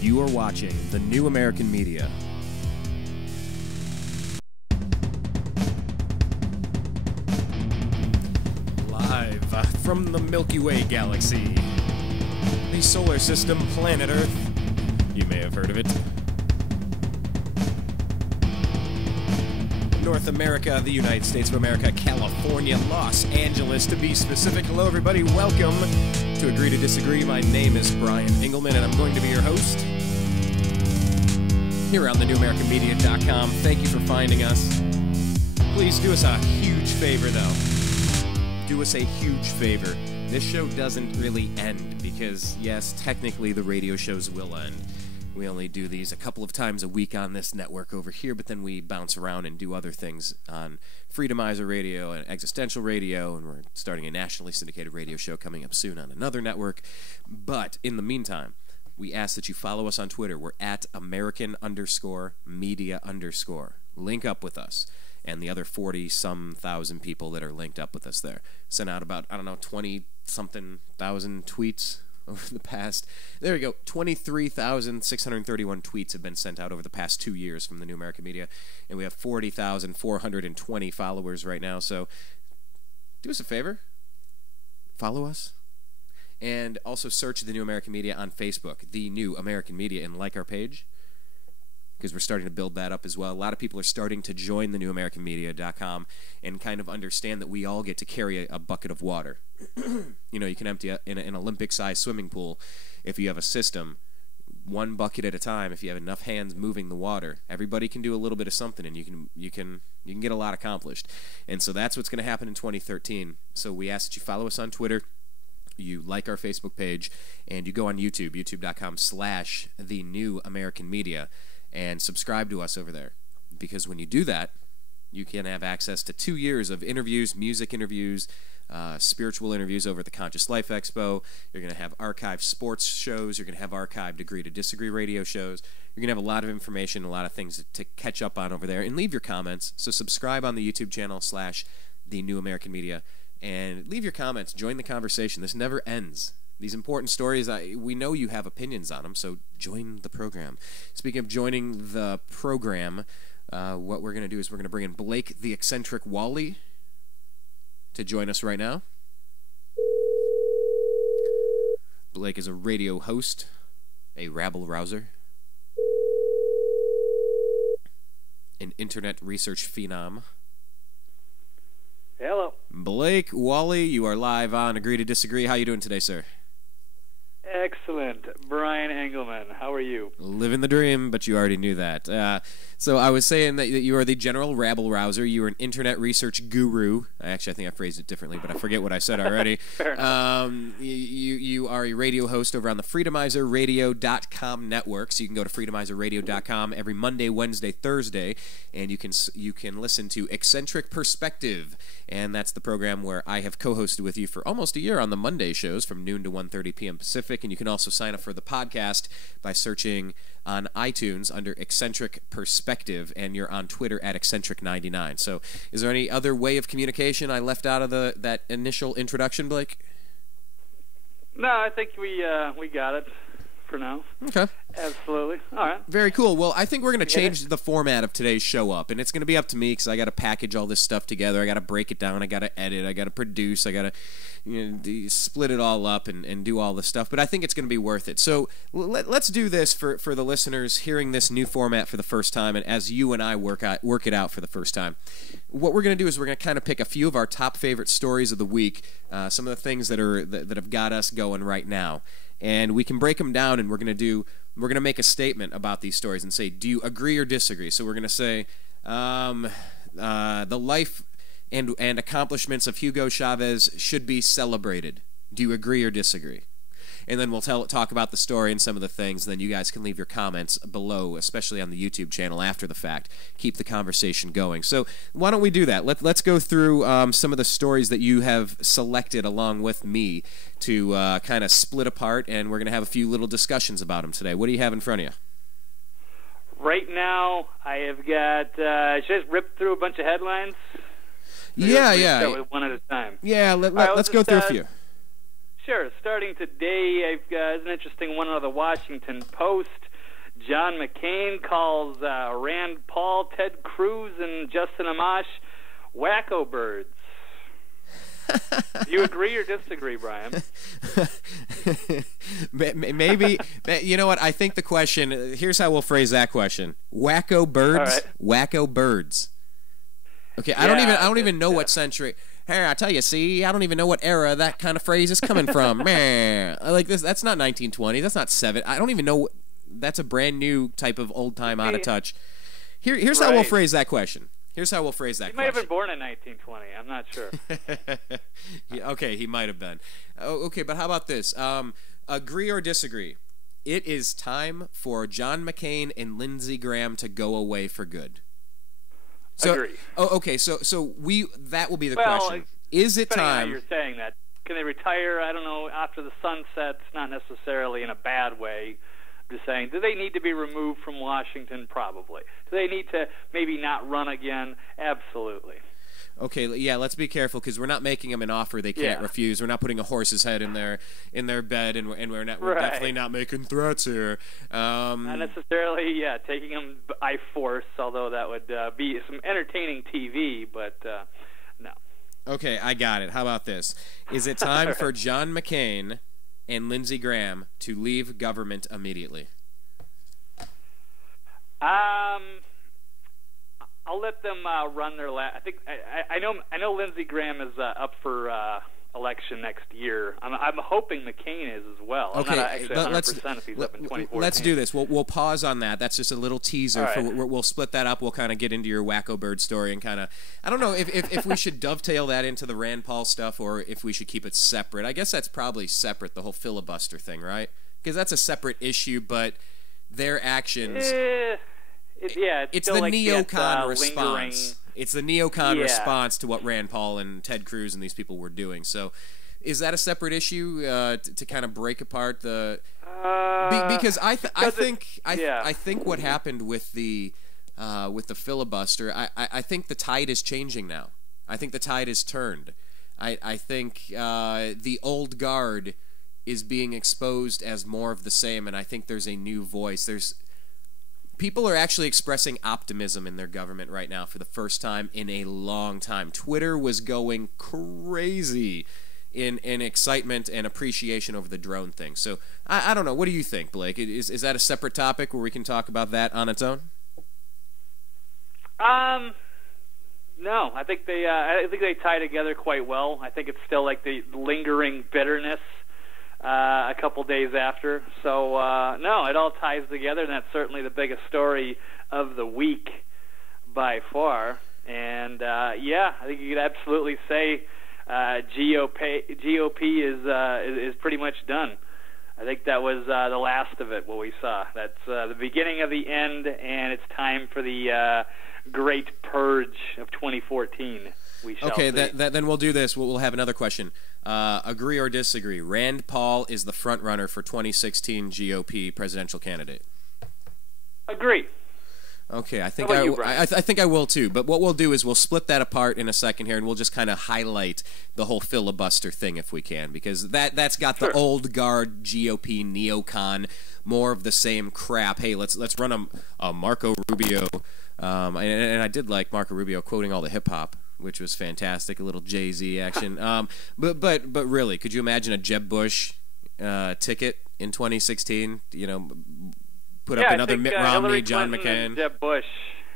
You are watching the New American Media. Live from the Milky Way galaxy, the solar system, planet Earth. You may have heard of it. North America, the United States of America, California, Los Angeles, to be specific. Hello, everybody. Welcome to Agree to Disagree. My name is Brian Engelman, and I'm going to be your host here on thenewamericanmedia.com. Thank you for finding us. Please do us a huge favor, though. Do us a huge favor. This show doesn't really end because, yes, technically the radio shows will end. We only do these a couple of times a week on this network over here, but then we bounce around and do other things on Freedomizer Radio and Existential Radio, and we're starting a nationally syndicated radio show coming up soon on another network. But in the meantime, we ask that you follow us on Twitter. We're at American_media_. Link up with us and the other 40-some thousand people that are linked up with us there. Sent out about, 20-something thousand tweets over the past, there we go, 23,631 tweets have been sent out over the past 2 years from the New American Media, and we have 40,420 followers right now, so do us a favor, follow us, and also search the New American Media on Facebook, the New American Media, and like our page, because we're starting to build that up as well. A lot of people are starting to join the newamericanmedia.com and kind of understand that we all get to carry a bucket of water. You know, you can empty an Olympic-sized swimming pool if you have a system, one bucket at a time. If you have enough hands moving the water, everybody can do a little bit of something, and you can get a lot accomplished. And so that's what's going to happen in 2013. So we ask that you follow us on Twitter, you like our Facebook page, and you go on YouTube, youtube.com/the New American Media, and subscribe to us over there. Because when you do that, you can have access to 2 years of interviews, music interviews, spiritual interviews over at the Conscious Life Expo. You're going to have archived sports shows. You're going to have archived Agree to Disagree radio shows. You're going to have a lot of information, a lot of things to catch up on over there. And leave your comments. So subscribe on the YouTube channel /the New American Media. And leave your comments. Join the conversation. This never ends. These important stories, we know you have opinions on them, so join the program. Speaking of joining the program, what we're going to do is we're going to bring in Blake the Eccentric Walley to join us right now. Blake is a radio host, a rabble-rouser, an internet research phenom. Hello. Blake Walley, you are live on Agree to Disagree. How are you doing today, sir? Excellent. Brian Engelman, how are you? Living the dream, but you already knew that. So I was saying that you are the general rabble-rouser. You are an internet research guru. Actually, I think I phrased it differently, but I forget what I said already. Fair enough. You are a radio host over on the FreedomizerRadio.com network, so you can go to FreedomizerRadio.com every Monday, Wednesday, Thursday, and you can listen to Eccentric Perspective, and that's the program where I have co-hosted with you for almost a year on the Monday shows from noon to 1:30 p.m. Pacific, and you can also sign up for the podcast by searching on iTunes under Eccentric Perspective, and you're on Twitter at Eccentric99. So is there any other way of communication I left out of that initial introduction, Blake? No, I think we got it for now. Okay. Absolutely. All right. Very cool. Well, I think we're going to change the format of today's show up, and it's going to be up to me because I got to package all this stuff together. I got to break it down. I got to edit. I got to produce. I got to split it all up and do all this stuff. But I think it's going to be worth it. So let's do this for the listeners hearing this new format for the first time, and as you and I work it out for the first time. What we're going to do is we're going to kind of pick a few of our top favorite stories of the week, some of the things that have got us going right now. And we can break them down, and we're going to make a statement about these stories and say, do you agree or disagree? So we're going to say the life and accomplishments of Hugo Chavez should be celebrated. Do you agree or disagree? And then we'll talk about the story and some of the things, and then you guys can leave your comments below, especially on the YouTube channel after the fact. Keep the conversation going. So why don't we do that? Let's go through some of the stories that you have selected along with me to kind of split apart, and we're going to have a few little discussions about them today. What do you have in front of you? Right now, I have got, should I just rip through a bunch of headlines? Yeah. Start with one at a time. Yeah, let's go through a few. Sure. Starting today, I've got an interesting one out of the Washington Post. John McCain calls Rand Paul, Ted Cruz, and Justin Amash wacko birds. Do you agree or disagree, Brian? Maybe. You know what? I think the question. Here's how we'll phrase that question: wacko birds, wacko birds. Okay, I don't even know what century. Hey, I tell you, see, I don't even know what era that kind of phrase is coming from. Man, like this. That's not 1920. That's not 7. I don't even know. That's a brand new type of old time, out of touch. Here's how we'll phrase that question. Here's how we'll phrase that question. He might have been born in 1920. I'm not sure. Yeah, okay, he might have been. Oh, okay, but how about this? Agree or disagree? It is time for John McCain and Lindsey Graham to go away for good. So, agree. Oh, okay. So that will be the question. Is it time? How you're saying that. Can they retire? I don't know. After the sun sets, not necessarily in a bad way. I'm just saying, do they need to be removed from Washington? Probably. Do they need to maybe not run again? Absolutely. Okay, yeah, let's be careful because we're not making them an offer they can't refuse. We're not putting a horse's head in their bed, and we're definitely not making threats here. Not necessarily, taking them by force, although that would be some entertaining TV, but no. Okay, I got it. How about this? Is it time for John McCain and Lindsey Graham to leave government immediately? I'll let them run their I think I know Lindsey Graham is up for election next year. I'm hoping McCain is as well. Okay, I'm not actually 100% if he's up in 2014. Let's do this. We'll pause on that. That's just a little teaser. Right. We'll split that up. We'll kind of get into your wacko bird story and kind of I don't know if we should dovetail that into the Rand Paul stuff or if we should keep it separate. I guess that's probably separate. The whole filibuster thing, right? Because that's a separate issue, but their actions. It's the like neocon response. Lingering. It's the neocon response to what Rand Paul and Ted Cruz and these people were doing. So, is that a separate issue to kind of break apart the? Because I think what happened with the filibuster, I think the tide is changing now. I think the tide is turned. I think the old guard is being exposed as more of the same, and I think there's a new voice. People are actually expressing optimism in their government right now for the first time in a long time. Twitter was going crazy in excitement and appreciation over the drone thing. So I don't know. What do you think, Blake? Is that a separate topic where we can talk about that on its own? No, I think they tie together quite well. I think it's still like the lingering bitterness a couple days after. So, no, it all ties together, and that's certainly the biggest story of the week by far. And, I think you could absolutely say GOP is pretty much done. I think that was the last of it, what we saw. That's the beginning of the end, and it's time for the great purge of 2014. We shall see. Then we'll do this. We'll have another question. Agree or disagree? Rand Paul is the front runner for 2016 GOP presidential candidate. Agree. Okay, I think I think I will too. But what we'll do is we'll split that apart in a second here, and we'll just kind of highlight the whole filibuster thing if we can, because that's got the old guard GOP neocon, more of the same crap. Hey, let's run a Marco Rubio, and I did like Marco Rubio quoting all the hip hop, which was fantastic, a little Jay-Z action. But really, could you imagine a Jeb Bush ticket in 2016? Put up another Mitt Romney, John McCain, Jeb Bush.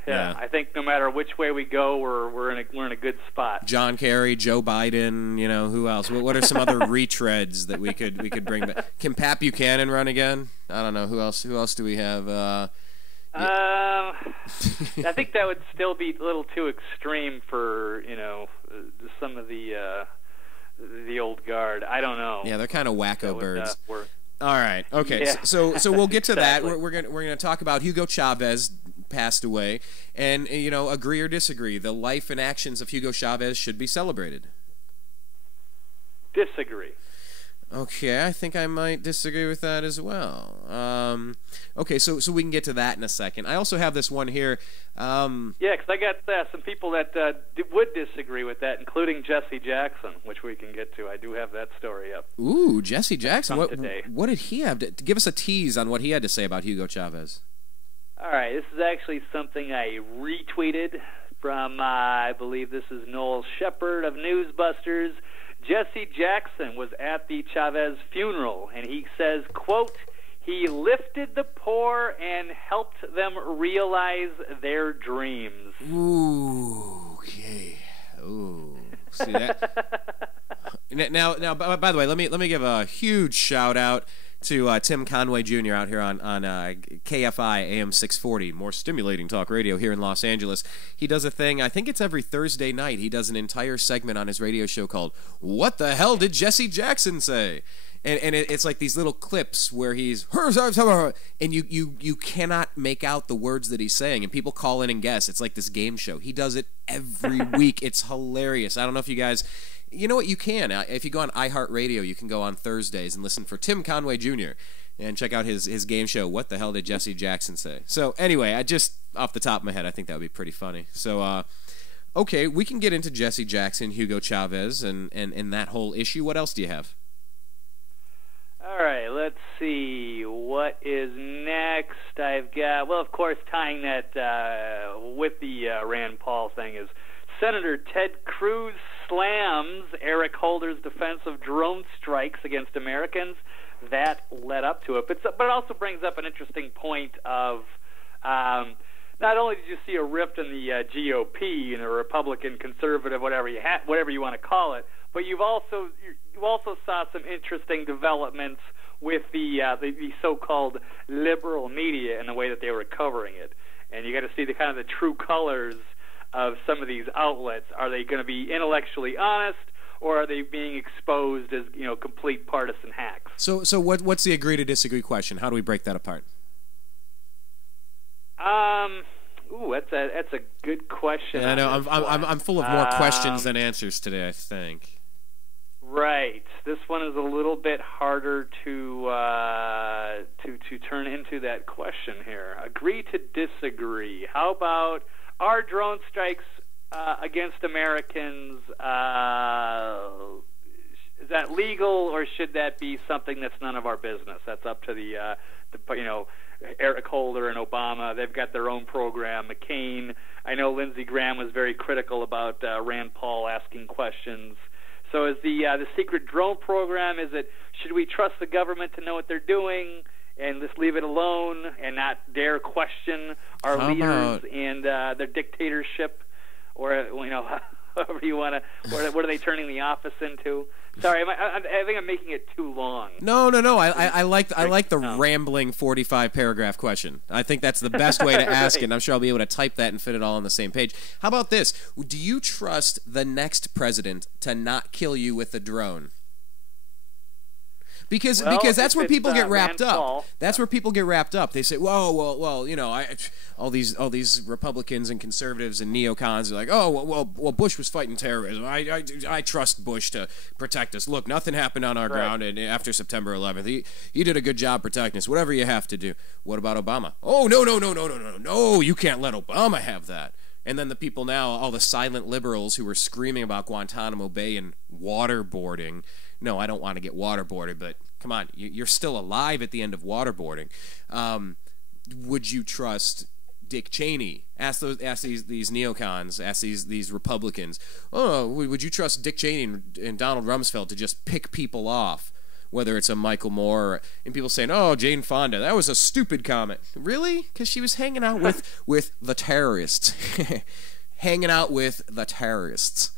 Yeah, I think no matter which way we go, we're in a good spot. John Kerry, Joe Biden. Who else? What are some other retreads that we could bring back? Can Pat Buchanan run again? I don't know. Who else do we have? I think that would still be a little too extreme for some of the old guard. I don't know. Yeah, they're kind of wacko birds. All right. Okay. Yeah. So we'll get to that. We're gonna talk about Hugo Chavez passed away, and agree or disagree. The life and actions of Hugo Chavez should be celebrated. Disagree. Okay, I think I might disagree with that as well. Okay, so we can get to that in a second. I also have this one here. Yeah, because I got some people that would disagree with that, including Jesse Jackson, which we can get to. I do have that story up. Ooh, Jesse Jackson. What did he have to give us a tease on what he had to say about Hugo Chavez? All right, this is actually something I retweeted from, I believe this is Noel Shepard of Newsbusters. Jesse Jackson was at the Chavez funeral, and he says, quote, "He lifted the poor and helped them realize their dreams." Ooh, okay. Ooh. See that? Now, by the way, let me give a huge shout out to Tim Conway Jr. out here on KFI AM 640, more stimulating talk radio here in Los Angeles. He does a thing, I think it's every Thursday night, he does an entire segment on his radio show called "What the Hell Did Jesse Jackson Say?" And it's like these little clips where he's and you cannot make out the words that he's saying, and people call in and guess. It's like this game show. He does it every week. It's hilarious. I don't know if you guys... You know what? You can. If you go on iHeartRadio, you can go on Thursdays and listen for Tim Conway Jr. and check out his game show, "What the Hell Did Jesse Jackson Say?" So anyway, I just, off the top of my head, I think that would be pretty funny. So, okay, we can get into Jesse Jackson, Hugo Chavez, and that whole issue. What else do you have? All right, let's see. What is next? I've got, well, of course, tying that with the Rand Paul thing is Senator Ted Cruz slams Eric Holder's defense of drone strikes against Americans. That led up to it. But it also brings up an interesting point of not only did you see a rift in the GOP, Republican, conservative, whatever you want to call it, but you also saw some interesting developments with the so-called liberal media and the way that they were covering it. And you got to see the kind of the true colors of some of these outlets. Are they going to be intellectually honest, or are they being exposed as complete partisan hacks? So what's the agree to disagree question? How do we break that apart? That's a good question. Yeah, I know. I'm full of more questions than answers today, I think. Right. This one is a little bit harder to turn into that question here. Agree to disagree. How about, are drone strikes against Americans, is that legal, or should that be something that's none of our business? That's up to the Eric Holder and Obama. They've got their own program. McCain, I know Lindsey Graham was very critical about Rand Paul asking questions. So is the secret drone program, should we trust the government to know what they're doing and just leave it alone and not dare question our leaders and their dictatorship, or however you want to, what are they turning the office into? Sorry, I think I'm making it too long. No. I like the rambling 45-paragraph question. I think that's the best way to ask it, and I'm sure I'll be able to type that and fit it all on the same page. How about this? Do you trust the next president to not kill you with a drone? Because that's where people get wrapped up. That's where people get wrapped up. They say, well, all these Republicans and conservatives and neocons are like, well, Bush was fighting terrorism. I trust Bush to protect us. Look, nothing happened on our ground after September 11th. He did a good job protecting us. Whatever you have to do. What about Obama? Oh, no, you can't let Obama have that. And then the people now, all the silent liberals who were screaming about Guantanamo Bay and waterboarding. No, I don't want to get waterboarded, but come on, you're still alive at the end of waterboarding. Would you trust Dick Cheney? Ask these neocons, ask these Republicans. Oh, would you trust Dick Cheney and Donald Rumsfeld to just pick people off? Whether it's a Michael Moore, and people saying, "Oh, Jane Fonda, that was a stupid comment." Really? Because she was hanging out with the terrorists, hanging out with the terrorists.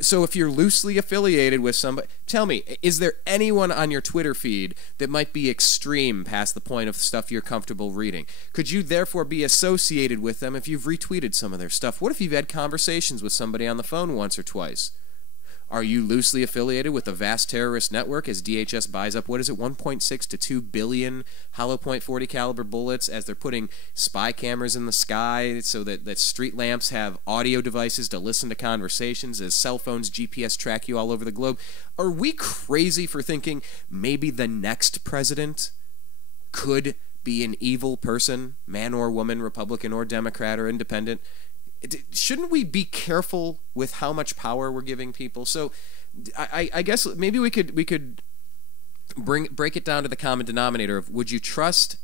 So if you're loosely affiliated with somebody, tell me, is there anyone on your Twitter feed that might be extreme past the point of stuff you're comfortable reading? Could you therefore be associated with them if you've retweeted some of their stuff? What if you've had conversations with somebody on the phone once or twice? Are you loosely affiliated with a vast terrorist network as DHS buys up, 1.6 to 2 billion hollow point 40 caliber bullets as they're putting spy cameras in the sky so that street lamps have audio devices to listen to conversations as cell phones GPS track you all over the globe? Are we crazy for thinking maybe the next president could be an evil person, man or woman, Republican or Democrat or independent? Shouldn't we be careful with how much power we're giving people? So I guess maybe we could break it down to the common denominator of, would you trust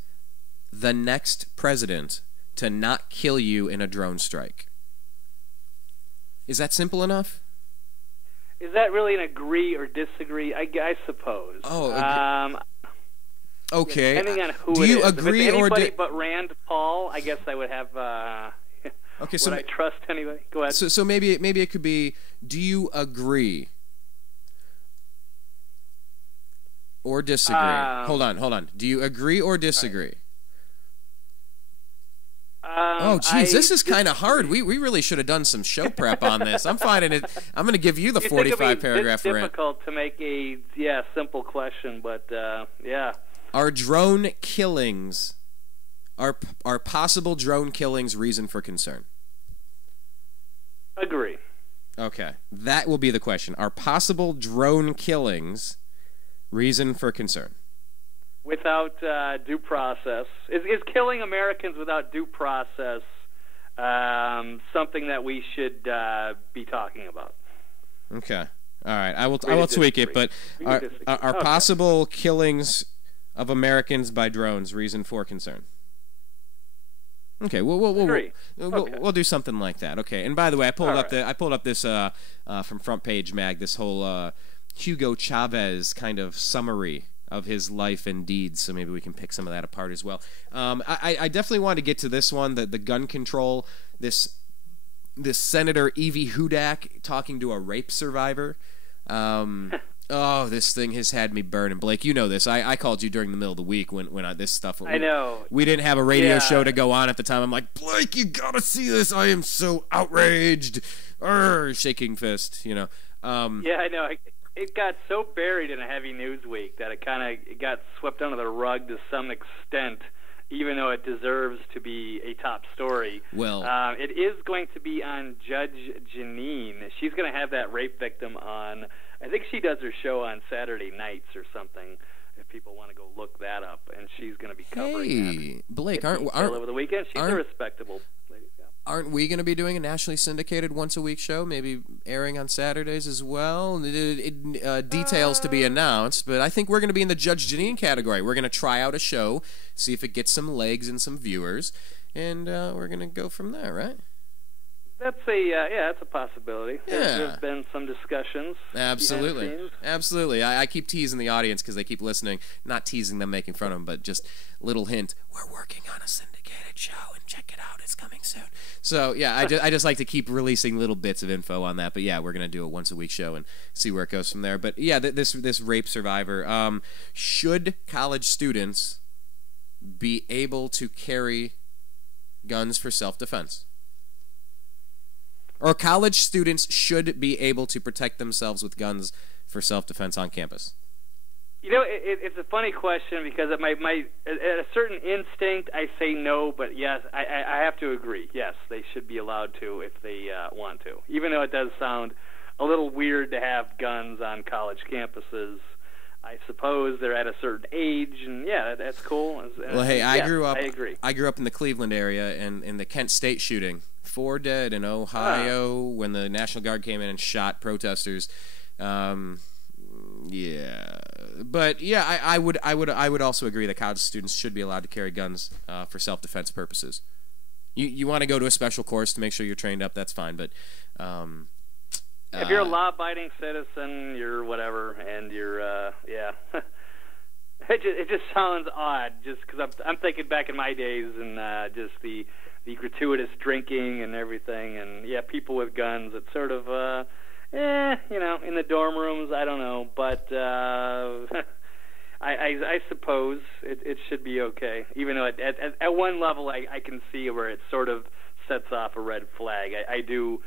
the next president to not kill you in a drone strike? Is that simple enough? Is that really an agree or disagree? I suppose. Oh, okay. Depending on who do it you is. agree if it's or anybody but Rand Paul, I guess I would have. Okay, so would I trust anybody? Go ahead. So maybe it could be, do you agree or disagree? Hold on. Do you agree or disagree? Oh, geez, this is kind of hard. We really should have done some show prep on this. I'm finding it. I'm going to give you the 45 paragraph rant. It's difficult to make a simple question, but yeah. Are drone killings, are possible drone killings reason for concern? Agree. Okay, that will be the question. Are possible drone killings reason for concern? Without due process. Is killing Americans without due process something that we should be talking about? Okay. All right. I will tweak it, but are possible killings of Americans by drones reason for concern? Okay, we'll do something like that. Okay, and by the way, I pulled up this from Front Page Mag, this whole Hugo Chavez kind of summary of his life and deeds. So maybe we can pick some of that apart as well. I definitely wanted to get to this one, the gun control. This Senator Evie Hudak talking to a rape survivor. Oh, this thing has had me burning. Blake, you know this. I called you during the middle of the week when this stuff. I know. We didn't have a radio show to go on at the time. I'm like, Blake, you gotta see this. I am so outraged. Shaking fist, you know. Yeah, I know. It got so buried in a heavy news week that it got swept under the rug to some extent, even though it deserves to be a top story. Well, it is going to be on Judge Jeanine. She's going to have that rape victim on. I think she does her show on Saturday nights or something. If people want to go look that up, and she's going to be covering that. Hey, Blake, aren't over the weekend? She's a respectable lady. Yeah. Aren't we going to be doing a nationally syndicated once-a-week show, maybe airing on Saturdays as well? Details to be announced, but I think we're going to be in the Judge Jeanine category. We're going to try out a show, see if it gets some legs and some viewers, and we're going to go from there, right? That's a possibility. Yeah. There's been some discussions. Absolutely. I keep teasing the audience because they keep listening. Not teasing them, making fun of them, but just little hint. We're working on a syndicated show, and check it out. It's coming soon. So, yeah, I just like to keep releasing little bits of info on that. But, yeah, we're going to do a once-a-week show and see where it goes from there. But, yeah, this rape survivor, should college students be able to carry guns for self-defense? Or college students should be able to protect themselves with guns for self-defense on campus? You know, it's a funny question because at a certain instinct, I say no, but yes, I have to agree. Yes, they should be allowed to if they want to. Even though it does sound a little weird to have guns on college campuses, I suppose they're at a certain age, and yeah, that's cool. Well, hey, I agree. I grew up in the Cleveland area, and in the Kent State shooting, 4 dead in Ohio when the National Guard came in and shot protesters. Yeah, but yeah, I would also agree that college students should be allowed to carry guns for self-defense purposes. You want to go to a special course to make sure you're trained up, that's fine, but if you're a law-abiding citizen, you're whatever, and you're yeah. It just sounds odd, just because I'm thinking back in my days and just the gratuitous drinking and everything, and yeah, people with guns. It's sort of you know, in the dorm rooms, I don't know, but I suppose it should be okay. Even though at one level I can see where it's sort of sets off a red flag. I do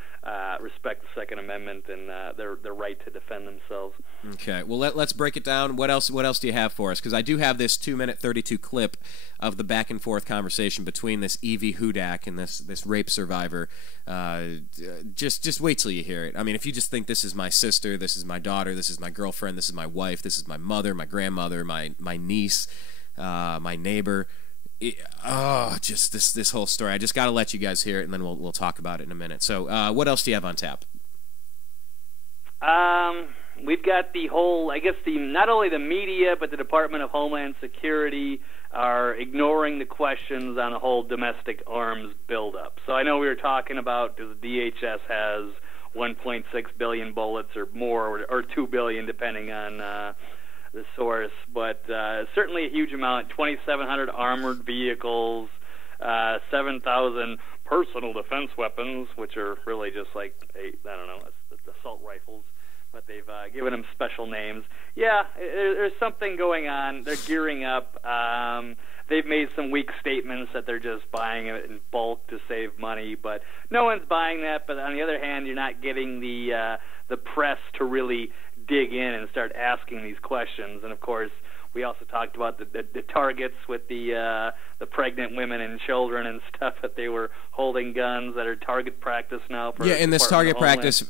respect the Second Amendment and their right to defend themselves. Okay, well let's break it down. What else do you have for us? Because I do have this 2-minute 32 clip of the back and forth conversation between this Evie Hudak and this rape survivor. Just wait till you hear it. I mean, if you just think this is my sister, this is my daughter, this is my girlfriend, this is my wife, this is my mother, my grandmother, my niece, my neighbor. Just this whole story. I just got to let you guys hear it, and then we'll talk about it in a minute. So, what else do you have on tap? We've got the whole, I guess, not only the media, but the Department of Homeland Security are ignoring the questions on the whole domestic arms buildup. So I know we were talking about does DHS has 1.6 billion bullets or more, or 2 billion, depending on the source, but certainly a huge amount. 2,700 armored vehicles, 7,000 personal defense weapons, which are really just like assault rifles, but they've given them special names. Yeah, there's something going on. They're gearing up. They've made some weak statements that they're just buying it in bulk to save money, but no one's buying that. But on the other hand, you're not getting the press to really dig in and start asking these questions. And of course, we also talked about the targets with the pregnant women and children and stuff, that they were holding guns that are target practice now. For and this target practice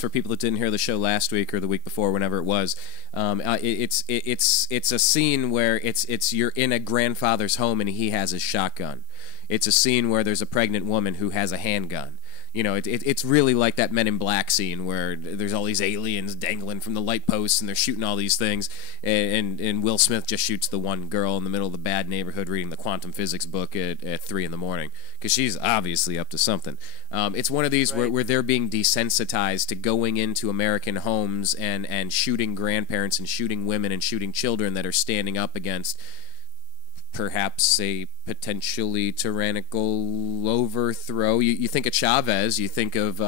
for people that didn't hear the show last week or the week before, whenever it was, it's a scene where it's you're in a grandfather's home and he has his shotgun. It's a scene where there's a pregnant woman who has a handgun. You know, it's really like that Men in Black scene where there's all these aliens dangling from the light posts and they're shooting all these things, and Will Smith just shoots the one girl in the middle of the bad neighborhood reading the quantum physics book at 3 in the morning because she's obviously up to something. It's one of these where they're being desensitized to going into American homes and shooting grandparents and shooting women and shooting children that are standing up against perhaps a potentially tyrannical overthrow. You think of Chavez, you think of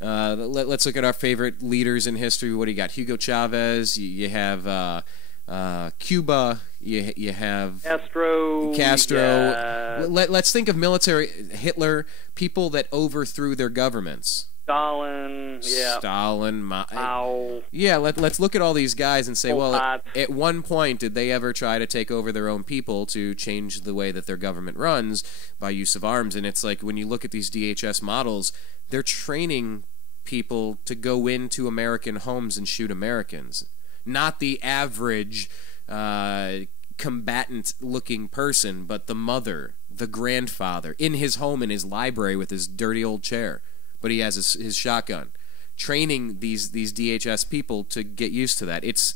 let's look at our favorite leaders in history. What do you got? Hugo Chavez, you have Cuba, you have Castro. Yeah. Let's think of military Hitler, people that overthrew their governments. Stalin, Mao. Yeah, let's look at all these guys and say, well, at one point, did they ever try to take over their own people to change the way that their government runs by use of arms? And it's like when you look at these DHS models, they're training people to go into American homes and shoot Americans, not the average combatant-looking person, but the mother, the grandfather, in his home, in his library with his dirty old chair. But he has his shotgun, training these DHS people to get used to that. It's,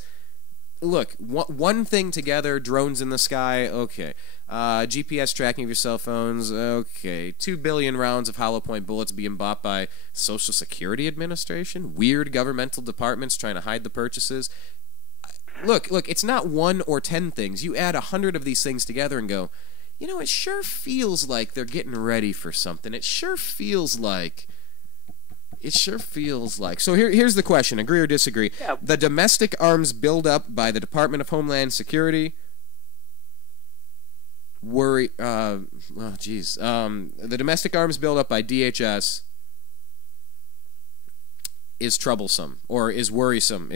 look, one thing together, drones in the sky, okay. GPS tracking of your cell phones, okay. 2 billion rounds of hollow point bullets being bought by Social Security Administration, weird governmental departments trying to hide the purchases. Look, it's not 1 or 10 things. You add 100 of these things together and go, you know, it sure feels like they're getting ready for something. It sure feels like... So here's the question, agree or disagree. Yeah. The domestic arms buildup by the Department of Homeland Security the domestic arms buildup by DHS is troublesome or is worrisome.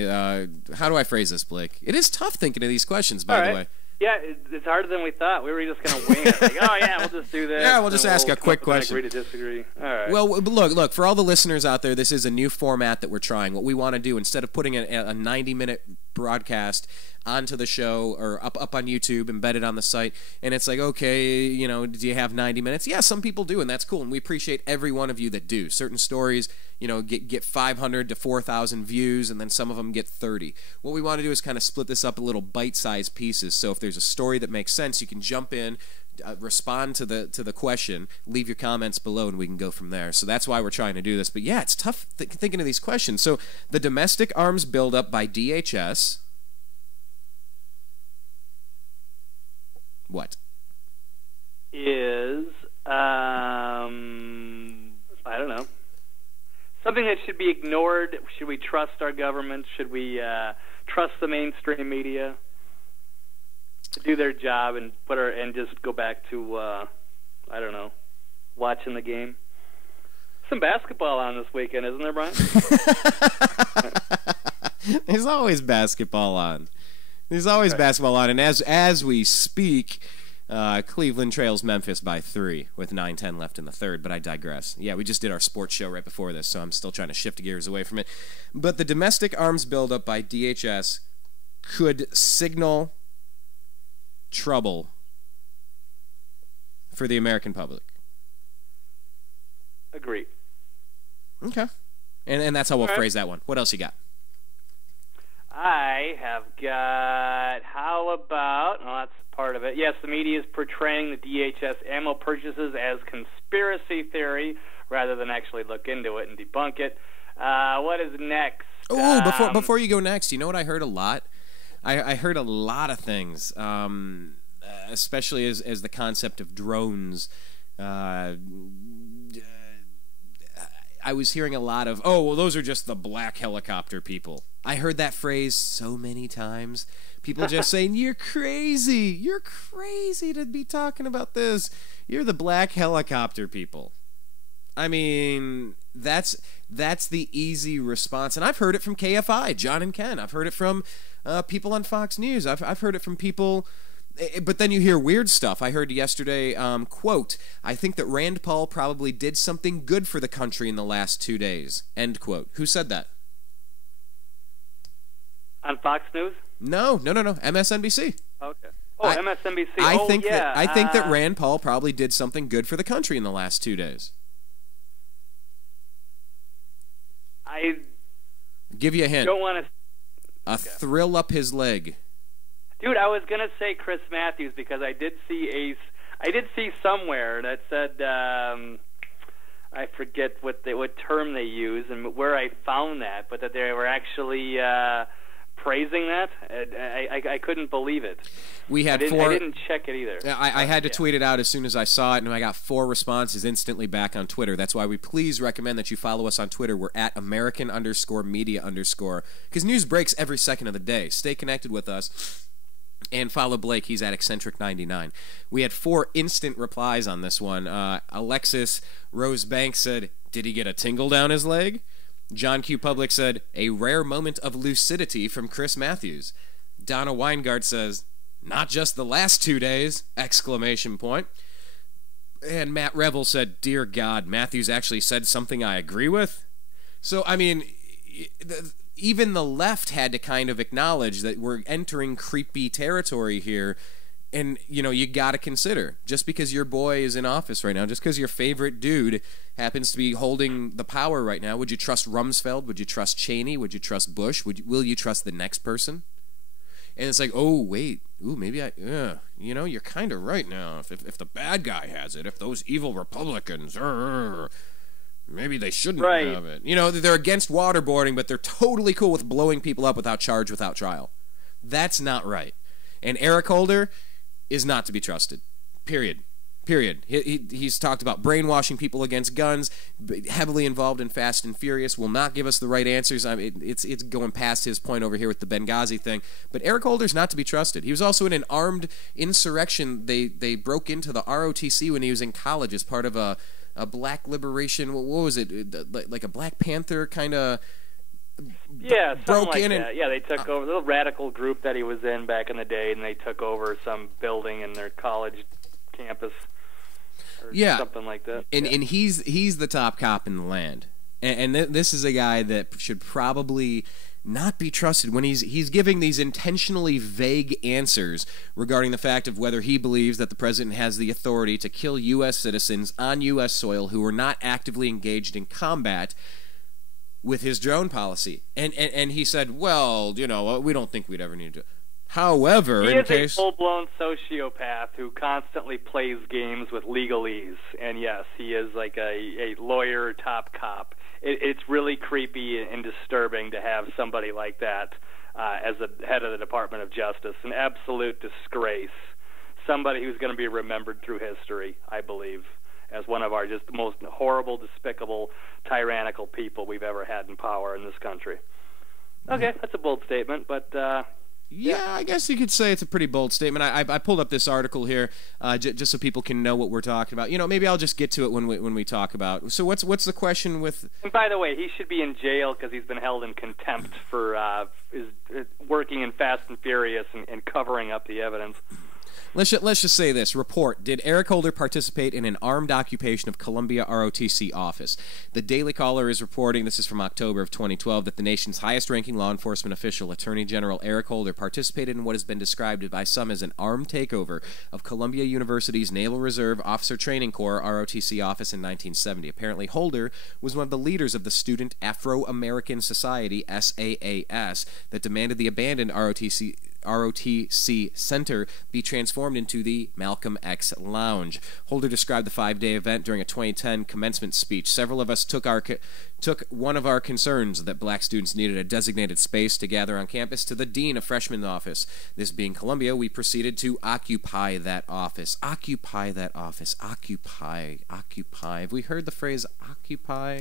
How do I phrase this, Blake? It is tough thinking of these questions, by the way. Yeah, it's harder than we thought. We were just going to wing it. Like, oh, yeah, we'll just do this. Yeah, we'll just ask a quick question. Agree to disagree. All right. Well, look, for all the listeners out there, this is a new format that we're trying. What we want to do, instead of putting a 90-minute broadcast onto the show or up on YouTube, embedded on the site, and it's like, okay, you know, do you have 90 minutes? Yeah, some people do, and that's cool, and we appreciate every one of you that do. Certain stories, you know, get 500 to 4,000 views, and then some of them get 30. What we want to do is kind of split this up in little bite-sized pieces, so if there's a story that makes sense, you can jump in, respond to the question, leave your comments below, and we can go from there. So that's why we're trying to do this. But yeah, it's tough thinking of these questions. So the domestic arms buildup by DHS... What? Is, I don't know, something that should be ignored. Should we trust our government? Should we trust the mainstream media to do their job and just go back to, I don't know, watching the game. Some basketball on this weekend, isn't there, Brian? There's always basketball on. There's always basketball on, and as we speak, Cleveland trails Memphis by 3 with 9:10 left in the third, but I digress. Yeah, we just did our sports show right before this, so I'm still trying to shift gears away from it. But the domestic arms buildup by DHS could signal trouble for the American public. Agreed. Okay. And that's how we'll phrase that one. What else you got? I have got, how about, well, that's part of it. Yes, the media is portraying the DHS ammo purchases as conspiracy theory rather than actually look into it and debunk it. What is next? Oh, before you go next, you know what I heard a lot? I heard a lot of things, especially as the concept of drones. I was hearing a lot of, oh, well, those are just the black helicopter people. I heard that phrase so many times. People just saying, you're crazy. You're crazy to be talking about this. You're the black helicopter people. I mean, that's the easy response. And I've heard it from KFI, John and Ken. I've heard it from people on Fox News. I've heard it from people. But then you hear weird stuff. I heard yesterday, quote, I think that Rand Paul probably did something good for the country in the last 2 days, end quote. Who said that? On Fox News? No, MSNBC. Okay. Oh, MSNBC. I think that Rand Paul probably did something good for the country in the last 2 days. I give you a hint. Don't want to. Thrill up his leg. Dude, I was gonna say Chris Matthews because I did see somewhere that said I forget what term they use and where I found that, but that they were actually praising that. I couldn't believe it. We had I 4. I didn't check it either. I had to tweet it out as soon as I saw it, and I got 4 responses instantly back on Twitter. That's why we please recommend that you follow us on Twitter. We're at American_media_, because news breaks every second of the day. Stay connected with us. And follow Blake. He's at Eccentric99. We had 4 instant replies on this one. Alexis Rosebank said, did he get a tingle down his leg? John Q. Public said, a rare moment of lucidity from Chris Matthews. Donna Weingart says, not just the last 2 days! Exclamation point. And Matt Revel said, dear God, Matthews actually said something I agree with? So, I mean, even the left had to kind of acknowledge that we're entering creepy territory here. And, you know, you got to consider, just because your boy is in office right now, just because your favorite dude happens to be holding the power right now, would you trust Rumsfeld? Would you trust Cheney? Would you trust Bush? Will you trust the next person? And it's like, oh, wait, maybe you know, you're kind of right now. If the bad guy has it, if those evil Republicans, maybe they shouldn't have it. You know, they're against waterboarding, but they're totally cool with blowing people up without charge, without trial. That's not right. And Eric Holder is not to be trusted. Period. He's talked about brainwashing people against guns, heavily involved in Fast and Furious, will not give us the right answers. I mean, it's going past his point over here with the Benghazi thing. But Eric Holder's not to be trusted. He was also in an armed insurrection. They broke into the ROTC when he was in college as part of a black liberation. What was it? Like a Black Panther kind of. Yeah, broke something in like that. Yeah, they took over the little radical group that he was in back in the day, and they took over some building in their college campus, or something like that. And he's the top cop in the land, and this is a guy that should probably not be trusted when he's giving these intentionally vague answers regarding the fact of whether he believes that the president has the authority to kill U.S. citizens on U.S. soil who are not actively engaged in combat with his drone policy. And he said, well, you know, we don't think we'd ever need to. However, he is a full-blown sociopath who constantly plays games with legalese. And yes, he is like a lawyer top cop. It's really creepy and disturbing to have somebody like that as the head of the Department of Justice. An absolute disgrace. Somebody who's going to be remembered through history, I believe, as one of our just most horrible, despicable, tyrannical people we've ever had in power in this country. Okay, that's a bold statement, but Yeah, I guess you could say it's a pretty bold statement. I pulled up this article here just so people can know what we're talking about. Maybe I'll just get to it when we talk about. So what's the question with? And by the way, he should be in jail because he's been held in contempt for working in Fast and Furious and covering up the evidence. Let's just say this. Report. Did Eric Holder participate in an armed occupation of Columbia ROTC office? The Daily Caller is reporting, this is from October of 2012, that the nation's highest-ranking law enforcement official, Attorney General Eric Holder, participated in what has been described by some as an armed takeover of Columbia University's Naval Reserve Officer Training Corps ROTC office in 1970. Apparently, Holder was one of the leaders of the Student Afro-American Society, SAAS, that demanded the abandoned ROTC Center be transformed into the Malcolm X Lounge. Holder described the 5-day event during a 2010 commencement speech. Several of us took one of our concerns that black students needed a designated space to gather on campus to the dean of freshman office. This being Columbia, we proceeded to occupy that office. Occupy that office. Occupy. Have we heard the phrase occupy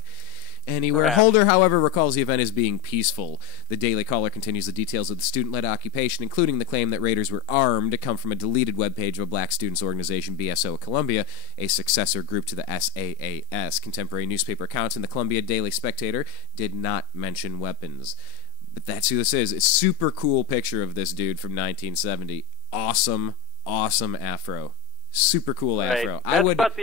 anywhere? Holder, however, recalls the event as being peaceful. The Daily Caller continues the details of the student-led occupation, including the claim that raiders were armed, to come from a deleted webpage of a black students' organization, BSO at Columbia, a successor group to the SAAS. Contemporary newspaper accounts in the Columbia Daily Spectator did not mention weapons. But that's who this is. It's a super cool picture of this dude from 1970. Awesome afro. Super cool afro. Right. It's about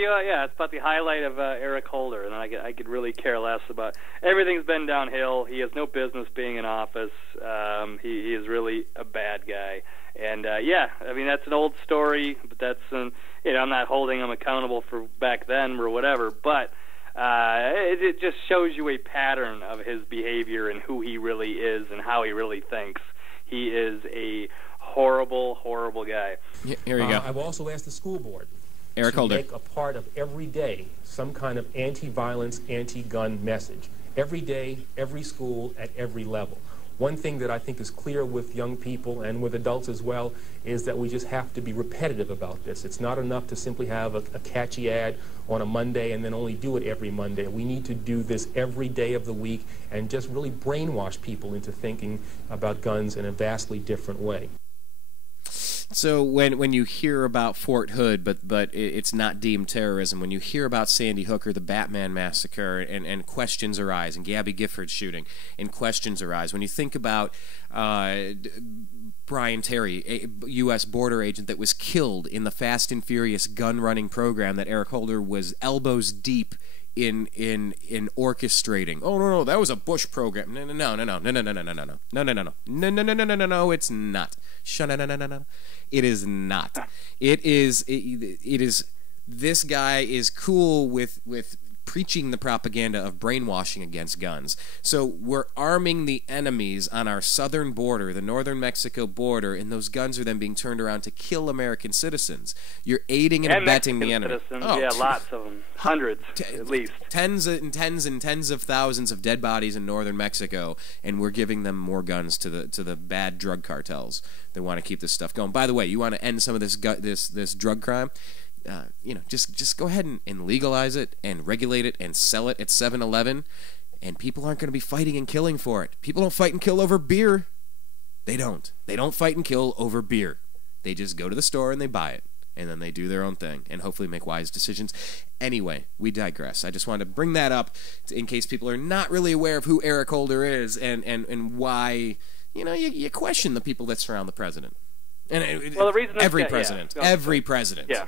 the highlight of Eric Holder, and I could really care less about. Everything's been downhill. He has no business being in office. He is really a bad guy, and that's an old story. But that's I'm not holding him accountable for back then or whatever. But it just shows you a pattern of his behavior and who he really is and how he really thinks. He is a horrible guy. Here you go. I've also asked the school board Eric to Holder. make a part of every day some kind of anti-violence, anti-gun message. Every day, every school, at every level. One thing that I think is clear with young people and with adults as well is that we just have to be repetitive about this. It's not enough to simply have a catchy ad on a Monday and then only do it every Monday. We need to do this every day of the week and just really brainwash people into thinking about guns in a vastly different way. So when you hear about Fort Hood, but it's not deemed terrorism, when you hear about Sandy Hook or the Batman massacre and questions arise, and Gabby Gifford's shooting, and questions arise, when you think about Brian Terry, a U.S. border agent that was killed in the Fast and Furious gun-running program that Eric Holder was elbows deep in orchestrating. Oh no, that was a Bush program. No, it's not. No. It is not. It is. This guy is cool with preaching the propaganda of brainwashing against guns. So we're arming the enemies on our southern border, the northern Mexico border, and those guns are then being turned around to kill American citizens. You're aiding and abetting the enemy. Lots of them. Hundreds, at least. Tens and tens of thousands of dead bodies in northern Mexico, and we're giving them more guns to the bad drug cartels that want to keep this stuff going. By the way, you want to end some of this drug crime? Just go ahead and legalize it and regulate it and sell it at 7-Eleven, and people aren't going to be fighting and killing for it. People don't fight and kill over beer. They don't. They don't fight and kill over beer. They just go to the store and they buy it, and then they do their own thing and hopefully make wise decisions. Anyway, we digress. I just wanted to bring that up in case people are not really aware of who Eric Holder is and why you question the people that surround the president. And the reason every president. Yeah.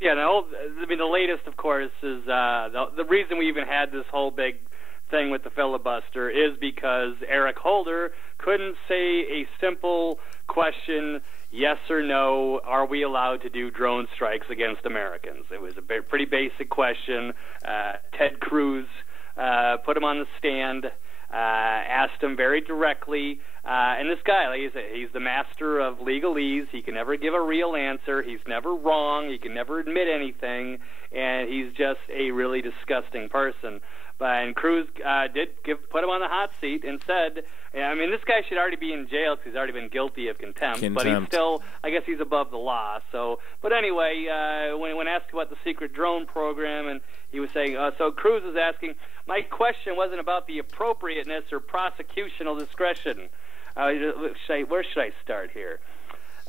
Yeah, the latest, of course, is the reason we even had this whole big thing with the filibuster is because Eric Holder couldn't say a simple question, yes or no, are we allowed to do drone strikes against Americans? It was a pretty basic question. Ted Cruz put him on the stand, asked him very directly, and this guy, like I said, he's the master of legalese. He can never give a real answer. He's never wrong. He can never admit anything, and he's just a really disgusting person. And Cruz put him on the hot seat and said, this guy should already be in jail because he's already been guilty of contempt. But he's still, I guess he's above the law. So, but anyway, when asked about the secret drone program, and He was saying, so Cruz was asking, my question wasn't about the appropriateness or prosecutional discretion. Where should I start here?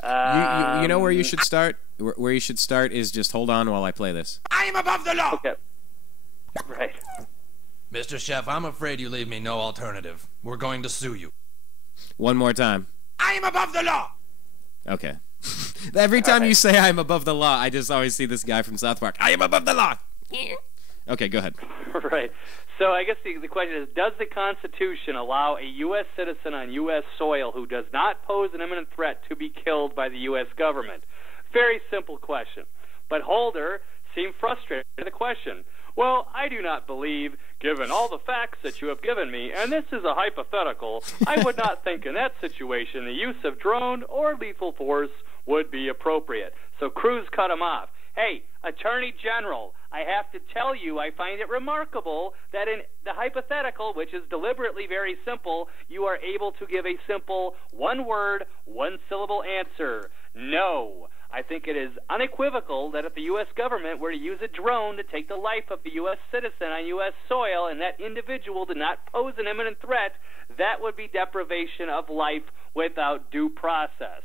You know where you should start? Where you should start is just hold on while I play this. I am above the law! Okay. Right. Mr. Chef, I'm afraid you leave me no alternative. We're going to sue you. One more time. I am above the law! Okay. Every time you say I'm above the law, I just always see this guy from South Park. I am above the law! Okay, go ahead. Right. So I guess the question is, does the Constitution allow a U.S. citizen on U.S. soil who does not pose an imminent threat to be killed by the U.S. government? Very simple question. But Holder seemed frustrated with the question. Well, I do not believe, given all the facts that you have given me, and this is a hypothetical, I would not think in that situation the use of drone or lethal force would be appropriate. So Cruz cut him off. Hey, Attorney General, I have to tell you, I find it remarkable that in the hypothetical, which is deliberately very simple, you are able to give a simple one-word, one-syllable answer. No. I think it is unequivocal that if the U.S. government were to use a drone to take the life of the U.S. citizen on U.S. soil and that individual did not pose an imminent threat, that would be deprivation of life without due process.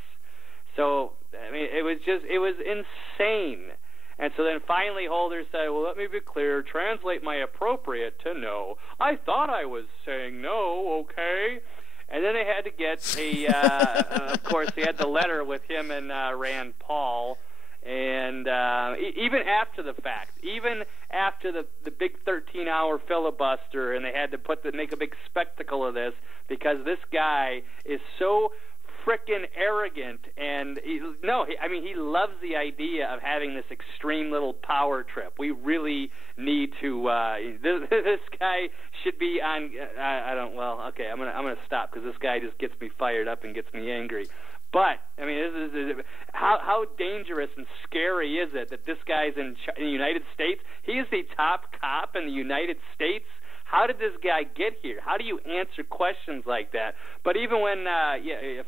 So, I mean, it was insane. And so then finally Holder said, well, let me be clear, translate my appropriate to no. I thought I was saying no, okay? And then they had to get of course, they had the letter with him and Rand Paul. And even after the fact, even after the big 13-hour filibuster, and they had to make a big spectacle of this because this guy is so frickin' arrogant, and he loves the idea of having this extreme little power trip. We really need to. This guy should be on. I'm gonna stop because this guy just gets me fired up and gets me angry. But I mean, how dangerous and scary is it that this guy's in the United States? He is the top cop in the United States. How did this guy get here? How do you answer questions like that? But even when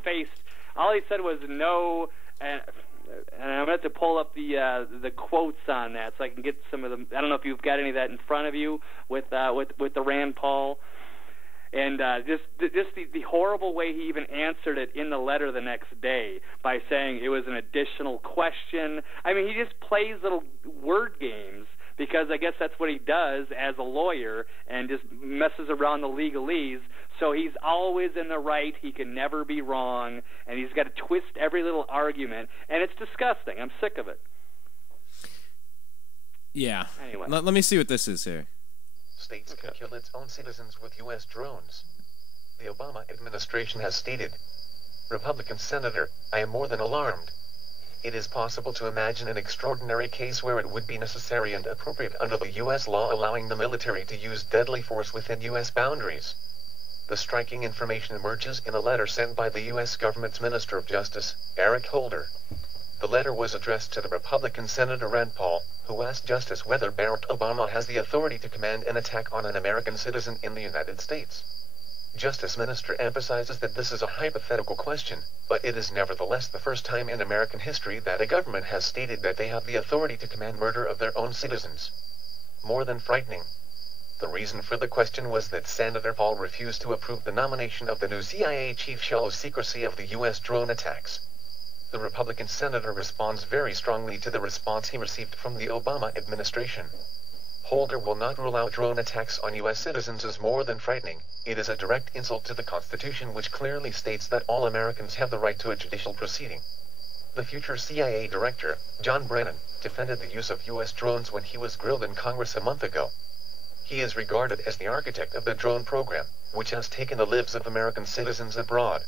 faced, all he said was no, and I'm going to have to pull up the quotes on that so I can get some of them. I don't know if you've got any of that in front of you with the Rand Paul. And just the horrible way he even answered it in the letter the next day by saying it was an additional question. I mean, he just plays little word games because I guess that's what he does as a lawyer and just messes around the legalese. So he's always in the right. He can never be wrong. And he's got to twist every little argument. And it's disgusting. I'm sick of it. Yeah. Anyway. Let me see what this is here. States can kill its own citizens with U.S. drones. The Obama administration has stated, Republican Senator, I am more than alarmed. It is possible to imagine an extraordinary case where it would be necessary and appropriate under the U.S. law allowing the military to use deadly force within U.S. boundaries. The striking information emerges in a letter sent by the U.S. government's Minister of Justice, Eric Holder. The letter was addressed to the Republican Senator Rand Paul, who asked Justice whether Barack Obama has the authority to command an attack on an American citizen in the United States. Justice Minister emphasizes that this is a hypothetical question, but it is nevertheless the first time in American history that a government has stated that they have the authority to command murder of their own citizens. More than frightening. The reason for the question was that Senator Paul refused to approve the nomination of the new CIA chief shows secrecy of the U.S. drone attacks. The Republican senator responds very strongly to the response he received from the Obama administration. Holder will not rule out drone attacks on U.S. citizens as more than frightening. It is a direct insult to the Constitution, which clearly states that all Americans have the right to a judicial proceeding. The future CIA director, John Brennan, defended the use of U.S. drones when he was grilled in Congress a month ago. He is regarded as the architect of the drone program, which has taken the lives of American citizens abroad.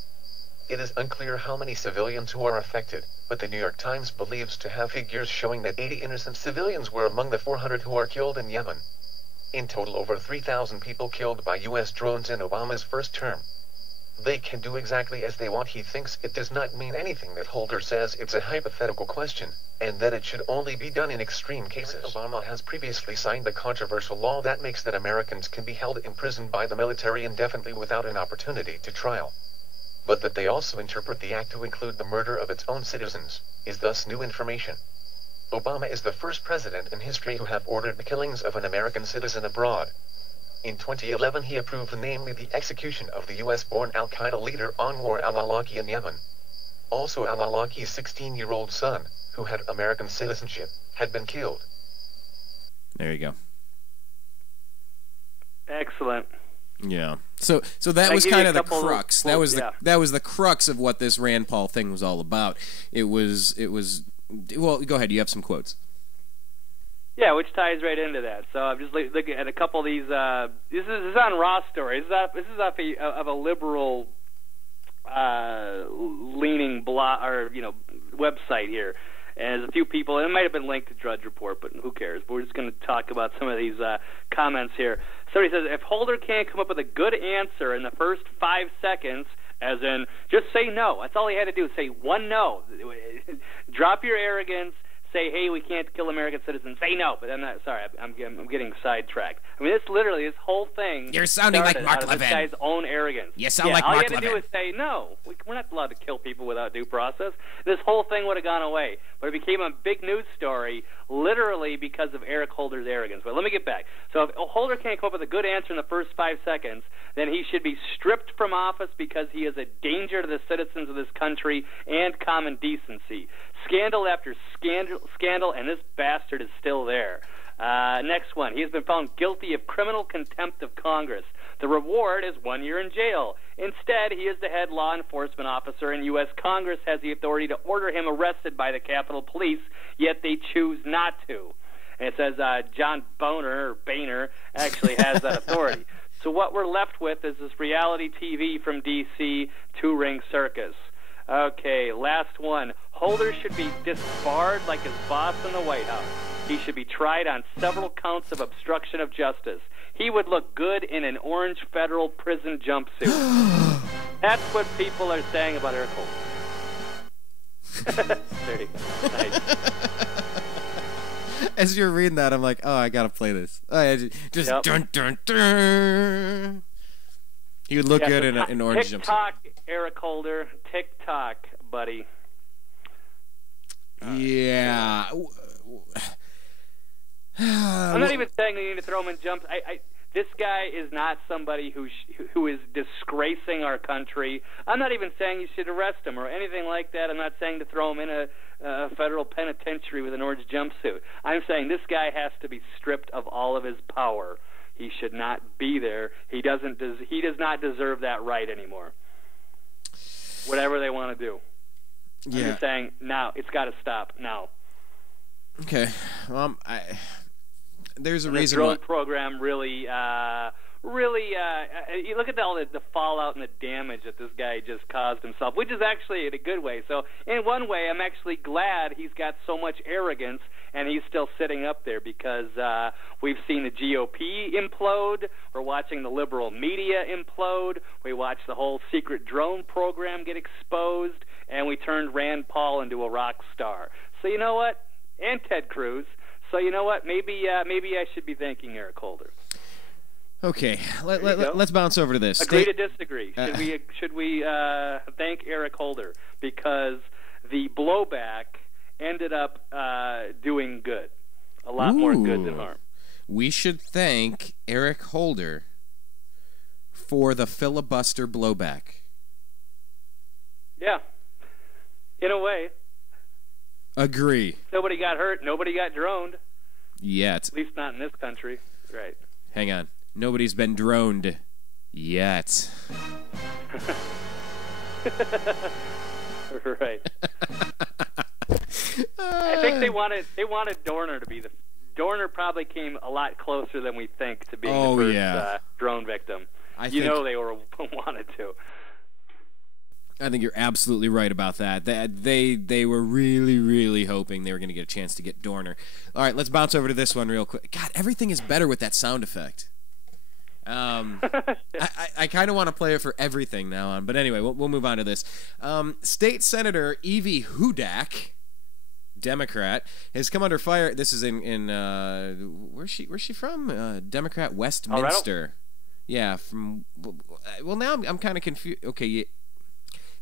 It is unclear how many civilians who are affected, but the New York Times believes to have figures showing that 80 innocent civilians were among the 400 who are killed in Yemen. In total, over 3,000 people killed by U.S. drones in Obama's first term. They can do exactly as they want. He thinks it does not mean anything that Holder says it's a hypothetical question, and that it should only be done in extreme cases. Obama has previously signed a controversial law that makes that Americans can be held imprisoned by the military indefinitely without an opportunity to trial. But that they also interpret the act to include the murder of its own citizens, is thus new information. Obama is the first president in history who have ordered the killings of an American citizen abroad. In 2011 he approved namely the execution of the US-born al-Qaeda leader Anwar al-Awlaki in Yemen. Also al-Awlaki's 16-year-old son, who had American citizenship, had been killed. There you go. Excellent. Yeah. So that was kind of the crux. That was the crux of what this Rand Paul thing was all about. It was well, go ahead. You have some quotes. Yeah, which ties right into that. So I'm just looking at a couple of these. This is on Raw Story. This is off of a liberal leaning blog or website here. And there's a few people, and it might have been linked to Drudge Report, but who cares? We're just going to talk about some of these comments here. Somebody says, if Holder can't come up with a good answer in the first 5 seconds, as in, just say no. That's all he had to do, say one no. Drop your arrogance. Say, hey, we can't kill American citizens. Say no. But I'm not. Sorry, I'm getting sidetracked. I mean, this whole thing. You're sounding like Mark Levin. This guy's own arrogance. You sound like Mark Levin. All you had to do is say no. We're not allowed to kill people without due process. This whole thing would have gone away. But it became a big news story, literally because of Eric Holder's arrogance. But let me get back. So if Holder can't come up with a good answer in the first 5 seconds, then he should be stripped from office because he is a danger to the citizens of this country and common decency. Scandal after scandal, and this bastard is still there. Next one. He has been found guilty of criminal contempt of Congress. The reward is 1 year in jail. Instead, he is the head law enforcement officer, and U.S. Congress has the authority to order him arrested by the Capitol Police, yet they choose not to. And it says John Boehner actually has that authority. So what we're left with is this reality TV from D.C. two-ring circus. Okay, last one. Holder should be disbarred like his boss in the White House. He should be tried on several counts of obstruction of justice. He would look good in an orange federal prison jumpsuit. That's what people are saying about Eric Holder. There you go. Nice. As you're reading that, I'm like, oh, I gotta play this. Just Yep. dun dun dun. He would look good in an orange jumpsuit. TikTok, Eric Holder. TikTok, buddy. Yeah. I'm not even saying you need to throw him in jumps. This guy is not somebody who is disgracing our country. I'm not even saying you should arrest him or anything like that. I'm not saying to throw him in a federal penitentiary with an orange jumpsuit. I'm saying this guy has to be stripped of all of his power. He should not be there. He does not deserve that right anymore. Whatever they want to do. Yeah. I'm just saying now it's got to stop now. Okay. There's a And reason the drone why. program really, you look at all the fallout and the damage that this guy just caused himself, which is actually in a good way. So in one way, I'm actually glad he's got so much arrogance and he's still sitting up there because we've seen the GOP implode. We're watching the liberal media implode. We watched the whole secret drone program get exposed, and we turned Rand Paul into a rock star. So you know what? And Ted Cruz. So you know what? Maybe I should be thanking Eric Holder. Okay, let's bounce over to this. Agree to disagree. Should we thank Eric Holder because the blowback ended up doing good, a lot more good than harm. We should thank Eric Holder for the filibuster blowback. Yeah, in a way. Agree. Nobody got hurt. Nobody got droned. Yet. At least not in this country. Right. Hang on. Nobody's been droned yet. Right. I think they wanted Dorner to be the. Dorner probably came a lot closer than we think to being the first drone victim. They wanted to. I think you're absolutely right about that. They were really, really hoping they were going to get a chance to get Dorner. All right, let's bounce over to this one real quick. God, everything is better with that sound effect. I kind of want to play it for everything now on, but anyway, we'll move on to this. State Senator Evie Hudak, Democrat, has come under fire. This is in where's she from? Democrat Westminster. Yeah, from. Well, now I'm kind of confused. Okay,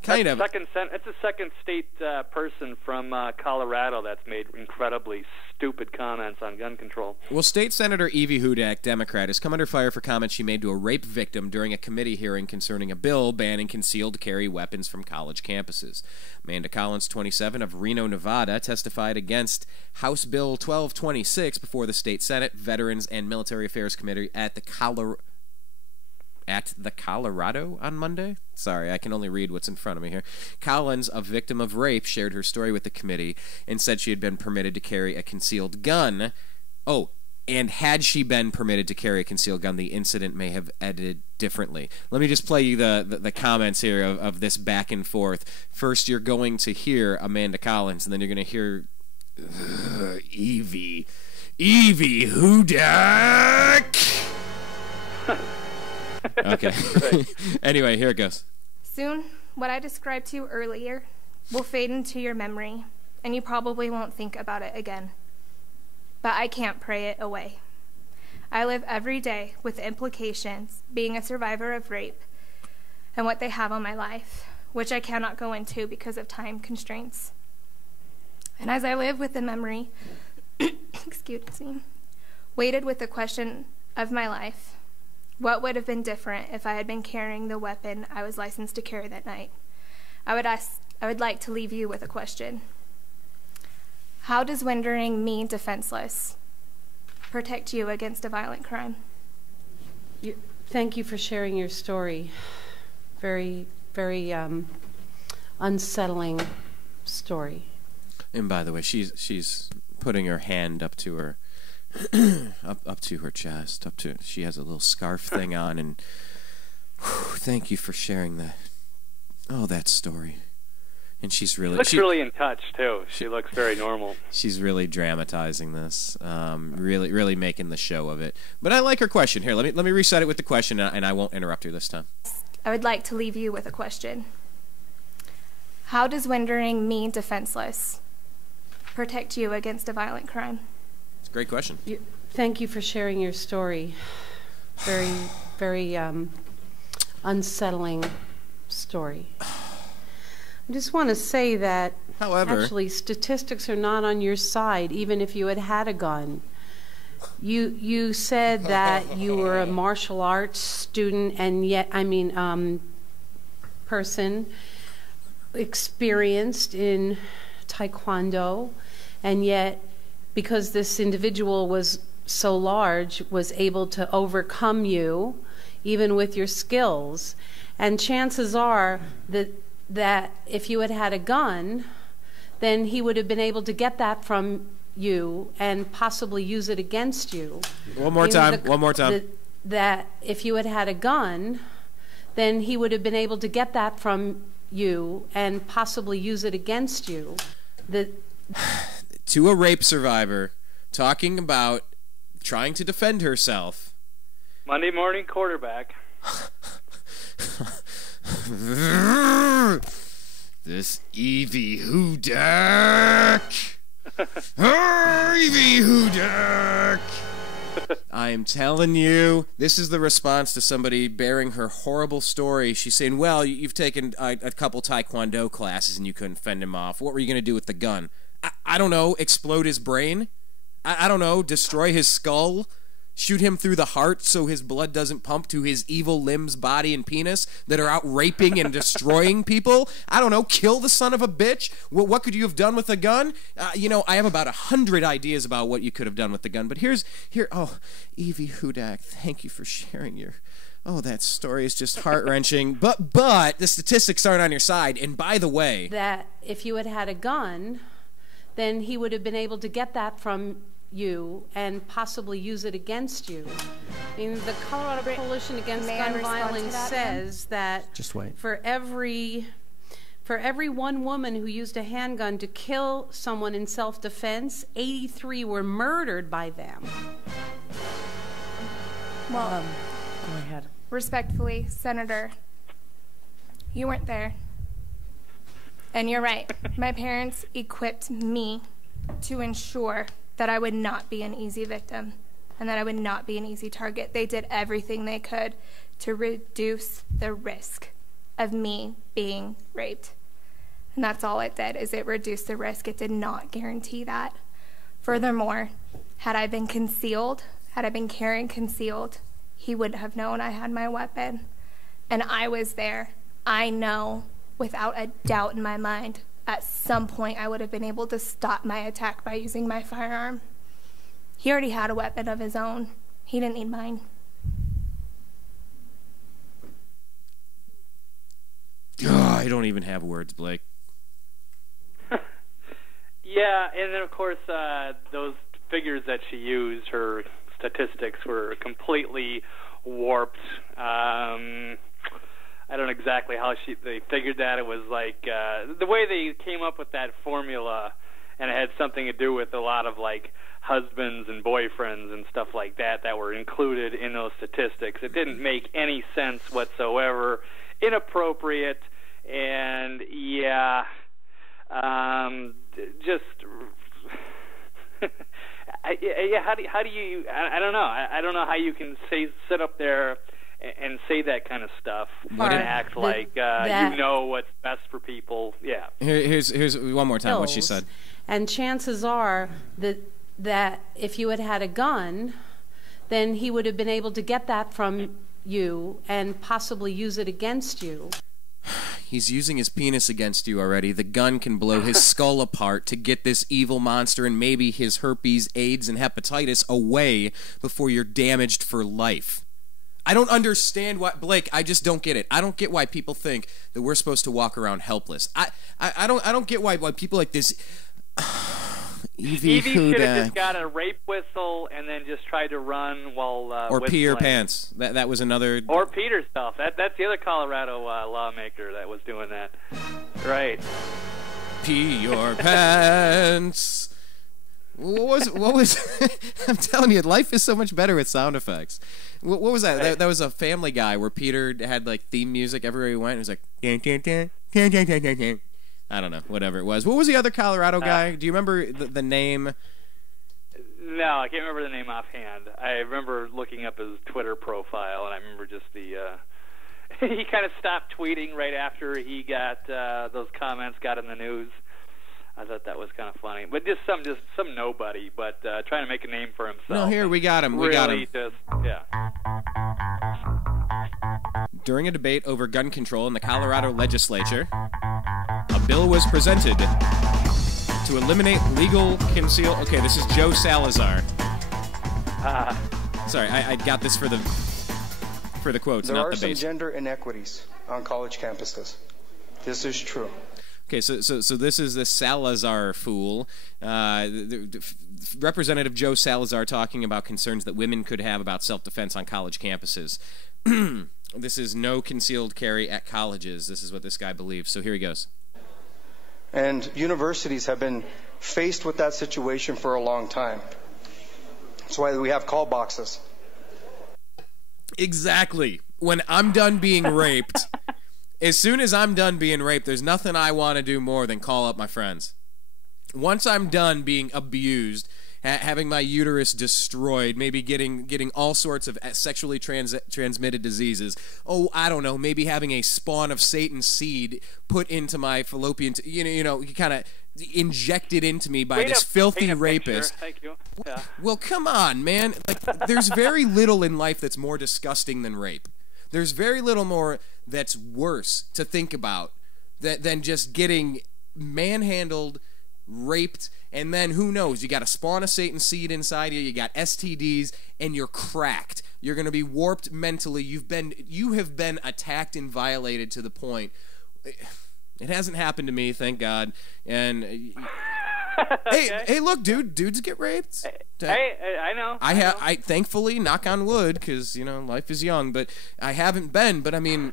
Kind of. It's a second state person from Colorado that's made incredibly stupid comments on gun control. Well, State Senator Evie Hudak, Democrat, has come under fire for comments she made to a rape victim during a committee hearing concerning a bill banning concealed carry weapons from college campuses. Amanda Collins, 27, of Reno, Nevada, testified against House Bill 1226 before the State Senate Veterans and Military Affairs Committee at the Colorado on Monday? Sorry, I can only read what's in front of me here. Collins, a victim of rape, shared her story with the committee and said she had been permitted to carry a concealed gun. Oh, and had she been permitted to carry a concealed gun, the incident may have ended differently. Let me just play you the comments here of this back and forth. First, you're going to hear Amanda Collins, and then you're going to hear Evie Hudak. Okay. Anyway, here it goes. Soon, what I described to you earlier will fade into your memory, and you probably won't think about it again. But I can't pray it away. I live every day with the implications, being a survivor of rape, and what they have on my life, which I cannot go into because of time constraints. And as I live with the memory, excuse me, weighted with the question of my life, what would have been different if I had been carrying the weapon I was licensed to carry that night? I would like to leave you with a question. How does rendering me defenseless protect you against a violent crime? Thank you for sharing your story. Very, very unsettling story. And by the way, she's putting her hand up to her up to her chest, she has a little scarf thing on, and thank you for sharing that story. And she's really looks really in touch too. She looks very normal. She's really dramatizing this, really making the show of it. But I like her question. Here, let me reset it with the question, and I won't interrupt her this time. I would like to leave you with a question. How does rendering me defenseless protect you against a violent crime? It's a great question. Thank you for sharing your story. Very, very unsettling story. I just want to say that, however, actually, statistics are not on your side, even if you had had a gun. You said that you were a martial arts student, and yet, person experienced in Taekwondo, and yet, because this individual was so large, was able to overcome you, even with your skills. And chances are that if you had had a gun, then he would have been able to get that from you and possibly use it against you. One more time. That if you had had a gun, then he would have been able to get that from you and possibly use it against you. To a rape survivor, talking about trying to defend herself. Monday morning quarterback. This Evie Hudak. Evie Hudak. I am telling you, this is the response to somebody bearing her horrible story. She's saying, well, you've taken a couple Taekwondo classes and you couldn't fend him off. What were you going to do with the gun? I don't know, explode his brain? I don't know, destroy his skull? Shoot him through the heart so his blood doesn't pump to his evil limbs, body, and penis that are out raping and destroying people? I don't know, kill the son of a bitch? What could you have done with a gun? I have about 100 ideas about what you could have done with the gun, but here, Evie Hudak, thank you for sharing that story is just heart-wrenching, but the statistics aren't on your side, and by the way... That if you had had a gun, then he would have been able to get that from you and possibly use it against you. I mean, the Colorado Coalition Against Gun Violence says that just wait. For every one woman who used a handgun to kill someone in self-defense, 83 were murdered by them. Well, go ahead. Respectfully, Senator, you weren't there. And you're right. My parents equipped me to ensure that I would not be an easy victim and that I would not be an easy target. They did everything they could to reduce the risk of me being raped. And that's all it did, is it reduced the risk. It did not guarantee that. Furthermore, had I been concealed, had I been carrying concealed, he would have known I had my weapon. And I was there. I know, without a doubt in my mind, at some point I would have been able to stop my attack by using my firearm. He already had a weapon of his own. He didn't need mine. I don't even have words, Blake. Yeah, and then of course those figures that she used, her statistics were completely warped. I don't know exactly how they figured that. It was like the way they came up with that formula, and it had something to do with a lot of like husbands and boyfriends and stuff like that that were included in those statistics. It didn't make any sense whatsoever. Inappropriate, and yeah, just yeah. How do you? I don't know. I don't know how you can sit up there and say that kind of stuff and act like you know what's best for people. Yeah. Here's one more time what she said. And chances are that if you had had a gun, then he would have been able to get that from you and possibly use it against you. He's using his penis against you already. The gun can blow his skull apart to get this evil monster and maybe his herpes, AIDS, and hepatitis away before you're damaged for life. I don't understand why, Blake, I just don't get it. I don't get why people think that we're supposed to walk around helpless. I don't get why people like this... Evie should have just got a rape whistle and then just tried to run while or whistling. pee her pants. That was another. Or peed herself. That's the other Colorado lawmaker that was doing that. Right. Pee your pants. What was? I'm telling you, life is so much better with sound effects. What was that? Right. That was a Family Guy where Peter had like theme music everywhere he went. It was like dun, dun, dun, dun, dun, dun, dun, dun. I don't know, whatever it was. What was the other Colorado guy? Do you remember the name? No, I can't remember the name offhand. I remember looking up his Twitter profile, and I remember just the... he kind of stopped tweeting right after he got those comments got in the news. I thought that was kind of funny. But just some nobody, but trying to make a name for himself. No, here, we got him. Really just, yeah. During a debate over gun control in the Colorado legislature, a bill was presented to eliminate legal conceal. Okay, this is Joe Salazar. Sorry, I got this for the quotes, there not are the some base. gender inequities on college campuses. This is true. Okay, so this is the Salazar fool, Representative Joe Salazar talking about concerns that women could have about self-defense on college campuses. This is no concealed carry at colleges. This is what this guy believes. So here he goes. And universities have been faced with that situation for a long time. That's why we have call boxes. Exactly. When I'm done being raped, as soon as I'm done being raped, there's nothing I want to do more than call up my friends. Once I'm done being abused, having my uterus destroyed, maybe getting all sorts of sexually transmitted diseases. Oh, I don't know, maybe having a spawn of Satan's seed put into my fallopian, kind of injected into me by this filthy rapist. Thank you. Yeah. Well, come on, man. Like, there's very little in life that's more disgusting than rape. There's very little more that's worse to think about than just getting manhandled, raped, and then who knows, you got a spawn of Satan's seed inside you got STDs, and you're cracked. You're going to be warped mentally. You have been attacked and violated to the point. It hasn't happened to me, thank God. And Okay. hey, look, dudes get raped. Hey, I know. I thankfully, knock on wood, because life is young, but I haven't been. But I mean,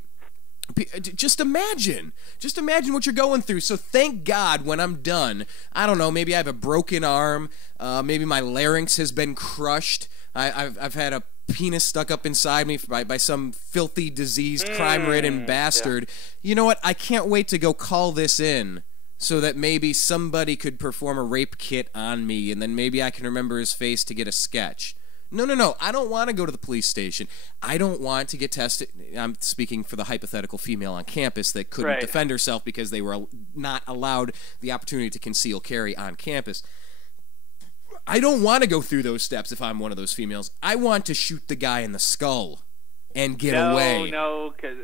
just imagine what you're going through. So thank God when I'm done, I don't know, maybe I have a broken arm, maybe my larynx has been crushed. I've had a penis stuck up inside me by some filthy, diseased, crime-ridden bastard. Yeah. You know what? I can't wait to go call this in so that maybe somebody could perform a rape kit on me, and then maybe I can remember his face to get a sketch. No. I don't want to go to the police station. I don't want to get tested. I'm speaking for the hypothetical female on campus that couldn't defend herself because they were not allowed the opportunity to conceal carry on campus. I don't want to go through those steps if I'm one of those females. I want to shoot the guy in the skull and get away. No, because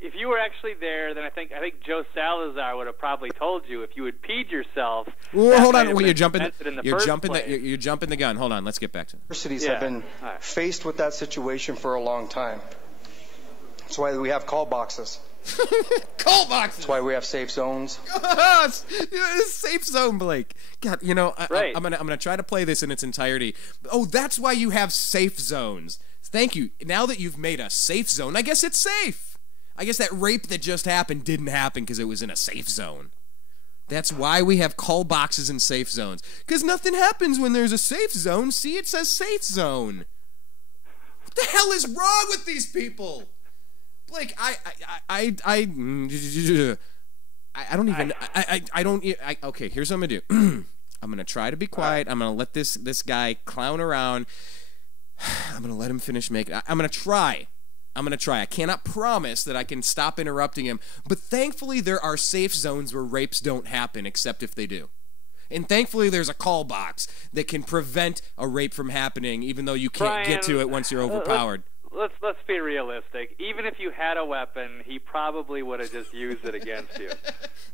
if you were actually there, then I think Joe Salazar would have probably told you if you had peed yourself. Well, hold on. Well, you're jumping the gun. Hold on. Let's get back to it. Universities have been faced with that situation for a long time. That's why we have call boxes. Call boxes. That's why we have safe zones. Safe zone, Blake. God, you know, I'm gonna try to play this in its entirety. Oh, that's why you have safe zones. Thank you. Now that you've made a safe zone, I guess it's safe. I guess that rape that just happened didn't happen because it was in a safe zone. That's why we have call boxes and safe zones. Because nothing happens when there's a safe zone. See, it says safe zone. What the hell is wrong with these people? Blake, okay, here's what I'm gonna do. I'm gonna try to be quiet. I'm gonna let this guy clown around. I'm gonna let him finish making. I'm gonna try. I cannot promise that I can stop interrupting him, but thankfully there are safe zones where rapes don't happen, except if they do. And thankfully there's a call box that can prevent a rape from happening, even though you can't get to it once you're overpowered. Let's be realistic. Even if you had a weapon, he probably would have just used it against you.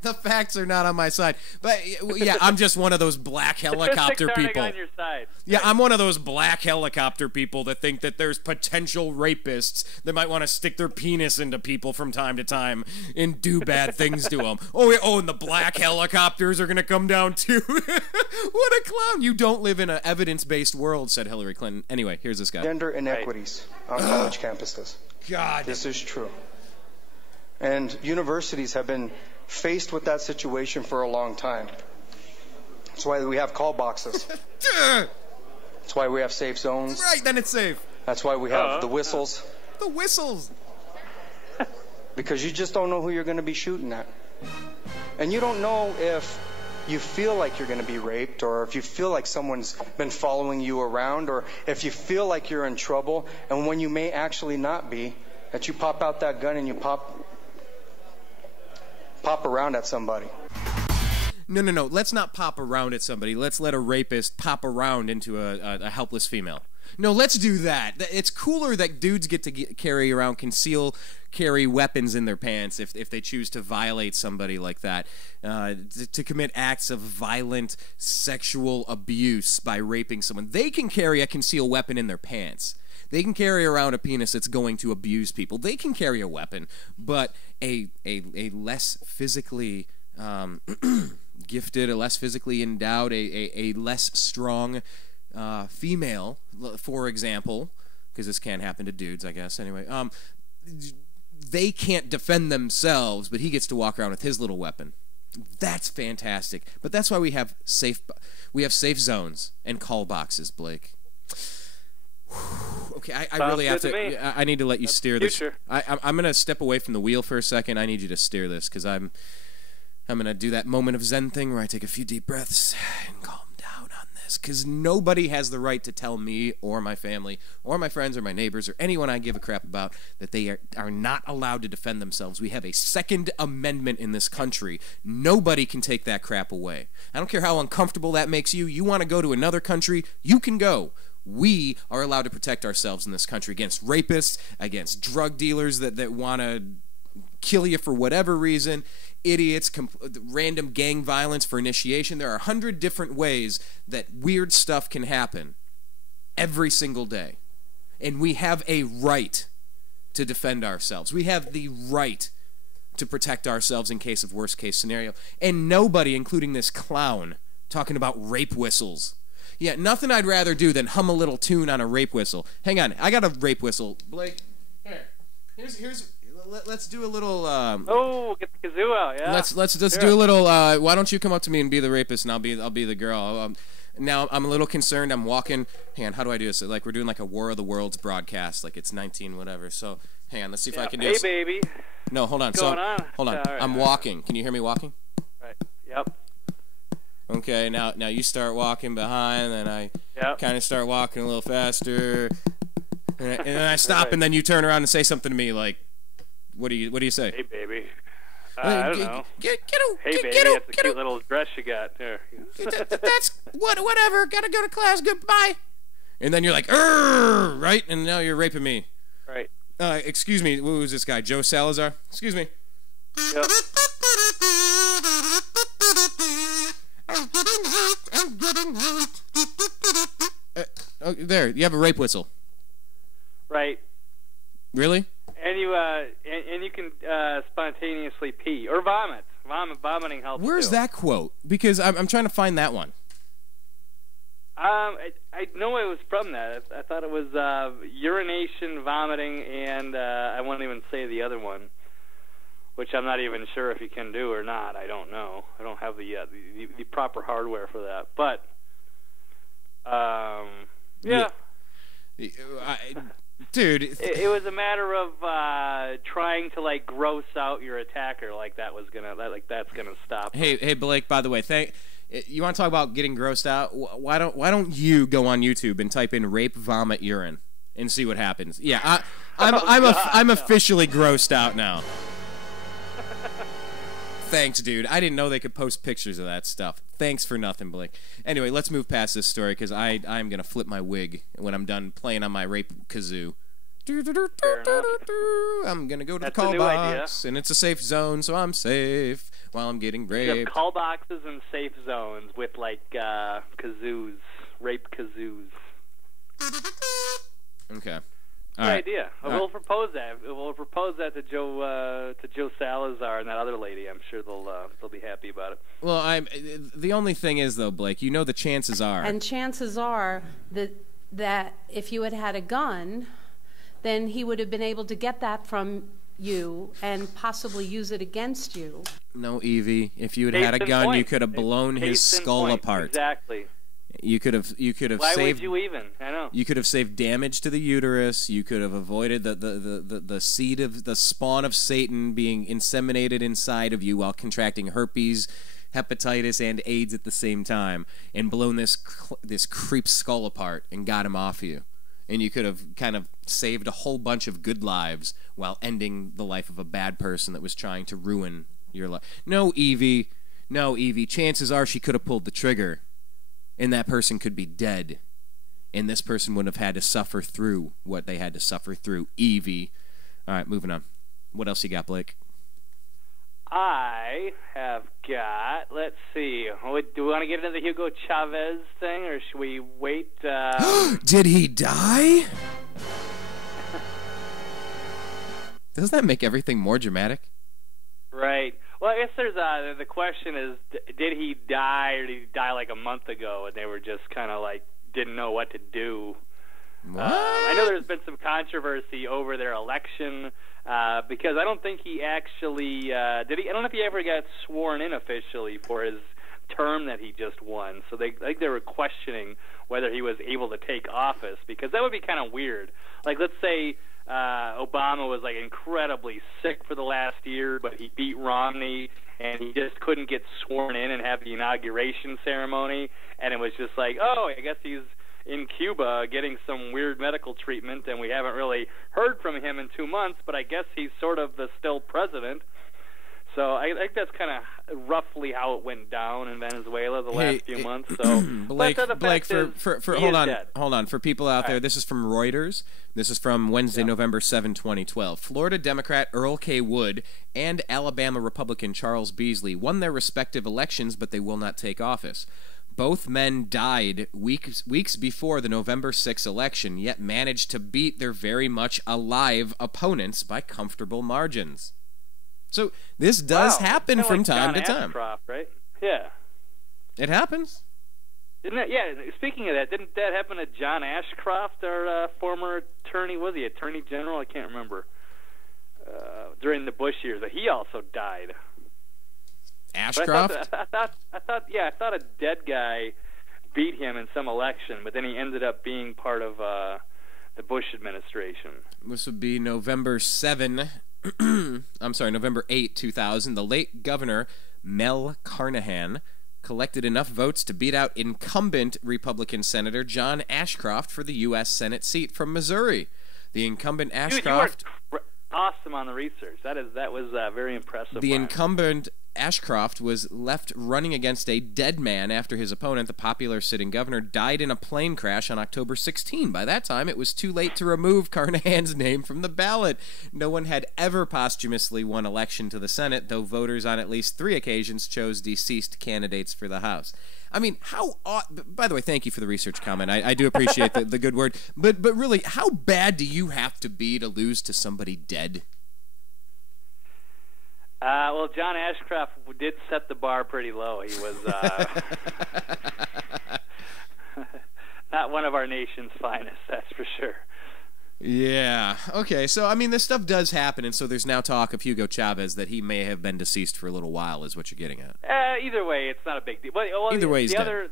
The facts are not on my side. But yeah, I'm just one of those black helicopter people. On your side. Yeah, I'm one of those black helicopter people that think that there's potential rapists that might want to stick their penis into people from time to time and do bad things to them. Oh, and the black helicopters are going to come down too. What a clown. You don't live in an evidence-based world, said Hillary Clinton. Anyway, here's this guy. Gender inequities on college campuses. God. This is true. And universities have been faced with that situation for a long time. That's why we have call boxes. That's why we have safe zones. Right, then it's safe. That's why we have the whistles. The whistles. Because you just don't know who you're going to be shooting at. And you don't know if you feel like you're going to be raped, or if you feel like someone's been following you around, or if you feel like you're in trouble, and when you may actually not be, that you pop out that gun and you pop around at somebody. No. Let's not pop around at somebody. Let's let a rapist pop around into a helpless female. No, let's do that. It's cooler that dudes get to carry around carry weapons in their pants if they choose to violate somebody like that, to commit acts of violent sexual abuse by raping someone. They can carry a concealed weapon in their pants. They can carry around a penis that's going to abuse people. They can carry a weapon, but a less physically gifted, a less physically endowed, a less strong female, for example, because this can't happen to dudes, I guess. Anyway, they can't defend themselves, but he gets to walk around with his little weapon. That's fantastic. But that's why we have safe zones and call boxes, Blake. Okay, I really have to. I need to let you steer this. I'm going to step away from the wheel for a second. I need you to steer this because I'm going to do that moment of Zen thing where I take a few deep breaths and calm down on this, because nobody has the right to tell me or my family or my friends or my neighbors or anyone I give a crap about that they are not allowed to defend themselves. We have a Second Amendment in this country. Nobody can take that crap away. I don't care how uncomfortable that makes you. You want to go to another country, you can go. We are allowed to protect ourselves in this country against rapists, against drug dealers that want to kill you for whatever reason, idiots, random gang violence for initiation. There are 100 different ways that weird stuff can happen every single day. And we have a right to defend ourselves. We have the right to protect ourselves in case of worst case scenario. And nobody, including this clown, talking about rape whistles. Yeah, nothing I'd rather do than hum a little tune on a rape whistle. Hang on, I got a rape whistle. Blake, here. Let's do a little. Get the kazoo out, yeah. Let's do a little. Why don't you come up to me and be the rapist, and I'll be the girl. Now I'm a little concerned. I'm walking. Hang on, how do I do this? Like we're doing like a War of the Worlds broadcast, like it's 19 whatever. So hang on, let's see if I can do this. Hey, baby. No, hold on. What's going on? Hold on. Right, I'm walking. Can you hear me walking? Right. Yep. Okay. Now you start walking behind, and I. Yep. Kind of start walking a little faster, and then I stop, Right. and then you turn around and say something to me like, "What do you say?" Hey, baby. I don't know. Get Hey, baby, that's a cute little dress you got there. That's whatever. Gotta go to class. Goodbye. And then you're like, right? And now you're raping me. Right. Excuse me. Who is this guy? Joe Salazar? Excuse me. Yep. There. You have a rape whistle. Right. Really? And you can spontaneously pee or vomit. Vomiting helps. Where's too. that quote? Because I'm trying to find that one. I know it was from that. I thought it was urination, vomiting, and I won't even say the other one, which I'm not even sure if you can do or not. I don't know. I don't have the proper hardware for that. But yeah. Dude, it was a matter of trying to like gross out your attacker, like that's gonna stop. Hey, Blake. By the way, you want to talk about getting grossed out? Why don't you go on YouTube and type in rape, vomit, urine and see what happens? Yeah, I'm officially grossed out now. Thanks, dude. I didn't know they could post pictures of that stuff. Thanks for nothing, Blake. Anyway, let's move past this story because I'm going to flip my wig when I'm done playing on my rape kazoo. I'm going to go to the call box, and it's a safe zone, so I'm safe while I'm getting raped. You have call boxes and safe zones with, like, kazoos, rape kazoos. Okay. Good idea. We'll propose that. We'll propose that to Joe Salazar and that other lady. I'm sure they'll be happy about it. Well, the only thing is though, Blake, you know the chances are. And chances are that if you had had a gun, then he would have been able to get that from you and possibly use it against you. No, Evie. If you had a gun, you could have blown his skull apart. Exactly. You could have Why saved. would you even? I know. You could have saved damage to the uterus. You could have avoided the seed of the spawn of Satan being inseminated inside of you while contracting herpes, hepatitis, and AIDS at the same time, and blown this creep's skull apart and got him off you. And you could have kind of saved a whole bunch of good lives while ending the life of a bad person that was trying to ruin your life. No, Evie. Chances are she could have pulled the trigger. And that person could be dead. And this person would have had to suffer through what they had to suffer through. Evie. All right, moving on. What else you got, Blake? I have got, let's see. Do we want to get into the Hugo Chavez thing, or should we wait? Did he die? Doesn't that make everything more dramatic? Right. Well, I guess there's the question is, did he die, or did he die like a month ago, and they were just kind of like didn't know what to do? What? I know there's been some controversy over their election because I don't think he actually did. I don't know if he ever got sworn in officially for his term that he just won. So I think they were questioning whether he was able to take office, because that would be kind of weird. Like, let's say Obama was like incredibly sick for the last year, but he beat Romney, and he just couldn't get sworn in and have the inauguration ceremony, and it was just like, oh, I guess he's in Cuba getting some weird medical treatment, and we haven't really heard from him in 2 months, but I guess he's sort of the still president. So I think that's kind of roughly how it went down in Venezuela the last few months. So Blake, hold on. For people out there, right. This is from Reuters. This is from Wednesday, November 7, 2012. Florida Democrat Earl K. Wood and Alabama Republican Charles Beasley won their respective elections, but they will not take office. Both men died weeks before the November 6 election, yet managed to beat their very much alive opponents by comfortable margins. So this does happen from time to time. Ashcroft, right? Yeah. It happens. Didn't that, yeah, speaking of that, didn't that happen to John Ashcroft, our former attorney? Was he Attorney General? I can't remember. During the Bush years, he also died. Ashcroft? I thought a dead guy beat him in some election, but then he ended up being part of the Bush administration. This would be November 8, 2000. The late Governor Mel Carnahan collected enough votes to beat out incumbent Republican Senator John Ashcroft for the U.S. Senate seat from Missouri. The incumbent Ashcroft... You were awesome on the research. That was very impressive. The incumbent Ashcroft was left running against a dead man after his opponent, the popular sitting governor, died in a plane crash on October 16. By that time, it was too late to remove Carnahan's name from the ballot. No one had ever posthumously won election to the Senate, though voters on at least 3 occasions chose deceased candidates for the House. I mean, by the way, thank you for the research comment. I do appreciate the good word. But really, how bad do you have to be to lose to somebody dead? Well, John Ashcroft did set the bar pretty low. He was not one of our nation's finest, that's for sure. Yeah. Okay. So, I mean, this stuff does happen, and so there's now talk of Hugo Chavez that he may have been deceased for a little while, is what you're getting at. Either way, it's not a big deal. Well, either way, he's dead. I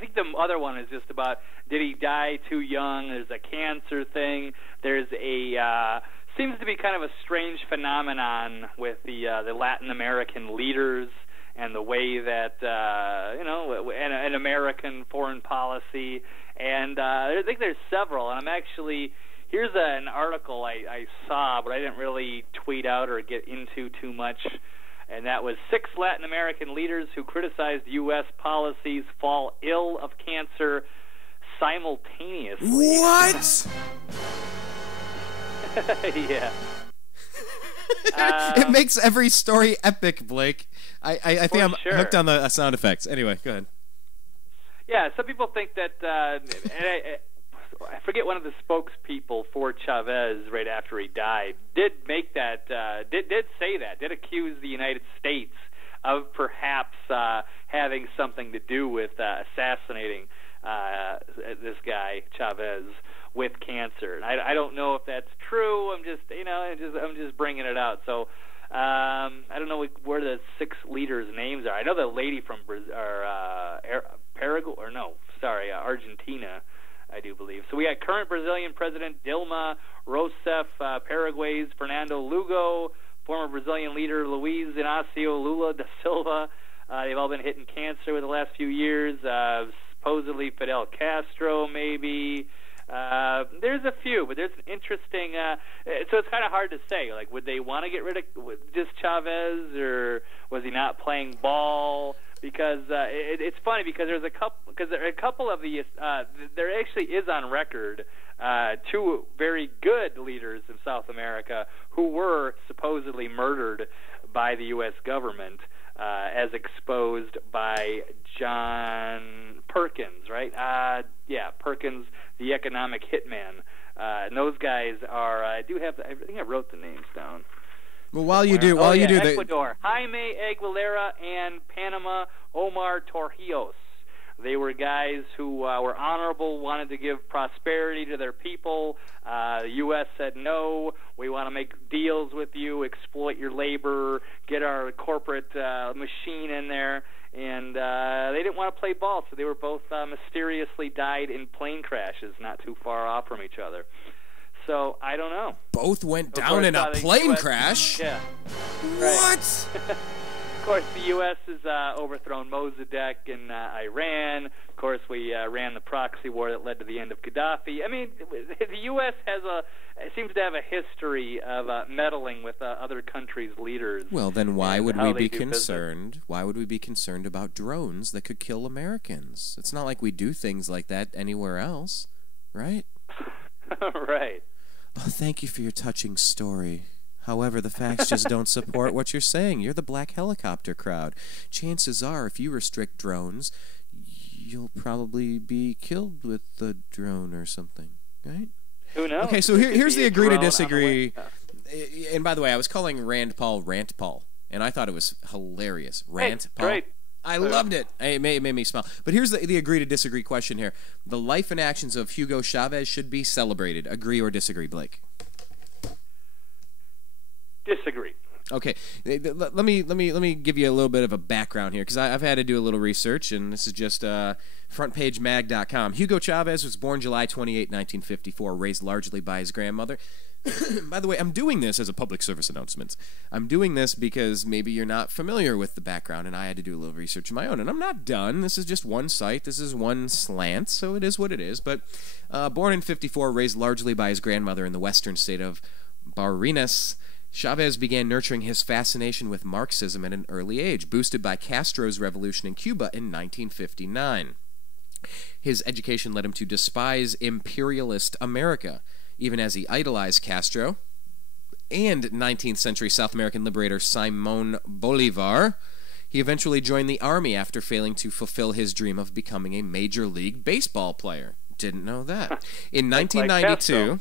think the other one is just about, did he die too young? There's a cancer thing. There's a... seems to be kind of a strange phenomenon with the Latin American leaders and the way that an American foreign policy, and I think there's several. And I'm actually, here's an article I saw, but I didn't really tweet out or get into too much. And that was 6 Latin American leaders who criticized U.S. policies fall ill of cancer simultaneously. What? Yeah. It makes every story epic, Blake. I think I'm hooked on the sound effects. Anyway, go ahead. Yeah, some people think that, and I forget, one of the spokespeople for Chavez right after he died did make that, did say that, did accuse the United States of perhaps having something to do with assassinating this guy Chavez with cancer. And I don't know if that's true. I'm just bringing it out. So I don't know where the 6 leaders' names are. I know the lady from Argentina, I do believe. So we got current Brazilian President Dilma Rousseff, Paraguay's Fernando Lugo, former Brazilian leader Luiz Inácio Lula da Silva. They've all been hitting cancer with the last few years. Supposedly Fidel Castro, maybe. There's a few, but there's an interesting. So it's kind of hard to say. Like, would they want to get rid of just Chavez, or was he not playing ball? Because it's funny because there's a couple. Because there are a couple of the. There actually is on record 2 very good leaders in South America who were supposedly murdered by the U.S. government, as exposed by John Perkins, right? Perkins, the economic hitman. And those guys are. I think I wrote the names down. Well, while you do, Ecuador, Jaime Aguilera and Panama Omar Torrijos. They were guys who were honorable, wanted to give prosperity to their people. The U.S. said, no, we want to make deals with you, exploit your labor, get our corporate machine in there. And they didn't want to play ball, so they were both mysteriously died in plane crashes not too far off from each other. So, I don't know. Both went down in a plane crash? Yeah. What? Of course, the U.S. has overthrown Mossadegh in Iran. Of course, we ran the proxy war that led to the end of Gaddafi. I mean, the U.S. seems to have a history of meddling with other countries' leaders. Well, then why would we be concerned? Why would we be concerned about drones that could kill Americans? It's not like we do things like that anywhere else, right? Right. Oh, thank you for your touching story. However, the facts just don't support what you're saying. You're the black helicopter crowd. Chances are, if you restrict drones, you'll probably be killed with the drone or something, right? Who knows? Okay, so here's the agree to disagree. And by the way, I was calling Rant Paul, and I thought it was hilarious. Rant Paul. Great. I loved it. It made me smile. But here's the agree to disagree question here. The life and actions of Hugo Chavez should be celebrated. Agree or disagree, Blake? Disagree. Okay, let me give you a little bit of a background here, because I've had to do a little research, and this is just frontpagemag.com. Hugo Chavez was born July 28, 1954, raised largely by his grandmother. By the way, I'm doing this as a public service announcement. I'm doing this because maybe you're not familiar with the background, and I had to do a little research of my own. And I'm not done. This is just one site. This is one slant, so it is what it is. But born in 1954, raised largely by his grandmother in the western state of Barinas, Chavez began nurturing his fascination with Marxism at an early age, boosted by Castro's revolution in Cuba in 1959. His education led him to despise imperialist America, even as he idolized Castro and 19th century South American liberator Simón Bolívar. He eventually joined the army after failing to fulfill his dream of becoming a Major League Baseball player. Didn't know that. In 1992,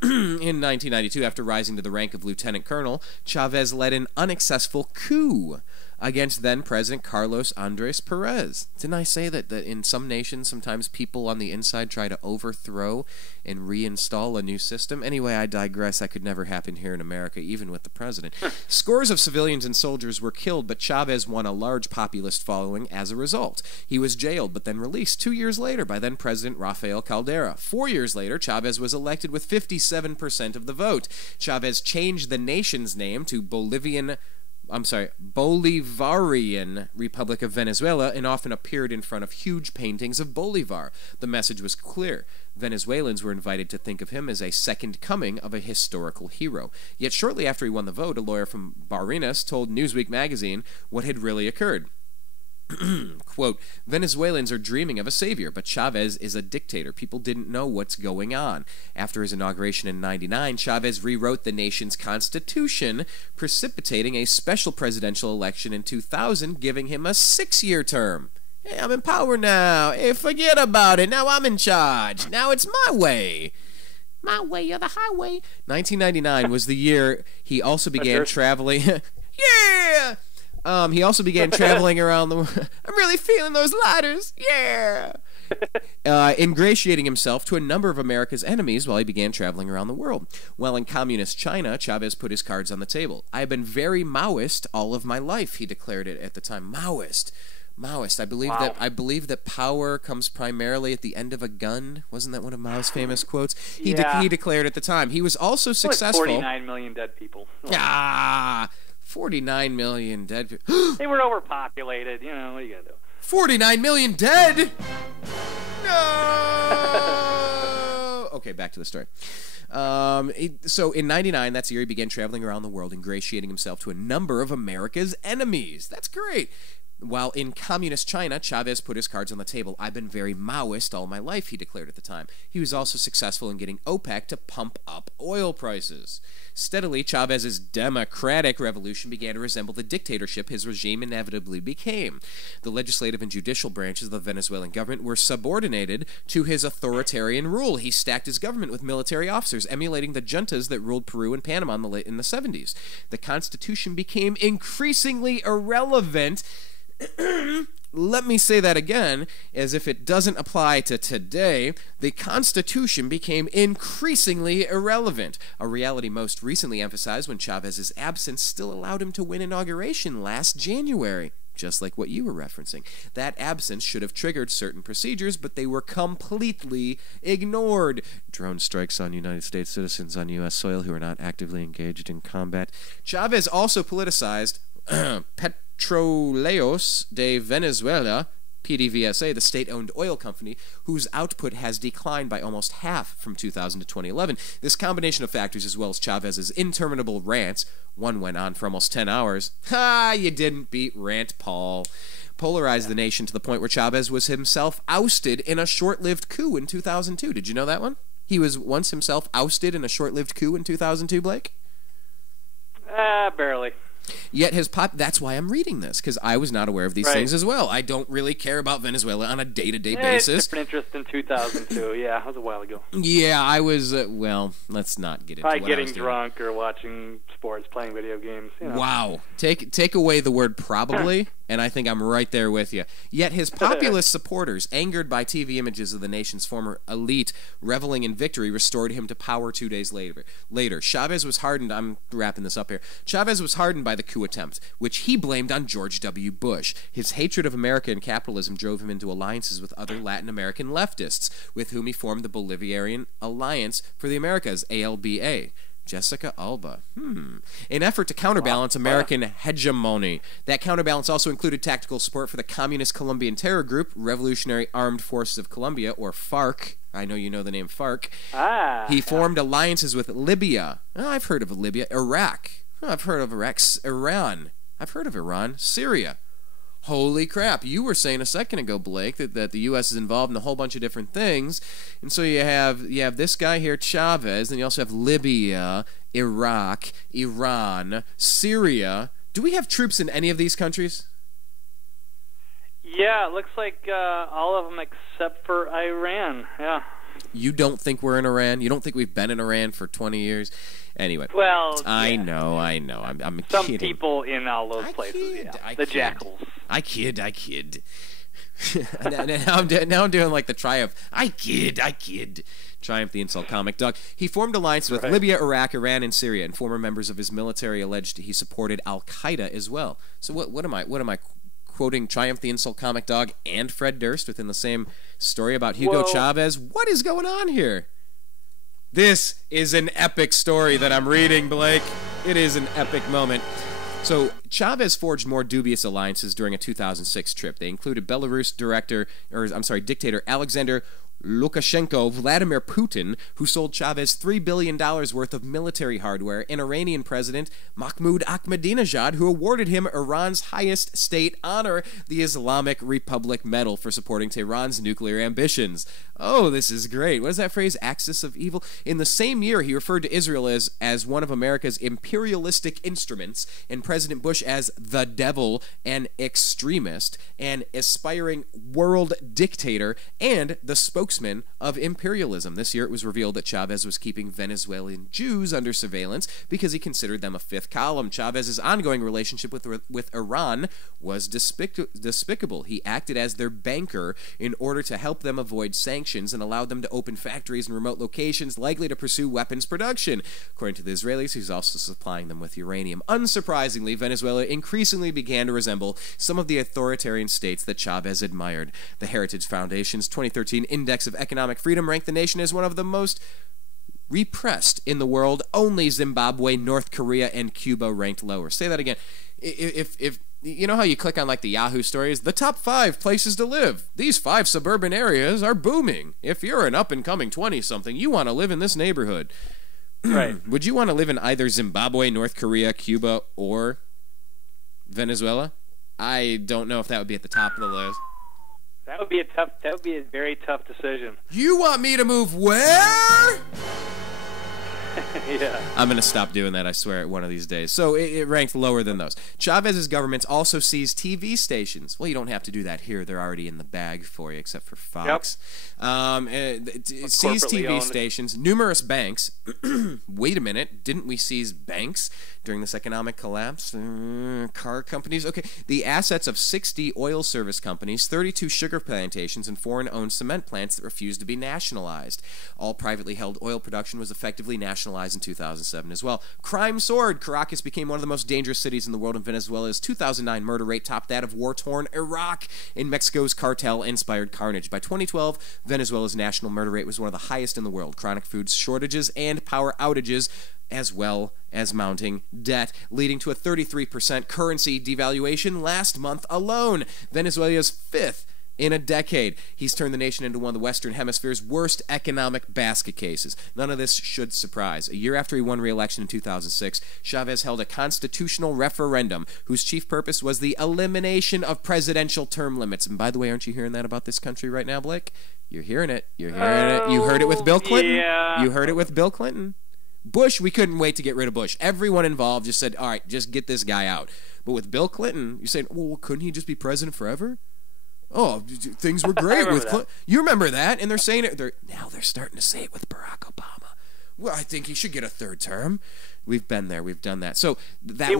in 1992, after rising to the rank of lieutenant colonel, Chavez led an unsuccessful coup against then-President Carlos Andrés Pérez. Didn't I say that in some nations, sometimes people on the inside try to overthrow and reinstall a new system? Anyway, I digress. That could never happen here in America, even with the president. Scores of civilians and soldiers were killed, but Chavez won a large populist following as a result. He was jailed, but then released 2 years later by then-President Rafael Caldera. 4 years later, Chavez was elected with 57% of the vote. Chavez changed the nation's name to Bolivarian Republic of Venezuela, and often appeared in front of huge paintings of Bolivar. The message was clear. Venezuelans were invited to think of him as a second coming of a historical hero. Yet shortly after he won the vote, a lawyer from Barinas told Newsweek magazine what had really occurred. Quote, Venezuelans are dreaming of a savior, but Chavez is a dictator. People didn't know what's going on. After his inauguration in 1999, Chavez rewrote the nation's constitution, precipitating a special presidential election in 2000, giving him a 6-year term. Hey, I'm in power now. Hey, forget about it. Now I'm in charge. Now it's my way. My way or the highway. 1999 was the year he also began traveling. Yeah! He also began traveling around the world. I'm really feeling those lighters. Yeah! Ingratiating himself to a number of America's enemies while he began traveling around the world. While in communist China, Chavez put his cards on the table. I have been very Maoist all of my life, he declared it at the time. Maoist. I believe that power comes primarily at the end of a gun. Wasn't that one of Mao's famous quotes? He declared at the time. He was also successful. 49 million dead people. 49 million dead people. They were overpopulated. You know, what are you going to do? 49 million dead? No! Okay, back to the story. So in 1999, that's the year he began traveling around the world, ingratiating himself to a number of America's enemies. That's great. While in communist China, Chavez put his cards on the table. I've been very Maoist all my life, he declared at the time. He was also successful in getting OPEC to pump up oil prices. Steadily, Chavez's democratic revolution began to resemble the dictatorship his regime inevitably became. The legislative and judicial branches of the Venezuelan government were subordinated to his authoritarian rule. He stacked his government with military officers, emulating the juntas that ruled Peru and Panama in the 70s. The Constitution became increasingly irrelevant. Let me say that again, as if it doesn't apply to today. The Constitution became increasingly irrelevant, a reality most recently emphasized when Chavez's absence still allowed him to win inauguration last January, just like what you were referencing. That absence should have triggered certain procedures, but they were completely ignored. Drone strikes on United States citizens on U.S. soil who are not actively engaged in combat. Chavez also politicized Petróleos de Venezuela, PDVSA, the state-owned oil company, whose output has declined by almost half from 2000 to 2011. This combination of factors, as well as Chavez's interminable rants, one went on for almost 10 hours. Ha! You didn't beat Rant Paul. Polarized the nation to the point where Chavez was himself ousted in a short-lived coup in 2002. Did you know that one? He was once himself ousted in a short-lived coup in 2002, Blake? Barely. Yet his that's why I'm reading this, because I was not aware of these things as well. I don't really care about Venezuela on a day-to-day basis. Different interest in 2002. Yeah, that was a while ago. Yeah, I was, well, let's not get into Probably getting drunk or watching sports, playing video games. You know. Wow. Take away the word probably, and I think I'm right there with you. Yet his populist supporters, angered by TV images of the nation's former elite reveling in victory, restored him to power 2 days later. Chavez was hardened. I'm wrapping this up here. Chavez was hardened by the coup attempt, which he blamed on George W. Bush. His hatred of America and capitalism drove him into alliances with other Latin American leftists, with whom he formed the Bolivarian Alliance for the Americas, ALBA. Jessica Alba. In effort to counterbalance American hegemony. That counterbalance also included tactical support for the Communist Colombian Terror Group, Revolutionary Armed Forces of Colombia, or FARC. I know you know the name FARC. He formed alliances with Libya. Oh, I've heard of Libya. Iraq. Oh, I've heard of Iraq. Iran. I've heard of Iran. Syria. Holy crap, you were saying a second ago, Blake, that the U.S. is involved in a whole bunch of different things. And so you have this guy here, Chavez, and you also have Libya, Iraq, Iran, Syria. Do we have troops in any of these countries? Yeah, it looks like all of them except for Iran, yeah. You don't think we're in Iran? You don't think we've been in Iran for 20 years? Anyway, well, I know. I'm some kidding. people in all those places, the jackals. I kid. now I'm doing like the Triumph. I kid. Triumph the insult comic dog. He formed alliances with Libya, Iraq, Iran, and Syria, and former members of his military alleged he supported Al Qaeda as well. So what am I quoting Triumph the insult comic dog and Fred Durst within the same story about Hugo Chavez? What is going on here? This is an epic story that I'm reading, Blake. It is an epic moment. So Chavez forged more dubious alliances during a 2006 trip. They included Belarus dictator Alexander Lukashenko, Vladimir Putin, who sold Chavez $3 billion worth of military hardware, and Iranian President Mahmoud Ahmadinejad, who awarded him Iran's highest state honor, the Islamic Republic Medal, for supporting Tehran's nuclear ambitions. Oh, this is great. What is that phrase? Axis of evil? In the same year, he referred to Israel as one of America's imperialistic instruments, and President Bush as the devil, an extremist, an aspiring world dictator, and the spokesman of imperialism. This year it was revealed that Chavez was keeping Venezuelan Jews under surveillance because he considered them a fifth column. Chavez's ongoing relationship with Iran was despicable. He acted as their banker in order to help them avoid sanctions and allowed them to open factories in remote locations likely to pursue weapons production. According to the Israelis, he's also supplying them with uranium. Unsurprisingly, Venezuela increasingly began to resemble some of the authoritarian states that Chavez admired. The Heritage Foundation's 2013 Index of Economic Freedom ranked the nation as one of the most repressed in the world. Only Zimbabwe, North Korea, and Cuba ranked lower. Say that again. If you know how you click on like the Yahoo stories, the top 5 places to live. These 5 suburban areas are booming. If you're an up-and-coming 20-something, you want to live in this neighborhood. Right. Would you want to live in either Zimbabwe, North Korea, Cuba, or Venezuela? I don't know if that would be at the top of the list. That would be a very tough decision. You want me to move where? Yeah. I'm going to stop doing that, I swear, one of these days. So it ranked lower than those. Chavez's government also seized TV stations. Well, you don't have to do that here. They're already in the bag for you, except for Fox. It seized TV stations, numerous banks. Wait a minute. Didn't we seize banks during this economic collapse? Car companies? Okay. The assets of 60 oil service companies, 32 sugar plantations, and foreign-owned cement plants that refused to be nationalized. All privately held oil production was effectively nationalized in 2007 as well. Crime soared. Caracas became one of the most dangerous cities in the world, and Venezuela's 2009 murder rate topped that of war-torn Iraq in Mexico's cartel-inspired carnage. By 2012, Venezuela's national murder rate was one of the highest in the world. Chronic food shortages and power outages, as well as mounting debt, leading to a 33% currency devaluation last month alone. Venezuela's 5th in a decade. He's turned the nation into one of the Western Hemisphere's worst economic basket cases. None of this should surprise. A year after he won re-election in 2006, Chavez held a constitutional referendum whose chief purpose was the elimination of presidential term limits. And by the way, aren't you hearing that about this country right now, Blake? You're hearing it. You're hearing it. You heard it with Bill Clinton. Yeah. You heard it with Bill Clinton. Bush, we couldn't wait to get rid of Bush. Everyone involved just said, all right, just get this guy out. But with Bill Clinton, you're saying, well, couldn't he just be president forever? Oh, things were great with Clinton. You remember that? And they're saying it. Now they're starting to say it with Barack Obama. Well, I think he should get a 3rd term. We've been there. We've done that. So that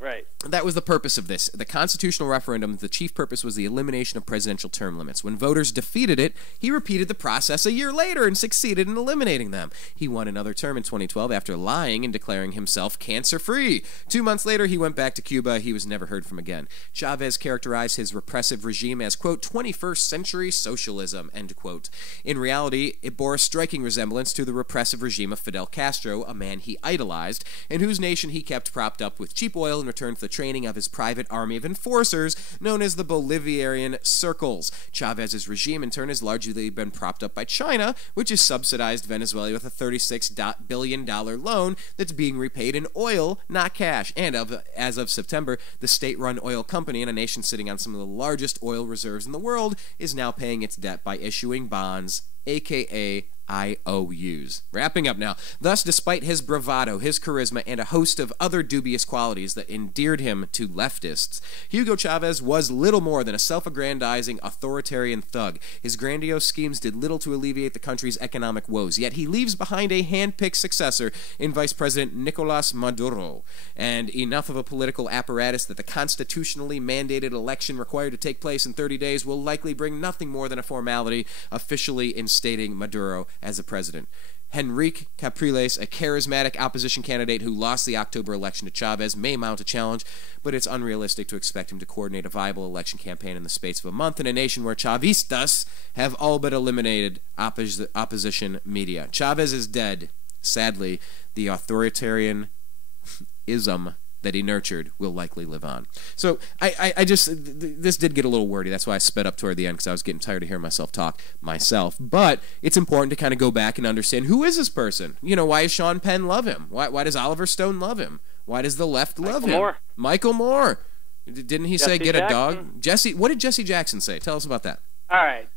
Right. That was the purpose of this. The constitutional referendum, the chief purpose was the elimination of presidential term limits. When voters defeated it, he repeated the process a year later and succeeded in eliminating them. He won another term in 2012 after lying and declaring himself cancer-free. 2 months later, he went back to Cuba. He was never heard from again. Chavez characterized his repressive regime as, quote, 21st century socialism, end quote. In reality, it bore a striking resemblance to the repressive regime of Fidel Castro, a man he idolized, and whose nation he kept propped up with cheap oil in return for the training of his private army of enforcers known as the Bolivarian Circles. Chavez's regime, in turn, has largely been propped up by China, which has subsidized Venezuela with a $36 billion loan that's being repaid in oil, not cash. And as of September, the state-run oil company, in a nation sitting on some of the largest oil reserves in the world, is now paying its debt by issuing bonds, a.k.a. IOUs. Wrapping up now. Thus, despite his bravado, his charisma, and a host of other dubious qualities that endeared him to leftists, Hugo Chavez was little more than a self-aggrandizing authoritarian thug. His grandiose schemes did little to alleviate the country's economic woes, yet he leaves behind a hand-picked successor in Vice President Nicolas Maduro, and enough of a political apparatus that the constitutionally mandated election required to take place in 30 days will likely bring nothing more than a formality, officially instating Maduro as a president. Henrique Capriles, a charismatic opposition candidate who lost the October election to Chavez, may mount a challenge, but it's unrealistic to expect him to coordinate a viable election campaign in the space of a month in a nation where Chavistas have all but eliminated opposition media. Chavez is dead. Sadly, the authoritarianism that he nurtured will likely live on. So I just, this did get a little wordy. That's why I sped up toward the end, because I was getting tired of hearing myself talk myself. But it's important to kind of go back and understand, who is this person? You know, why does Sean Penn love him? Why does Oliver Stone love him? Why does the left love him? Michael Moore. Didn't he say get a dog? Jesse, what did Jesse Jackson say? Tell us about that. All right.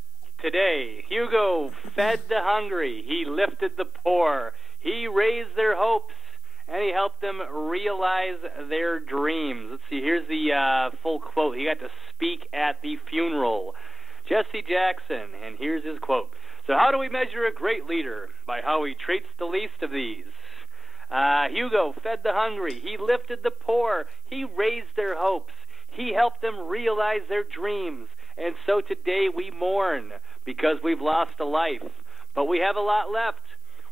Today, Hugo fed the hungry. He lifted the poor. He raised their hopes. And he helped them realize their dreams. Let's see, here's the full quote. He got to speak at the funeral. Jesse Jackson, and here's his quote. So how do we measure a great leader? By how he treats the least of these. Hugo fed the hungry. He lifted the poor. He raised their hopes. He helped them realize their dreams. And so today we mourn because we've lost a life. But we have a lot left.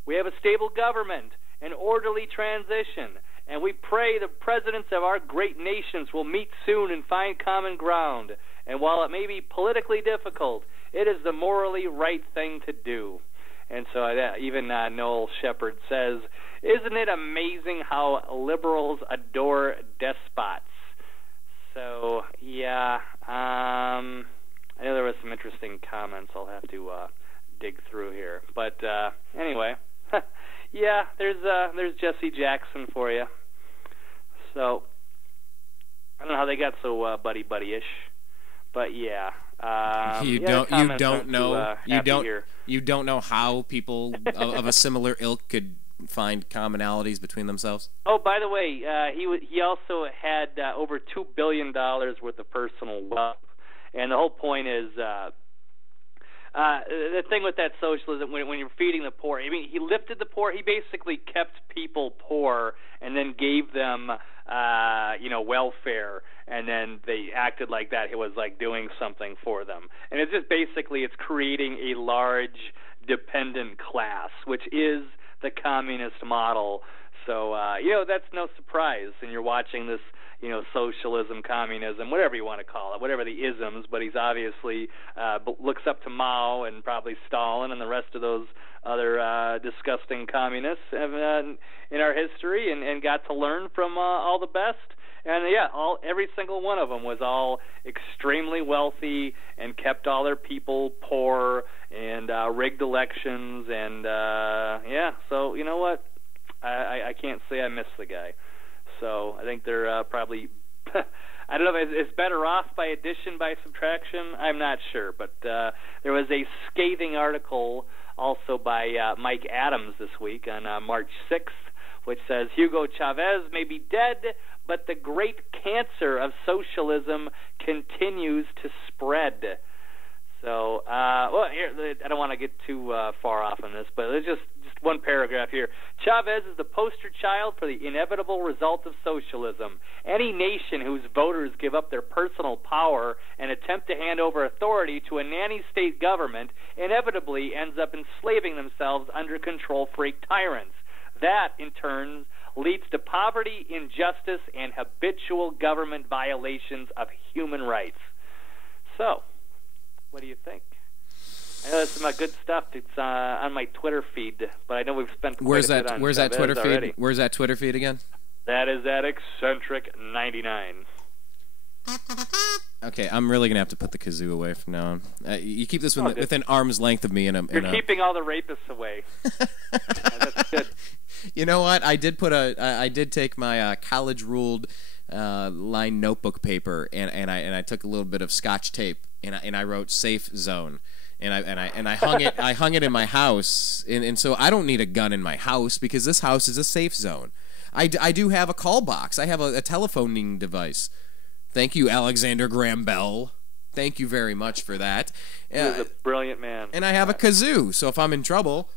We have a stable government, an orderly transition, and we pray the presidents of our great nations will meet soon and find common ground. And while it may be politically difficult, it is the morally right thing to do. And so even Noel Shepard says, isn't it amazing how liberals adore despots? So, yeah, I know there was some interesting comments I'll have to dig through here. But anyway... Yeah, there's Jesse Jackson for you. So I don't know how they got so buddy-ish, but yeah. You don't know how people of a similar ilk could find commonalities between themselves. Oh, by the way, he also had over $2 billion worth of personal wealth, and the whole point is. The thing with that socialism, when you're feeding the poor, I mean, he lifted the poor. He basically kept people poor and then gave them, welfare, and then they acted like that. It was like doing something for them. And it's just basically it's creating a large dependent class, which is the communist model. So, that's no surprise. And you're watching this, socialism, communism, whatever you want to call it, whatever the isms, but he's obviously looks up to Mao and probably Stalin and the rest of those other disgusting communists in our history and got to learn from all the best. And, every single one of them was all extremely wealthy and kept all their people poor and rigged elections. And, so you know what? I can't say I miss the guy. So I think they're probably, I don't know if it's better off by addition, by subtraction. I'm not sure. But there was a scathing article also by Mike Adams this week on March 6th, which says, Hugo Chavez may be dead, but the great cancer of socialism continues to spread. So, Well, here, I don't want to get too far off on this, but there's just one paragraph here. Chavez is the poster child for the inevitable result of socialism. Any nation whose voters give up their personal power and attempt to hand over authority to a nanny state government inevitably ends up enslaving themselves under control freak tyrants. That, in turn, leads to poverty, injustice, and habitual government violations of human rights. So, what do you think? I know that's some good stuff. It's on my Twitter feed, but I know we've spent quite a bit on Where's that Twitter feed? Already. Where's that Twitter feed again? That is at Eccentric 99. Okay, I'm really gonna have to put the kazoo away from now on. You keep this within arm's length of me, and you're keeping all the rapists away. That's good. You know what? I did take my college ruled line notebook paper, and I took a little bit of Scotch tape, and I wrote "safe zone." And I hung it in my house, and so I don't need a gun in my house because this house is a safe zone. I do have a call box. I have a telephoning device. Thank you, Alexander Graham Bell. Thank you very much for that. He's a brilliant man. And I have a kazoo, so if I'm in trouble,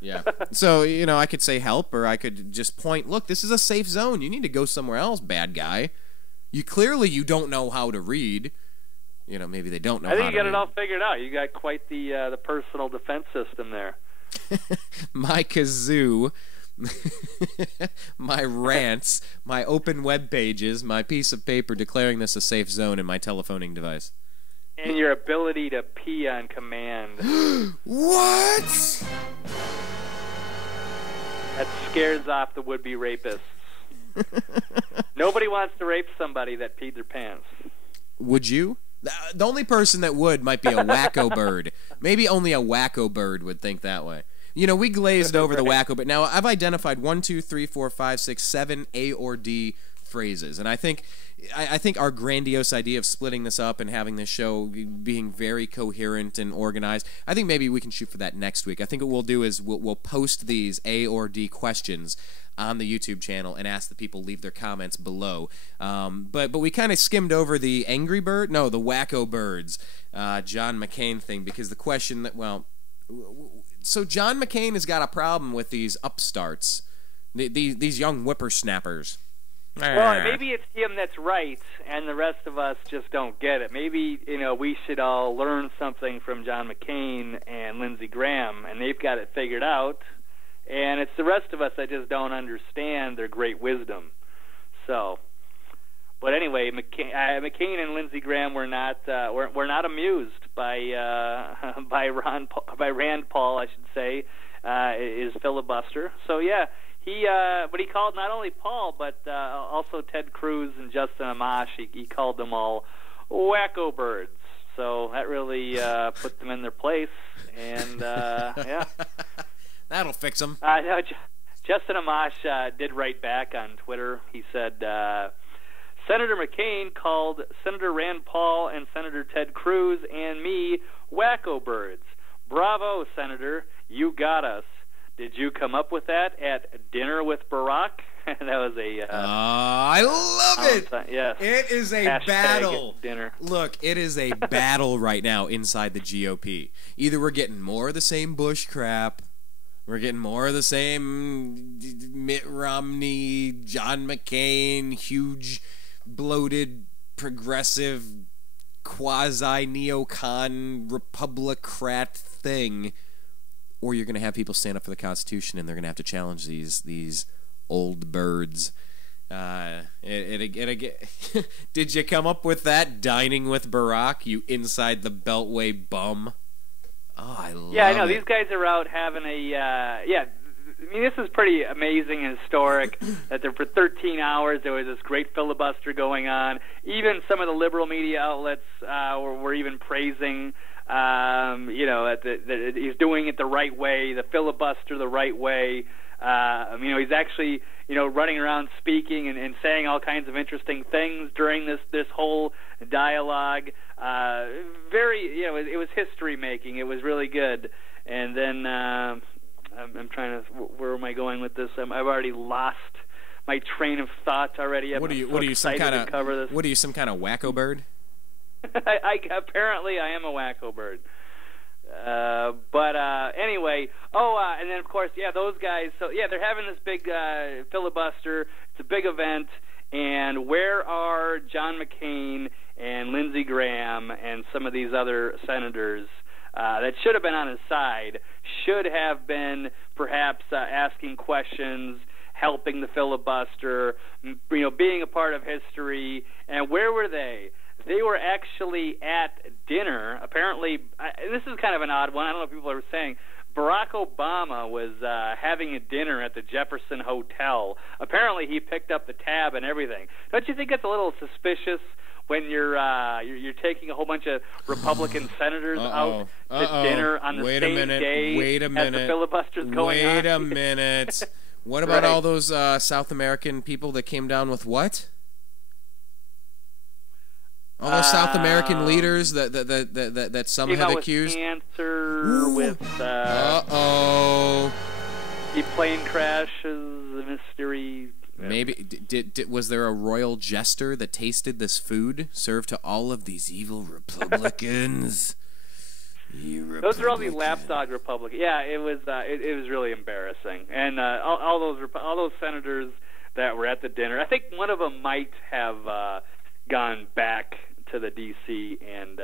yeah. So I could say help, or I could just point. Look, this is a safe zone. You need to go somewhere else, bad guy. You don't know how to read. Maybe they don't know how to read. I think you got it all figured out. You got quite the personal defense system there. My kazoo, my rants, my open web pages, my piece of paper declaring this a safe zone, and my telephoning device. And your ability to pee on command. What? That scares off the would-be rapists. Nobody wants to rape somebody that peed their pants. Would you? The only person that would might be a wacko bird. Maybe only a wacko bird would think that way. We glazed over the wacko, but now I've identified 1, 2, 3, 4, 5, 6, 7 A or D phrases, and I think our grandiose idea of splitting this up and having this show being very coherent and organized, I think maybe we can shoot for that next week. I think what we'll do is we'll post these A or D questions on the YouTube channel and ask the people leave their comments below. But we kind of skimmed over the Angry Bird, no, the Wacko Birds, John McCain thing, because the question that, so John McCain has got a problem with these upstarts, these young whippersnappers. Well, maybe it's him that's right, and the rest of us just don't get it. Maybe, we should all learn something from John McCain and Lindsey Graham, and they've got it figured out. And it's the rest of us that just don't understand their great wisdom. So, but anyway, McCain and Lindsey Graham were not amused by Rand Paul, I should say, is Filibuster. So yeah, but he called not only Paul but also Ted Cruz and Justin Amash. He called them all wacko birds. So that really put them in their place. And yeah. That'll fix them. No, Justin Amash did write back on Twitter. He said, Senator McCain called Senator Rand Paul and Senator Ted Cruz and me wacko birds. Bravo, Senator. You got us. Did you come up with that at dinner with Barack? That was a... I love it! Yes. It is a Hashtag battle. Dinner. Look, it is a battle right now inside the GOP. Either we're getting more of the same Bush crap, we're getting more of the same Mitt Romney, John McCain, huge, bloated, progressive, quasi-neocon, Republicrat thing, or you're going to have people stand up for the Constitution and they're going to have to challenge these old birds. Did you come up with that, dining with Barack, you inside the Beltway bum? Oh, I love it. Yeah, I know. These guys are out having a, I mean, this is pretty amazing and historic that for 13 hours there was this great filibuster going on. Even some of the liberal media outlets were even praising, he's doing it the right way, the filibuster the right way. He's actually, running around speaking and saying all kinds of interesting things during this whole dialogue. It was history making. It was really good. And then I'm trying to, where am I going with this? I've already lost my train of thought already. What are you, some kind of wacko bird? Apparently I am a wacko bird. But anyway, and then of course, those guys. So they're having this big filibuster. It's a big event. And where are John McCain and Lindsey Graham and some of these other senators that should have been on his side? Should have been perhaps asking questions, helping the filibuster, being a part of history. And where were they? They were actually at dinner. Apparently, this is kind of an odd one. I don't know if people are saying. Barack Obama was having a dinner at the Jefferson Hotel. Apparently, he picked up the tab and everything. Don't you think it's a little suspicious when you're taking a whole bunch of Republican senators out to dinner on the same day as the filibuster's going on? Wait a minute. What about all those South American people that came down with what? All those South American leaders that some had accused. Cancer, with the plane crashes, the mystery. Maybe was there a royal jester that tasted this food served to all of these evil Republicans? Those are all the lapdog Republicans. Yeah, it was really embarrassing, and all those senators that were at the dinner. I think one of them might have gone back to the D.C. and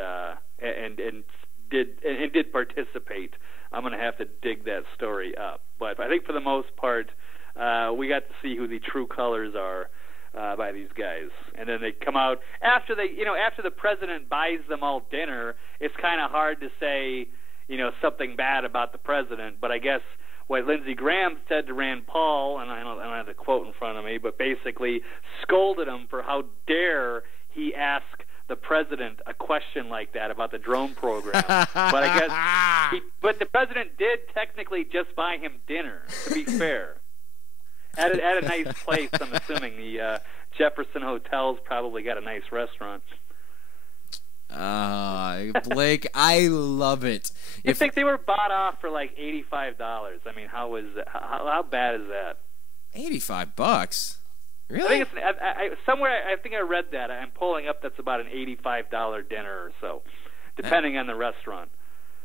did participate. I'm going to have to dig that story up, but I think for the most part, we got to see who the true colors are by these guys. And then they come out after the president buys them all dinner. It's kind of hard to say something bad about the president, but I guess what Lindsey Graham said to Rand Paul, and I don't have the quote in front of me, but basically scolded him for how dare he ask the president a question like that about the drone program. But I guess but the president did technically just buy him dinner, to be fair. At a nice place, I'm assuming. The Jefferson Hotel's probably got a nice restaurant. Blake, I love it. You think they were bought off for like $85? I mean, how bad is that? $85? Really? I think it's somewhere. I think I read that. I'm pulling up. That's about an $85 dinner or so, depending on the restaurant.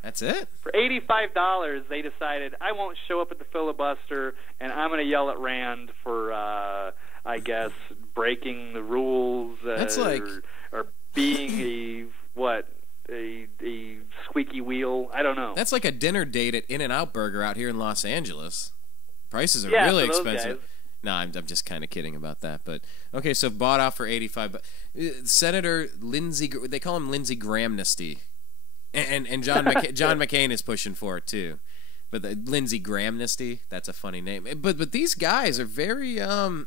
That's it? For $85, they decided I won't show up at the filibuster, and I'm going to yell at Rand for, I guess, breaking the rules. That's like or being a squeaky wheel. I don't know. That's like a dinner date at In-N-Out Burger out here in Los Angeles. Prices are really expensive. Guys. No, I'm just kind of kidding about that. But okay, so bought off for $85. Senator Lindsey, they call him Lindsey Grahamnesty, and John McCain is pushing for it too. But the Lindsey Grahamnesty, that's a funny name. But these guys are very hard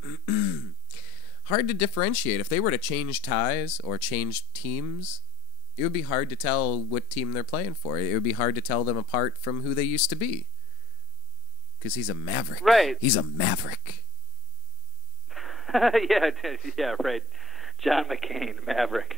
to differentiate. If they were to change ties or change teams, it would be hard to tell what team they're playing for. It would be hard to tell them apart from who they used to be. Because he's a maverick. Right. He's a maverick. yeah, right. John McCain, maverick.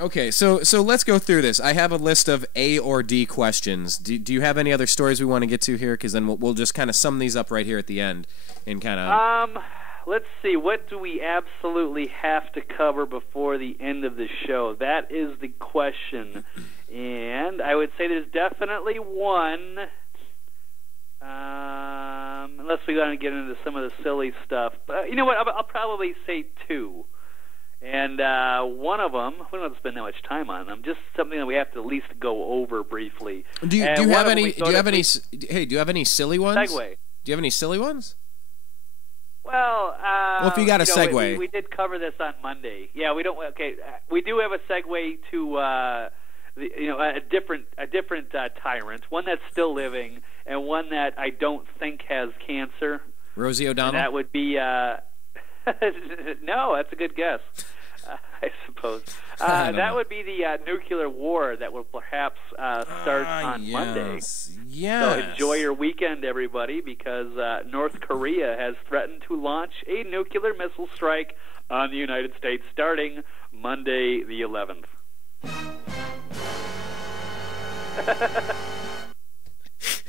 Okay, so let's go through this. I have a list of A or D questions. Do you have any other stories we want to get to here? Because then we'll just kind of sum these up right here at the end and kind of. Let's see. What do we absolutely have to cover before the end of the show? That is the question, and I would say there's definitely one. Unless we want to get into some of the silly stuff. But you know what? I'll probably say two. And one of them, we don't have to spend that much time on them. Just something that we have to at least go over briefly. Do you have any silly ones? Segue. Do you have any silly ones? Well, if you got a segue, we did cover this on Monday. Yeah, we don't. Okay, we do have a segue to a different tyrant, one that's still living, and one that I don't think has cancer. Rosie O'Donnell. And that would be no. That's a good guess. I suppose that would be the nuclear war that will perhaps start on Monday. Yes. So enjoy your weekend, everybody, because North Korea has threatened to launch a nuclear missile strike on the United States starting Monday the 11th.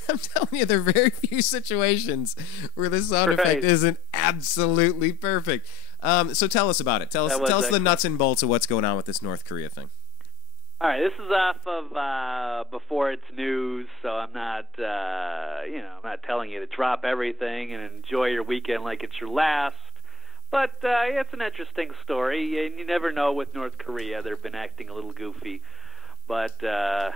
I'm telling you, there are very few situations where the sound effect isn't absolutely perfect. So tell us about it. Tell us the nuts and bolts of what's going on with this North Korea thing. All right, this is off of Before It's News, so I'm not, I'm not telling you to drop everything and enjoy your weekend like it's your last. But it's an interesting story, and you never know with North Korea. They've been acting a little goofy, but a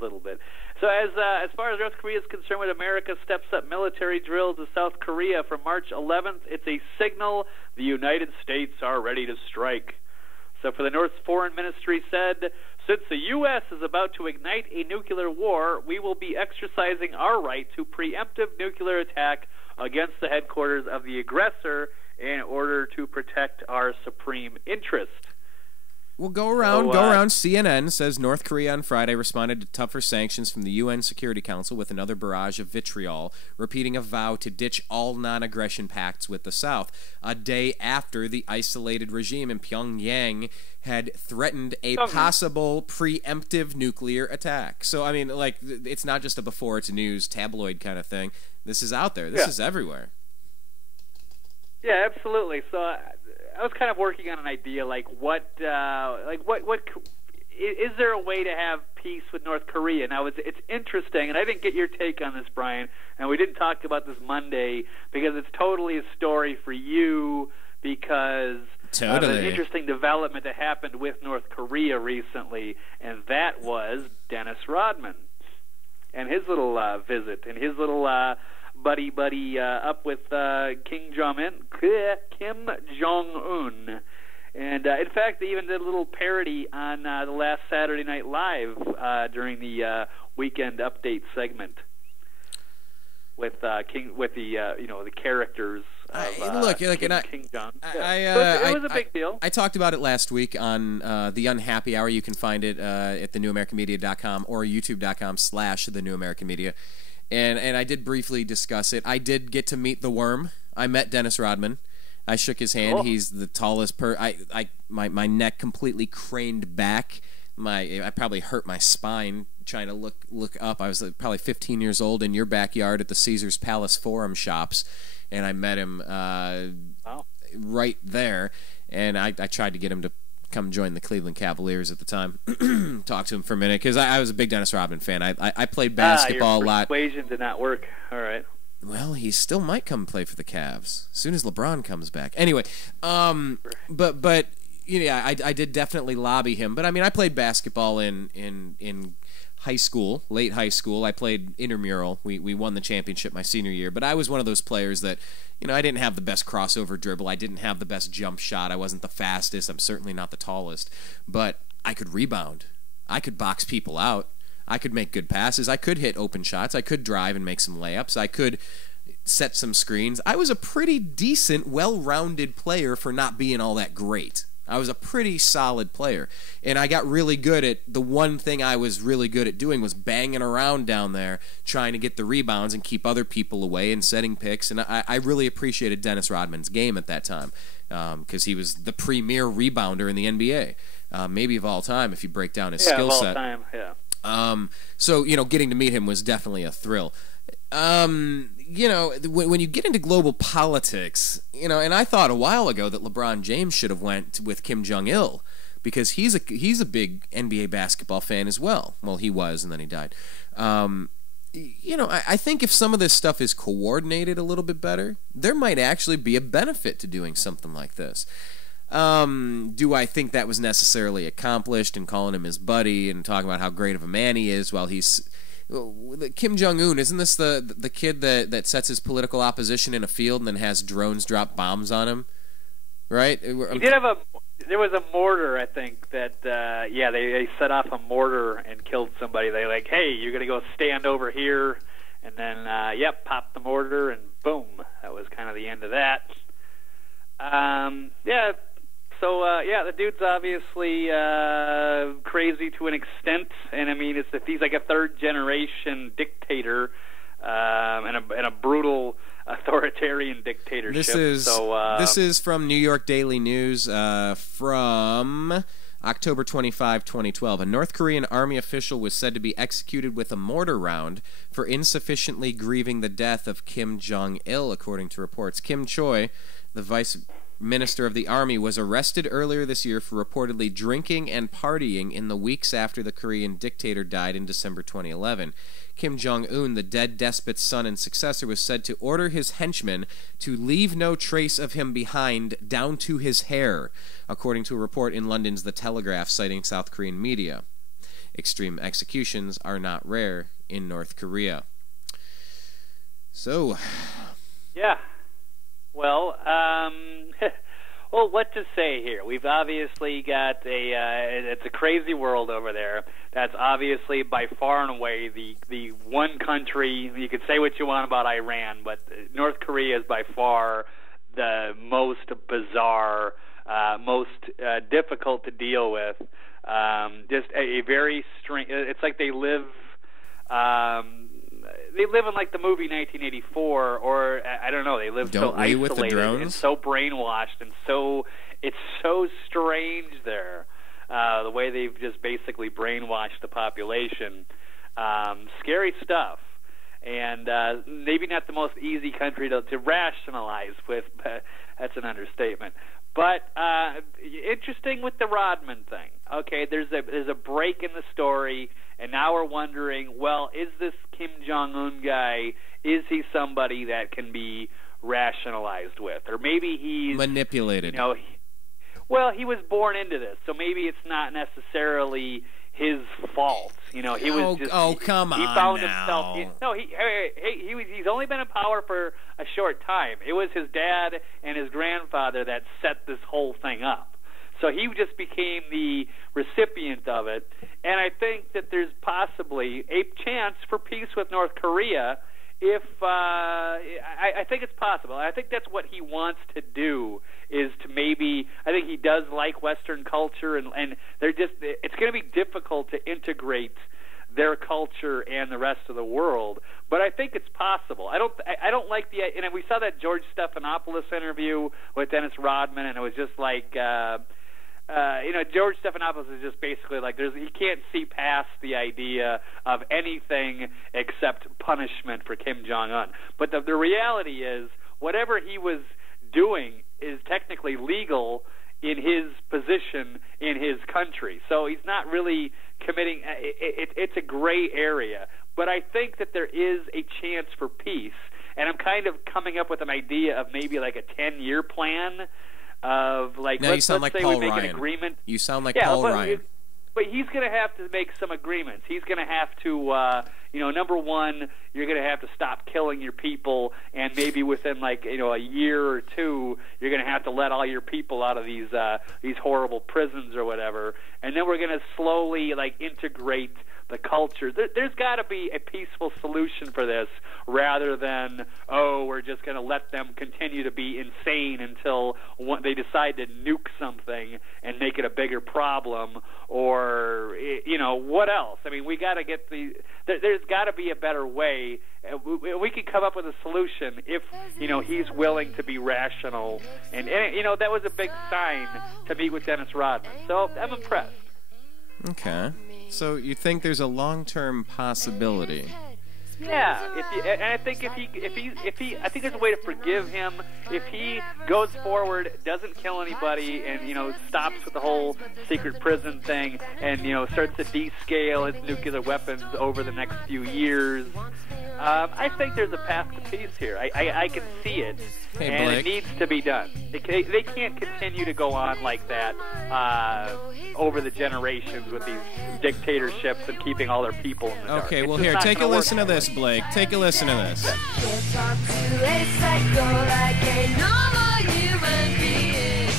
little bit. So as far as North Korea is concerned, when America steps up military drills to South Korea from March 11th, it's a signal the United States are ready to strike. So for the North Foreign Ministry said, since the U.S. is about to ignite a nuclear war, we will be exercising our right to preemptive nuclear attack against the headquarters of the aggressor in order to protect our supreme interest. Well, go around. CNN says North Korea on Friday responded to tougher sanctions from the UN Security Council with another barrage of vitriol, repeating a vow to ditch all non-aggression pacts with the South, a day after the isolated regime in Pyongyang had threatened a possible preemptive nuclear attack. So, I mean, like, it's not just a Before It's News tabloid kind of thing. This is out there. This is everywhere. Yeah, absolutely. So I was kind of working on an idea, what is there a way to have peace with North Korea? Now, it's interesting, and I didn't get your take on this, Brian, and we didn't talk about this Monday because it's totally a story for you because of an interesting development that happened with North Korea recently, and that was Dennis Rodman and his little visit and his little buddy up with Kim Jong-un. And in fact, they even did a little parody on the last Saturday Night Live during the weekend update segment with the characters of King Jong. It was a big deal. I talked about it last week on the Unhappy Hour. You can find it at thenewamericanmedia.com or youtube.com/thenewamericanmedia. And I did briefly discuss it. I did get to meet the Worm. I met Dennis Rodman. I shook his hand. Cool. He's the tallest my neck completely craned back. I probably hurt my spine trying to look up. I was probably 15 years old in your backyard at the Caesars Palace Forum shops, and I met him right there. And I tried to get him to come join the Cleveland Cavaliers at the time. Talk to him for a minute because I was a big Dennis Rodman fan. I played basketball a lot. Persuasion did not work. All right. Well, he still might come play for the Cavs as soon as LeBron comes back. Anyway, but I did definitely lobby him. But I mean, I played basketball in high school, late high school. I played intramural. We won the championship my senior year. But I was one of those players that, I didn't have the best crossover dribble. I didn't have the best jump shot. I wasn't the fastest. I'm certainly not the tallest. But I could rebound. I could box people out. I could make good passes. I could hit open shots. I could drive and make some layups. I could set some screens. I was a pretty decent, well-rounded player for not being all that great. I was a pretty solid player. And I got really good at the one thing I was really good at doing was banging around down there, trying to get the rebounds and keep other people away and setting picks. And I really appreciated Dennis Rodman's game at that time because he was the premier rebounder in the NBA, maybe of all time if you break down his skill set. Of all time, yeah. So, getting to meet him was definitely a thrill. When you get into global politics, and I thought a while ago that LeBron James should have went with Kim Jong-il because he's a big NBA basketball fan as well. Well, he was, and then he died. I think if some of this stuff is coordinated a little bit better, there might actually be a benefit to doing something like this. Do I think that was necessarily accomplished and calling him his buddy and talking about how great of a man he is while he's Kim Jong-un, isn't this the kid that sets his political opposition in a field and then has drones drop bombs on him? Right? There was a mortar, I think, that they set off a mortar and killed somebody. They hey, you're gonna go stand over here, and then pop the mortar and boom. That was kind of the end of that. So the dude's obviously crazy to an extent, and I mean, he's like a third-generation dictator and a brutal authoritarian dictatorship. This is from New York Daily News from October 25, 2012. A North Korean army official was said to be executed with a mortar round for insufficiently grieving the death of Kim Jong-il, according to reports. Kim Choi, the vice minister of the army, was arrested earlier this year for reportedly drinking and partying in the weeks after the Korean dictator died in December 2011. Kim Jong-un, the dead despot's son and successor, was said to order his henchmen to leave no trace of him behind, down to his hair, according to a report in London's The Telegraph citing South Korean media. Extreme executions are not rare in North Korea. So... yeah. Well, well, what to say here? We've obviously got it's a crazy world over there. That's obviously by far and away the one country. You could say what you want about Iran, but North Korea is by far the most bizarre, most difficult to deal with. Just a very strange. It's like they live in like the movie 1984, or I don't know. They live so isolated and so brainwashed, and it's so strange there. The way they've just basically brainwashed the population. Scary stuff, and maybe not the most easy country to rationalize with. That's an understatement. But interesting with the Rodman thing. Okay, there's a break in the story, and now we're wondering, well, is this Kim Jong-un guy, is he somebody that can be rationalized with? Or maybe he's... manipulated. You know, well, he was born into this, so maybe it's not necessarily his fault. You know, he was just... Oh, come on He found now. himself... he's only been in power for a short time. It was his dad and his grandfather that set this whole thing up. So he just became the recipient of it. And I think that there's possibly a chance for peace with North Korea if I think it's possible. I think that's what he wants to do, is to maybe, I think he does like Western culture, and they're just, it's going to be difficult to integrate their culture and the rest of the world, but I think it's possible. I don't like the, and we saw that George Stephanopoulos interview with Dennis Rodman, and it was just like, George Stephanopoulos is just basically like, he can't see past the idea of anything except punishment for Kim Jong-un. But the reality is, whatever he was doing is technically legal in his position in his country. So he's not really committing, it's a gray area. But I think that there is a chance for peace, and I'm kind of coming up with an idea of maybe like a 10-year plan of like, now let's you sound like say Paul we make Ryan. an agreement. You sound like Paul Ryan. But he's going to have to make some agreements. He's going to have to, number one, you're going to have to stop killing your people, and maybe within like, a year or two, you're going to have to let all your people out of these horrible prisons or whatever. And then we're going to slowly like integrate the culture. There's got to be a peaceful solution for this, rather than, we're just going to let them continue to be insane until they decide to nuke something and make it a bigger problem, or, what else? I mean, we got to get there's got to be a better way. We can come up with a solution if, he's willing to be rational. And that was a big sign to meet with Dennis Rodman. So I'm impressed. Okay. So you think there's a long-term possibility? Yeah, and I think I think there's a way to forgive him if he goes forward, doesn't kill anybody, and stops with the whole secret prison thing, and starts to descale his nuclear weapons over the next few years. I think there's a path to peace here. I can see it, and Blake. It needs to be done. They can't continue to go on like that over the generations with these dictatorships and keeping all their people in the dark. Okay, well, here, take a listen to this, Blake. Take a listen to this. Can't talk to a psycho like a normal human being.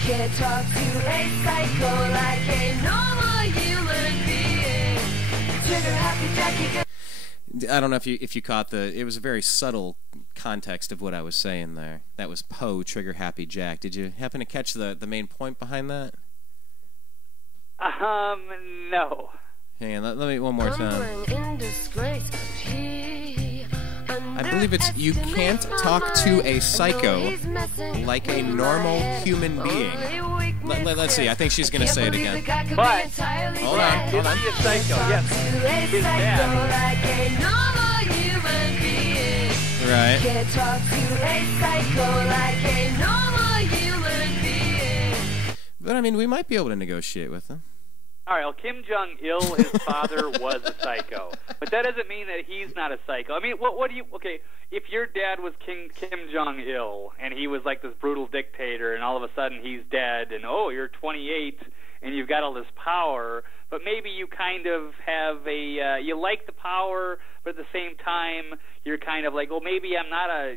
Can't talk to a psycho like a normal human being. Trigger happy Jackie. I don't know if you caught it was a very subtle context of what I was saying there. That was Poe, Trigger Happy Jack. Did you happen to catch the main point behind that? No. Hang on, let me one more time. I believe it's you can't talk to a psycho like a normal human being. Let's see. I think she's going to say it again. But Hold on. is he a psycho? Yes. His dad. Right. Can't talk to a psycho like a normal human being. But I mean, we might be able to negotiate with them. All right, well, Kim Jong-il, his father, was a psycho. But that doesn't mean that he's not a psycho. I mean, what do you... Okay, if your dad was Kim Jong-il, and he was like this brutal dictator, and all of a sudden he's dead, and, oh, you're 28, and you've got all this power, but maybe you kind of have a... you like the power, but at the same time, you're kind of like, well, maybe I'm not a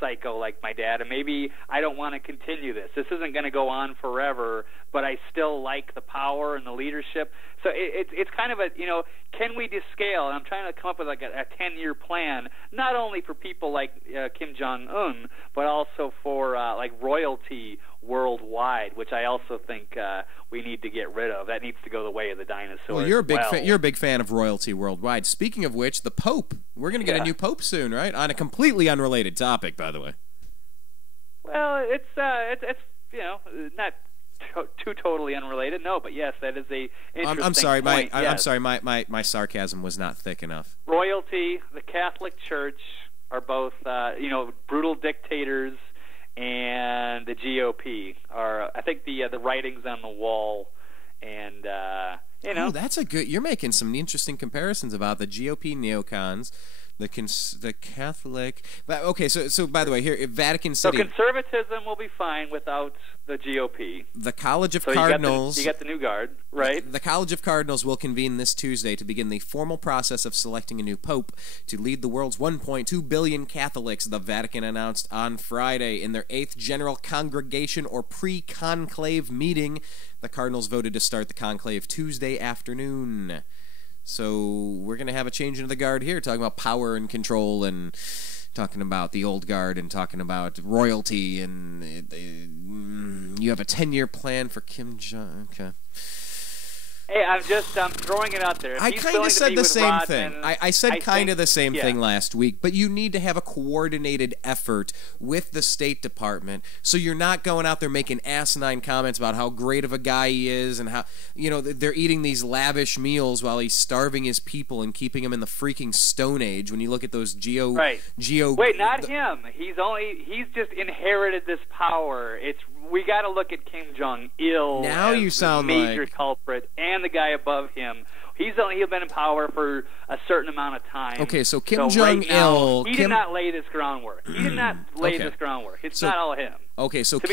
psycho like my dad, and maybe I don't want to continue this. This isn't going to go on forever, but I still like the power and the leadership. So it's kind of a, can we descale? And I'm trying to come up with like a 10-year plan, not only for people like Kim Jong-un, but also for like royalty worldwide, which I also think we need to get rid of. That needs to go the way of the dinosaurs. Well, you're a big fan of royalty worldwide. Speaking of which, the Pope. We're going to get a new Pope soon, right? On a completely unrelated topic, by the way. Well, it's not too totally unrelated. No, but yes, that is a interesting I'm sorry. point. I'm sorry. My sarcasm was not thick enough. Royalty, the Catholic Church are both brutal dictators, and the GOP are, I think, the writings on the wall, and Oh, that's a good. You're making some interesting comparisons about the GOP neocons, the Catholic. But okay, so by the way, here Vatican City. So conservatism will be fine without the GOP. The College of Cardinals. You got the new guard, right? The College of Cardinals will convene this Tuesday to begin the formal process of selecting a new pope to lead the world's 1.2 billion Catholics, the Vatican announced on Friday. In their 8th General Congregation or pre-conclave meeting, the Cardinals voted to start the conclave Tuesday afternoon. So we're going to have a change into the guard here, talking about power and control and talking about the old guard and talking about royalty, and you have a 10-year plan for Kim Jong. Okay. Hey, I'm throwing it out there. I kind of said the same thing. I said kind of the same thing last week, but you need to have a coordinated effort with the State Department, so you're not going out there making asinine comments about how great of a guy he is and how they're eating these lavish meals while he's starving his people and keeping them in the freaking Stone Age. When you look at those Wait, not him. He's just inherited this power. We got to look at Kim Jong-il. Now you sound the major culprit, and the guy above him. He's been in power for a certain amount of time. Okay, so Kim Jong-il... He did not lay this groundwork. He did not lay this groundwork. It's not all him. Okay, so To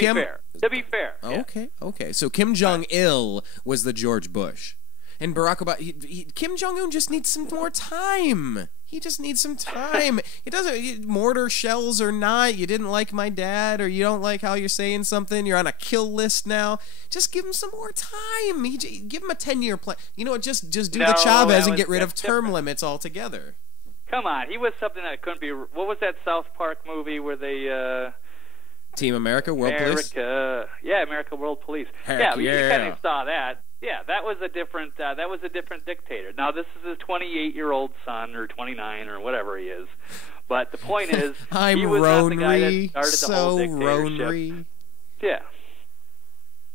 be fair. Okay. So Kim Jong-il was the George Bush. And Barack Obama... Kim Jong-un just needs some more time. He just needs some time. It doesn't... Mortar shells or not, you didn't like my dad, or you don't like how you're saying something, you're on a kill list now. Just give him some more time. Give him a 10-year plan. You know what, just do the Chavez and get rid of term limits altogether. Come on, he was something that couldn't be... What was that South Park movie where they... Team America, World Police? Yeah, America, World Police. You kind of saw that. Yeah, that was a different dictator. Now this is his 28-year-old son, or 29, or whatever he is. But the point is, he was not the guy that started the whole dictatorship.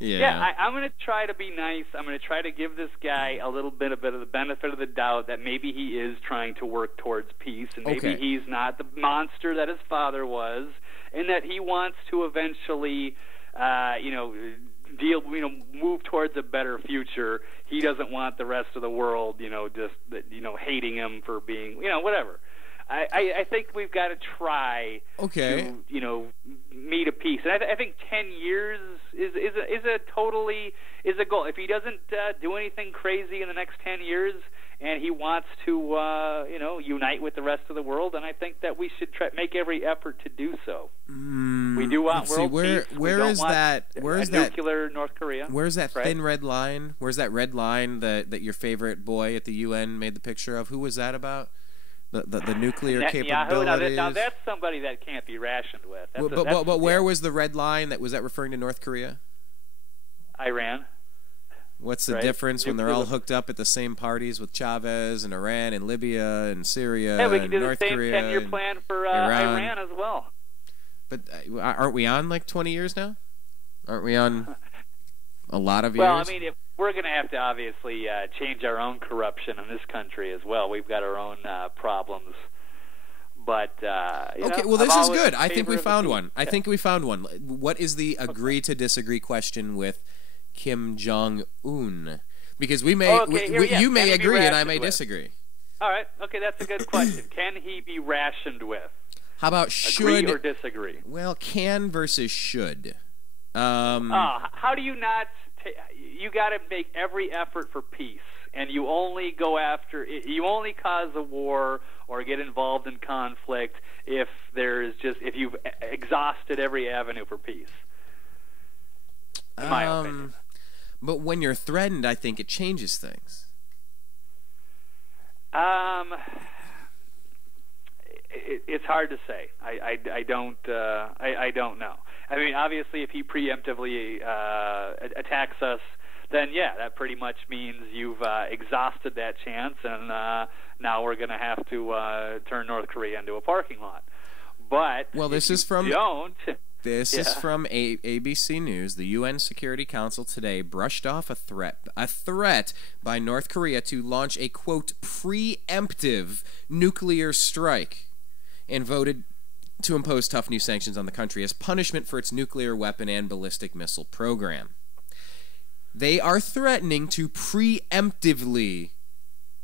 Yeah. I'm going to try to be nice. I'm going to try to give this guy a little bit of the benefit of the doubt that maybe he is trying to work towards peace, and maybe he's not the monster that his father was, and that he wants to eventually, move towards a better future. He doesn't want the rest of the world, hating him for being, whatever. I think we've got to try to, meet a peace. And I think 10 years is a goal. If he doesn't do anything crazy in the next 10 years, and he wants to, unite with the rest of the world, and I think that we should make every effort to do so. We do want world peace. Where is that nuclear North Korea? Where's that thin red line? Where's that red line that your favorite boy at the UN made the picture of? Who was that about? The nuclear capabilities. Now that's somebody that can't be rationed with. But where was the red line? Was that referring to North Korea? Iran. What's the right? difference when they're all hooked up at the same parties with Chavez and Iran and Libya and Syria Yeah, we can and do North the same Korea 10-year and plan for Iran. Iran as well. But aren't we on like 20 years now? Aren't we on a lot of years? Well, I mean, if we're going to have to obviously change our own corruption in this country as well. We've got our own problems. But okay, well, this is good. I think we found one. I think we found one. What is the agree to disagree question with Kim Jong-un? Because we may, you may agree and I may disagree. All right. Okay, that's a good question. Can he be rationed with? How about should agree or disagree? Well, can versus should. How do you not? You got to make every effort for peace, and you only go after. You only cause a war or get involved in conflict if you've exhausted every avenue for peace. In my opinion. But when you're threatened, I think it changes things. It's hard to say. I don't know. I mean, obviously, if he preemptively attacks us, then yeah, that pretty much means you've exhausted that chance, and now we're going to have to turn North Korea into a parking lot. But this is from ABC News. The UN Security Council today brushed off a threat by North Korea to launch a quote preemptive nuclear strike, and voted to impose tough new sanctions on the country as punishment for its nuclear weapon and ballistic missile program. They are threatening to preemptively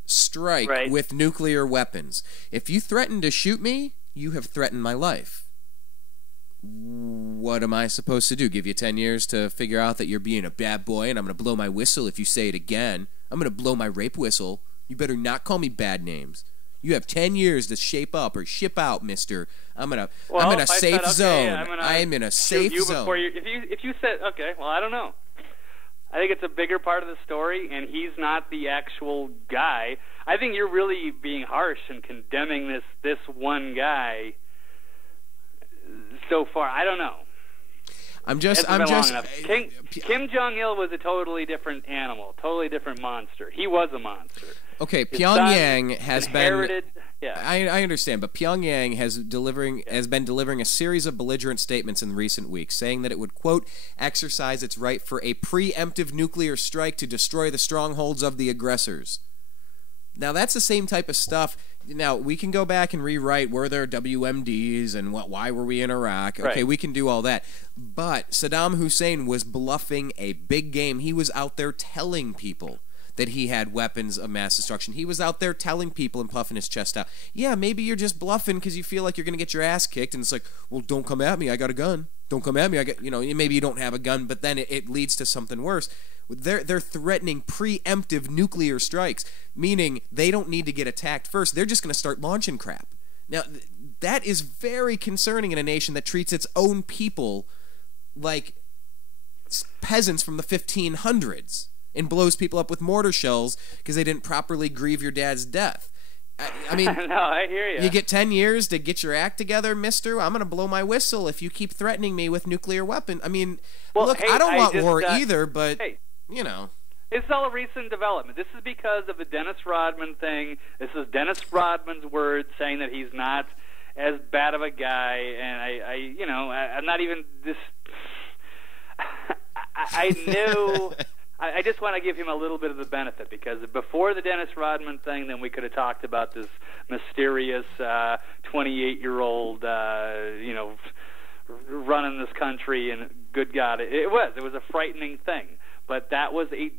strike with nuclear weapons. If you threaten to shoot me, you have threatened my life. What am I supposed to do? Give you 10 years to figure out that you're being a bad boy and I'm going to blow my whistle if you say it again? I'm going to blow my rape whistle. You better not call me bad names. You have 10 years to shape up or ship out, mister. I'm in a safe zone. I am in a safe zone. If you said, okay, well, I don't know. I think it's a bigger part of the story, and he's not the actual guy. I think you're really being harsh and condemning this one guy so far. I don't know. I'm just. Kim Jong-il was a totally different animal, totally different monster. He was a monster. Okay, Pyongyang has been. Yeah. I understand, but Pyongyang has been delivering a series of belligerent statements in recent weeks, saying that it would, quote, exercise its right for a preemptive nuclear strike to destroy the strongholds of the aggressors. Now, that's the same type of stuff. Now, we can go back and rewrite, were there WMDs and why were we in Iraq? Okay, right. We can do all that. But Saddam Hussein was bluffing a big game. He was out there telling people that he had weapons of mass destruction. He was out there telling people and puffing his chest out. Yeah, maybe you're just bluffing because you feel like you're going to get your ass kicked, and it's like, well, don't come at me. I got a gun. Don't come at me. Maybe you don't have a gun, but then it leads to something worse. They're threatening preemptive nuclear strikes, meaning they don't need to get attacked first. They're just going to start launching crap. Now, that is very concerning in a nation that treats its own people like peasants from the 1500s and blows people up with mortar shells because they didn't properly grieve your dad's death. I mean, no, I hear you. You get 10 years to get your act together, mister. I'm going to blow my whistle if you keep threatening me with nuclear weapon. I mean, look, I don't want war either, but, you know. It's all a recent development. This is because of the Dennis Rodman thing. This is Dennis Rodman's words saying that he's not as bad of a guy, and I'm not even this. I knew. I just want to give him a little bit of the benefit, because before the Dennis Rodman thing, then we could have talked about this mysterious 28-year-old, running this country, and good God, it was a frightening thing. But that was a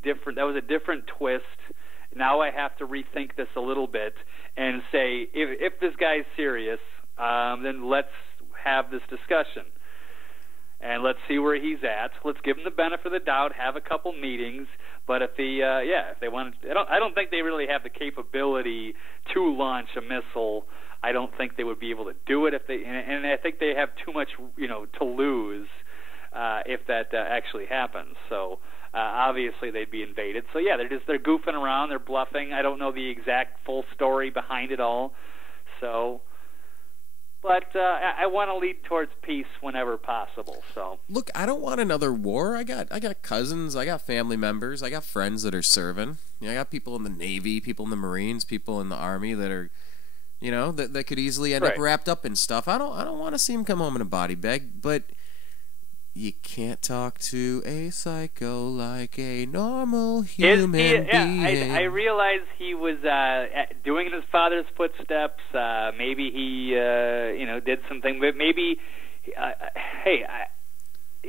different twist. Now I have to rethink this a little bit and say, if this guy's serious, then let's have this discussion. And let's see where he's at. Let's give him the benefit of the doubt. Have a couple meetings. But if they want, I don't think they really have the capability to launch a missile. I don't think they would be able to do it and I think they have too much, to lose if that actually happens. So obviously they'd be invaded. So yeah, they're goofing around. They're bluffing. I don't know the exact full story behind it all. So. But I want to lead towards peace whenever possible. So look, I don't want another war. I got cousins, I got family members, I got friends that are serving. You know, I got people in the Navy, people in the Marines, people in the Army that are, you know, that could easily end up wrapped up in stuff. I don't want to see him come home in a body bag, but you can't talk to a psycho like a normal human being. I realize he was doing in his father's footsteps. Maybe he, did something. But maybe,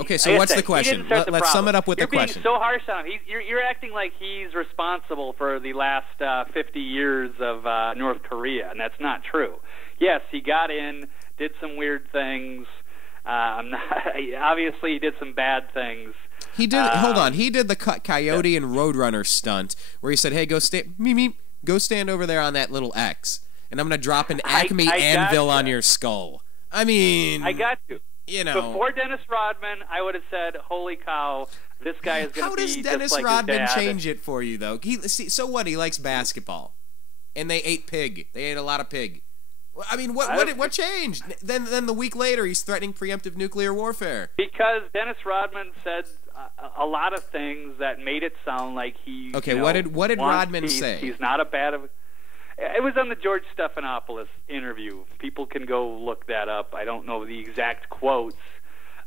okay, so what's the question? Let's sum it up with the question. You're being so harsh on him. You're acting like he's responsible for the last 50 years of North Korea, and that's not true. Yes, he got in, did some weird things. Obviously, he did some bad things. He did. Hold on. He did the Coyote and Roadrunner stunt where he said, "Hey, go stand over there on that little X, and I'm going to drop an Acme anvil on your skull." I mean, I got you. You know, before Dennis Rodman, I would have said, "Holy cow, this guy is going to be How does Dennis just like Rodman his dad." change it for you, though? So what? He likes basketball, and they ate pig. They ate a lot of pig. I mean, what changed? Then the week later, he's threatening preemptive nuclear warfare. Because Dennis Rodman said a lot of things that made it sound like he. Okay, what did Rodman say? He's not a bad. It was on the George Stephanopoulos interview. People can go look that up. I don't know the exact quotes.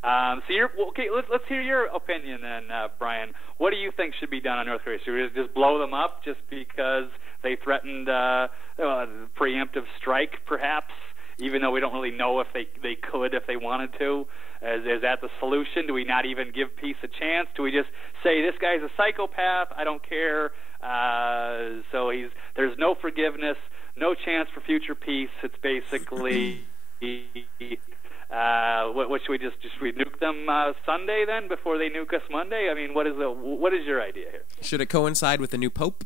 So okay. Let's hear your opinion then, Brian. What do you think should be done on North Korea? Should we just blow them up just because they threatened preemptive strike, perhaps? Even though we don't really know if they could, if they wanted to. Is that the solution? Do we not even give peace a chance? Do we just say this guy's a psychopath? I don't care. So there's no forgiveness, no chance for future peace. It's basically. What should we just we nuke them Sunday then before they nuke us Monday? I mean, what is your idea here? Should it coincide with the new pope?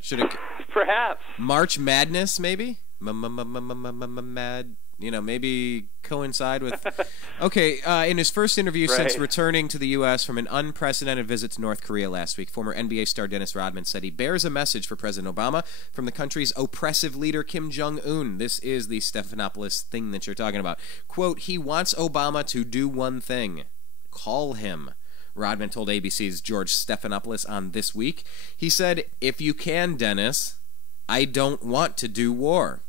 Should it perhaps March Madness maybe? Mad, maybe coincide with. Okay, in his first interview since returning to the U.S. from an unprecedented visit to North Korea last week, former NBA star Dennis Rodman said he bears a message for President Obama from the country's oppressive leader Kim Jong-un. This is the Stephanopoulos thing that you're talking about. Quote, he wants Obama to do one thing. Call him. Rodman told ABC's George Stephanopoulos on This Week. He said, if you can, Dennis, I don't want to do war.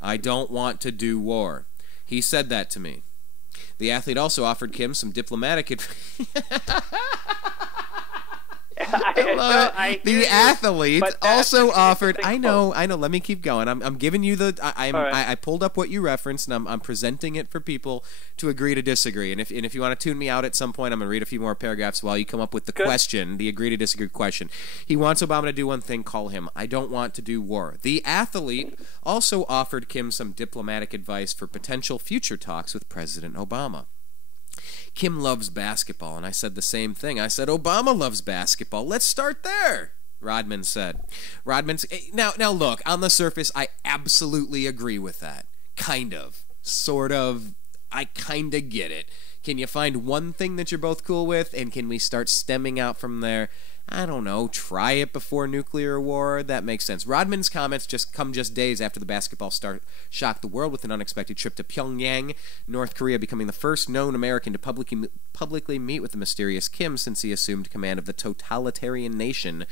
I don't want to do war. He said that to me. The athlete also offered Kim some diplomatic advice. The athlete also offered. I know. Let me keep going. I'm giving you the. I pulled up what you referenced, and I'm presenting it for people to agree to disagree. And if you want to tune me out at some point, I'm going to read a few more paragraphs while you come up with the question, the agree to disagree question. He wants Obama to do one thing. Call him. I don't want to do war. The athlete also offered Kim some diplomatic advice for potential future talks with President Obama. Kim loves basketball, and I said the same thing. I said, Obama loves basketball. Let's start there, Rodman said. Now look, on the surface, I absolutely agree with that. Kind of. Sort of. I kind of get it. Can you find one thing that you're both cool with, and can we start stemming out from there? I don't know, try it before nuclear war. That makes sense. Rodman's comments come days after the basketball star shocked the world with an unexpected trip to Pyongyang, North Korea, becoming the first known American to publicly meet with the mysterious Kim since he assumed command of the totalitarian nation.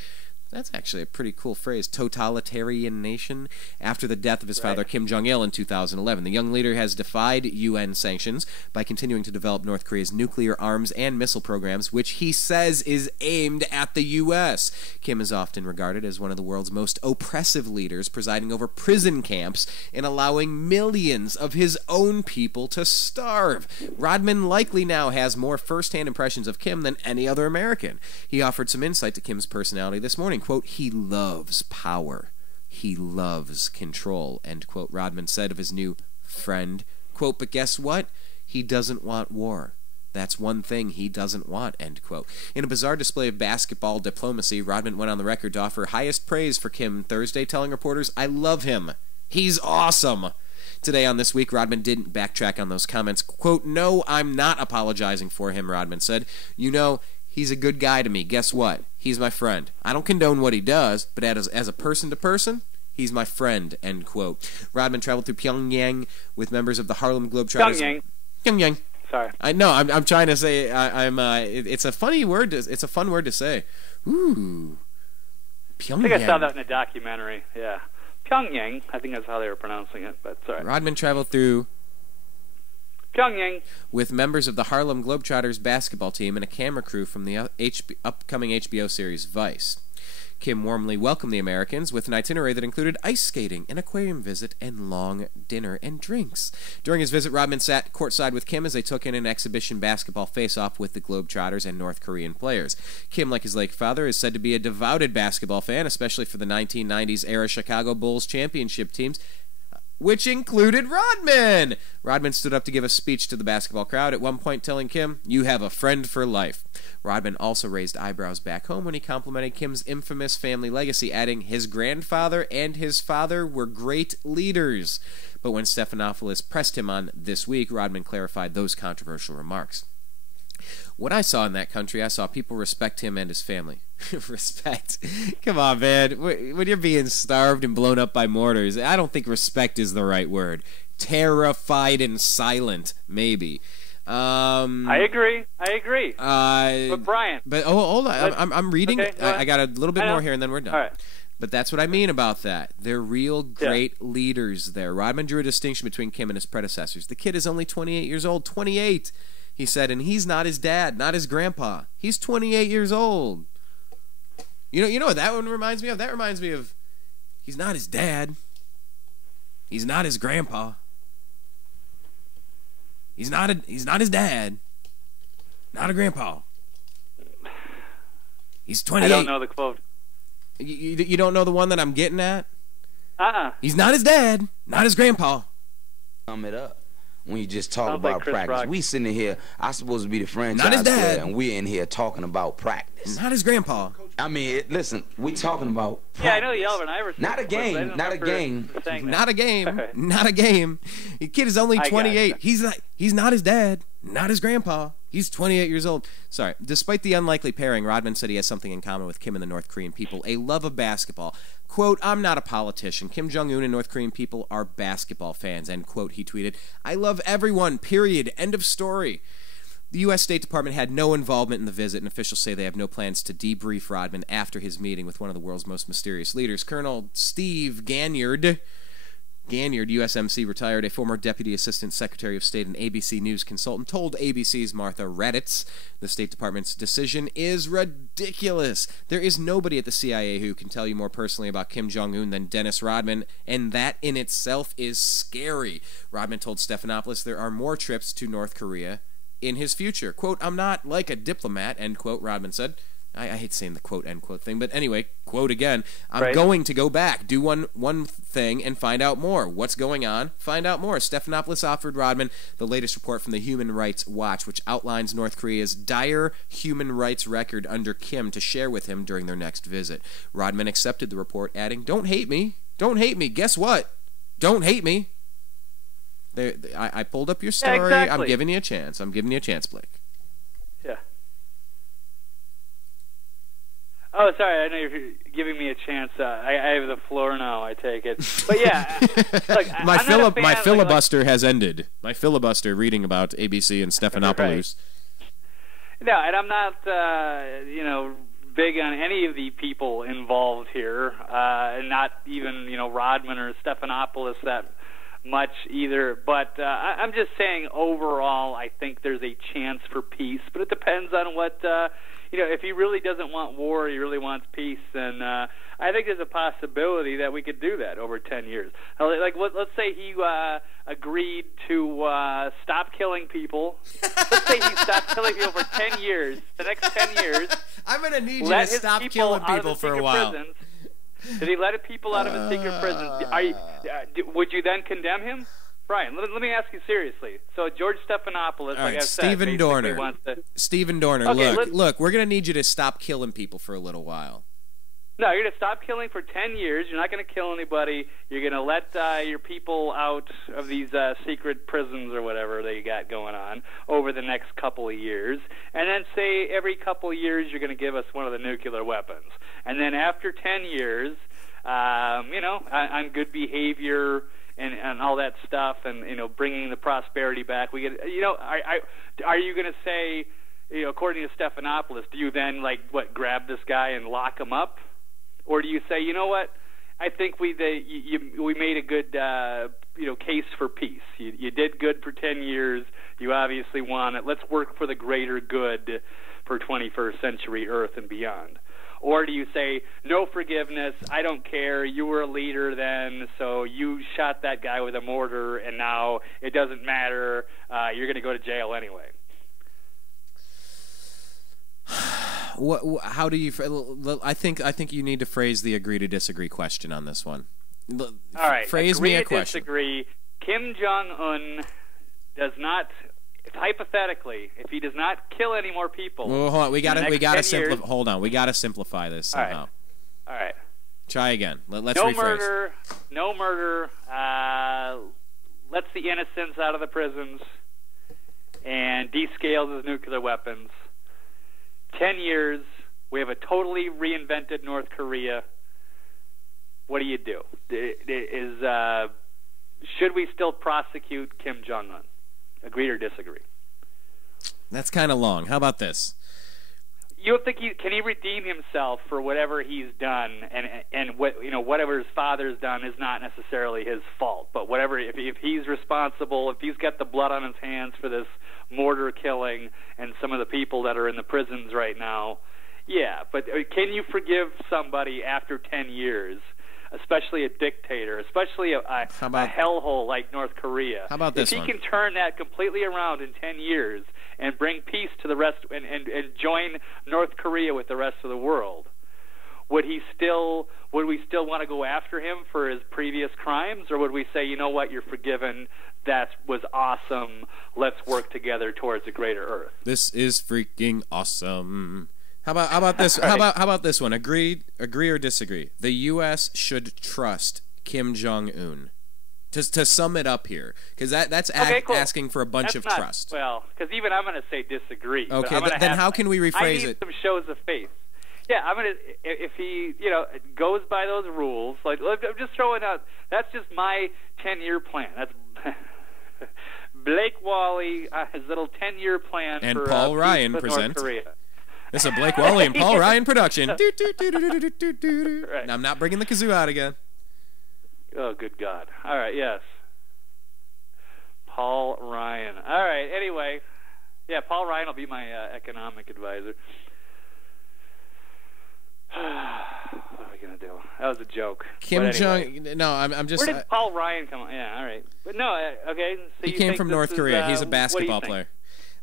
That's actually a pretty cool phrase, totalitarian nation. After the death of his father, Kim Jong-il, in 2011. The young leader has defied UN sanctions by continuing to develop North Korea's nuclear arms and missile programs, which he says is aimed at the U.S. Kim is often regarded as one of the world's most oppressive leaders, presiding over prison camps and allowing millions of his own people to starve. Rodman likely now has more first-hand impressions of Kim than any other American. He offered some insight to Kim's personality this morning. Quote, he loves power. He loves control, end quote. Rodman said of his new friend. Quote, but guess what? He doesn't want war. That's one thing he doesn't want, end quote. In a bizarre display of basketball diplomacy, Rodman went on the record to offer highest praise for Kim Thursday, telling reporters, I love him. He's awesome. Today on This Week, Rodman didn't backtrack on those comments. Quote, no, I'm not apologizing for him, Rodman said. You know, he's a good guy to me. Guess what? He's my friend. I don't condone what he does, but as a person to person, He's my friend, end quote. Rodman traveled through Pyongyang with members of the Harlem Globetrotters. Pyongyang. Sorry. I know. I'm trying to say. It's a funny word. It's a fun word to say. Ooh. Pyongyang. I think I saw that in a documentary. Yeah. Pyongyang. I think that's how they were pronouncing it. But sorry. Rodman traveled through Pyongyang with members of the Harlem Globetrotters basketball team and a camera crew from the upcoming HBO series Vice. Kim warmly welcomed the Americans with an itinerary that included ice skating, an aquarium visit, and long dinner and drinks. During his visit, Rodman sat courtside with Kim as they took in an exhibition basketball face-off with the Globetrotters and North Korean players. Kim, like his late father, is said to be a devoted basketball fan, especially for the 1990s-era Chicago Bulls championship teams, which included Rodman. Rodman stood up to give a speech to the basketball crowd, at one point telling Kim, "You have a friend for life." Rodman also raised eyebrows back home when he complimented Kim's infamous family legacy, adding, "His grandfather and his father were great leaders." But when Stephanopoulos pressed him on This Week, Rodman clarified those controversial remarks. What I saw in that country, I saw people respect him and his family. Respect? Come on, man. When you're being starved and blown up by mortars, I don't think respect is the right word. Terrified and silent, maybe. I agree. But Brian. But hold on. I'm reading. Okay, I got a little bit more here, and then we're done. All right. But that's what I mean about that. They're real great leaders there. Rodman drew a distinction between Kim and his predecessors. The kid is only 28 years old. 28, he said, and he's not his dad, not his grandpa. He's 28 years old. You know what that one reminds me of? That reminds me of, he's not his dad. He's not his grandpa. He's not his dad. Not a grandpa. He's 28. I don't know the quote. You don't know the one that I'm getting at? He's not his dad, not his grandpa. Sum it up. When you just talk about practice. We sitting here, I'm supposed to be the franchise not his dad. player, and we're in here talking about practice. Not his grandpa. I mean, listen, we talking about practice. Yeah, I know the Alvin Iverson. Not a game. Not a game. Not a game. Not a game. The kid is only 28. He's not his dad. Not his grandpa. He's 28 years old. Sorry. Despite the unlikely pairing, Rodman said he has something in common with Kim and the North Korean people, a love of basketball. Quote, "I'm not a politician. Kim Jong-un and North Korean people are basketball fans." End quote, he tweeted. "I love everyone, period. End of story." The U.S. State Department had no involvement in the visit, and officials say they have no plans to debrief Rodman after his meeting with one of the world's most mysterious leaders. Colonel Steve Ganyard, USMC, retired, a former Deputy Assistant Secretary of State and ABC News consultant, told ABC's Martha Raddatz the State Department's decision is ridiculous. There is nobody at the CIA who can tell you more personally about Kim Jong-un than Dennis Rodman, and that in itself is scary. Rodman told Stephanopoulos there are more trips to North Korea in his future. Quote, "I'm not like a diplomat," end quote, Rodman said. I hate saying the quote, end quote thing, but anyway, quote again, "I'm going to go back, do one thing, and find out more. What's going on? Find out more." Stephanopoulos offered Rodman the latest report from the Human Rights Watch, which outlines North Korea's dire human rights record under Kim, to share with him during their next visit. Rodman accepted the report, adding, "Don't hate me. Don't hate me. Guess what? Don't hate me." I pulled up your story. Yeah, exactly. I'm giving you a chance. Blake. Yeah. Oh, sorry. I know you're giving me a chance. I have the floor now, I take it. But yeah, look, my filibuster has ended. My filibuster reading about ABC and Stephanopoulos. Right. No, and I'm not, big on any of the people involved here, and not even, Rodman or Stephanopoulos that much either, but I'm just saying overall I think there's a chance for peace, but it depends on what if he really doesn't want war, he really wants peace, then I think there's a possibility that we could do that over 10 years. Like let's say he agreed to stop killing people. Let's say he stopped killing people for 10 years. The next 10 years, I'm going to need you to stop killing people for a while. Prisons. Did he let people out of his secret prison? Would you then condemn him? Brian, let me ask you seriously. So George Stephanopoulos, like I said, Stephen Dorner. Okay, look, we're going to need you to stop killing people for a little while. No, you're going to stop killing for 10 years. You're not going to kill anybody. You're going to let your people out of these secret prisons or whatever they got going on over the next couple of years. And then say every couple of years you're going to give us one of the nuclear weapons. And then after 10 years, on good behavior and all that stuff, and bringing the prosperity back. We get, are you going to say, according to Stephanopoulos, do you then grab this guy and lock him up, or do you say, you know what? I think we made a good case for peace. You did good for 10 years. You obviously won it. Let's work for the greater good for 21st century Earth and beyond. Or do you say, no forgiveness, I don't care, you were a leader then, so you shot that guy with a mortar, and now it doesn't matter, you're going to go to jail anyway? How do you? I think you need to phrase the agree to disagree question on this one. All right, phrase me a question. Disagree. Kim Jong-un does not. Hypothetically, if he does not kill any more people, well, hold on. We gotta simplify. Hold on, we gotta simplify this somehow. All right. Try again. Let's no rephrase. No murder. Lets the innocents out of the prisons and descales his nuclear weapons. 10 years. We have a totally reinvented North Korea. What do you do? Should we still prosecute Kim Jong-un? Agree or disagree? That's kind of long. How about this? You don't think can he redeem himself for whatever he's done, and whatever his father's done is not necessarily his fault, but whatever if he's responsible, if he's got the blood on his hands for this mortar killing and some of the people that are in the prisons right now, yeah. But can you forgive somebody after 10 years? Especially a dictator, especially a hellhole like North Korea. How about this If he one? can turn that completely around in 10 years and bring peace to the rest and join North Korea with the rest of the world, would we still want to go after him for his previous crimes, or would we say, you know what, you're forgiven, that was awesome, let's work together towards a greater Earth? This is freaking awesome. How about this? How about this one? Agree or disagree? The U.S. should trust Kim Jong-un. To sum it up here, because that's cool. asking for a bunch of trust. Well, because even I'm going to say disagree. Okay, then how can we rephrase I need it? some shows of faith. Yeah, I'm gonna. If he, goes by those rules, I'm just throwing out. That's just my 10-year plan. That's Blake Walley, his little 10-year plan. And for Paul Ryan North present. Korea. This is a Blake Walley and Paul Ryan production. Right. Now, I'm not bringing the kazoo out again. Oh, good God. All right, yes. Paul Ryan. All right, anyway. Yeah, Paul Ryan will be my economic advisor. What are we going to do? That was a joke. Kim Jong... No, I'm just... Where did Paul Ryan come on? Yeah, all right. But no, okay. So he came from North Korea. He's a basketball player.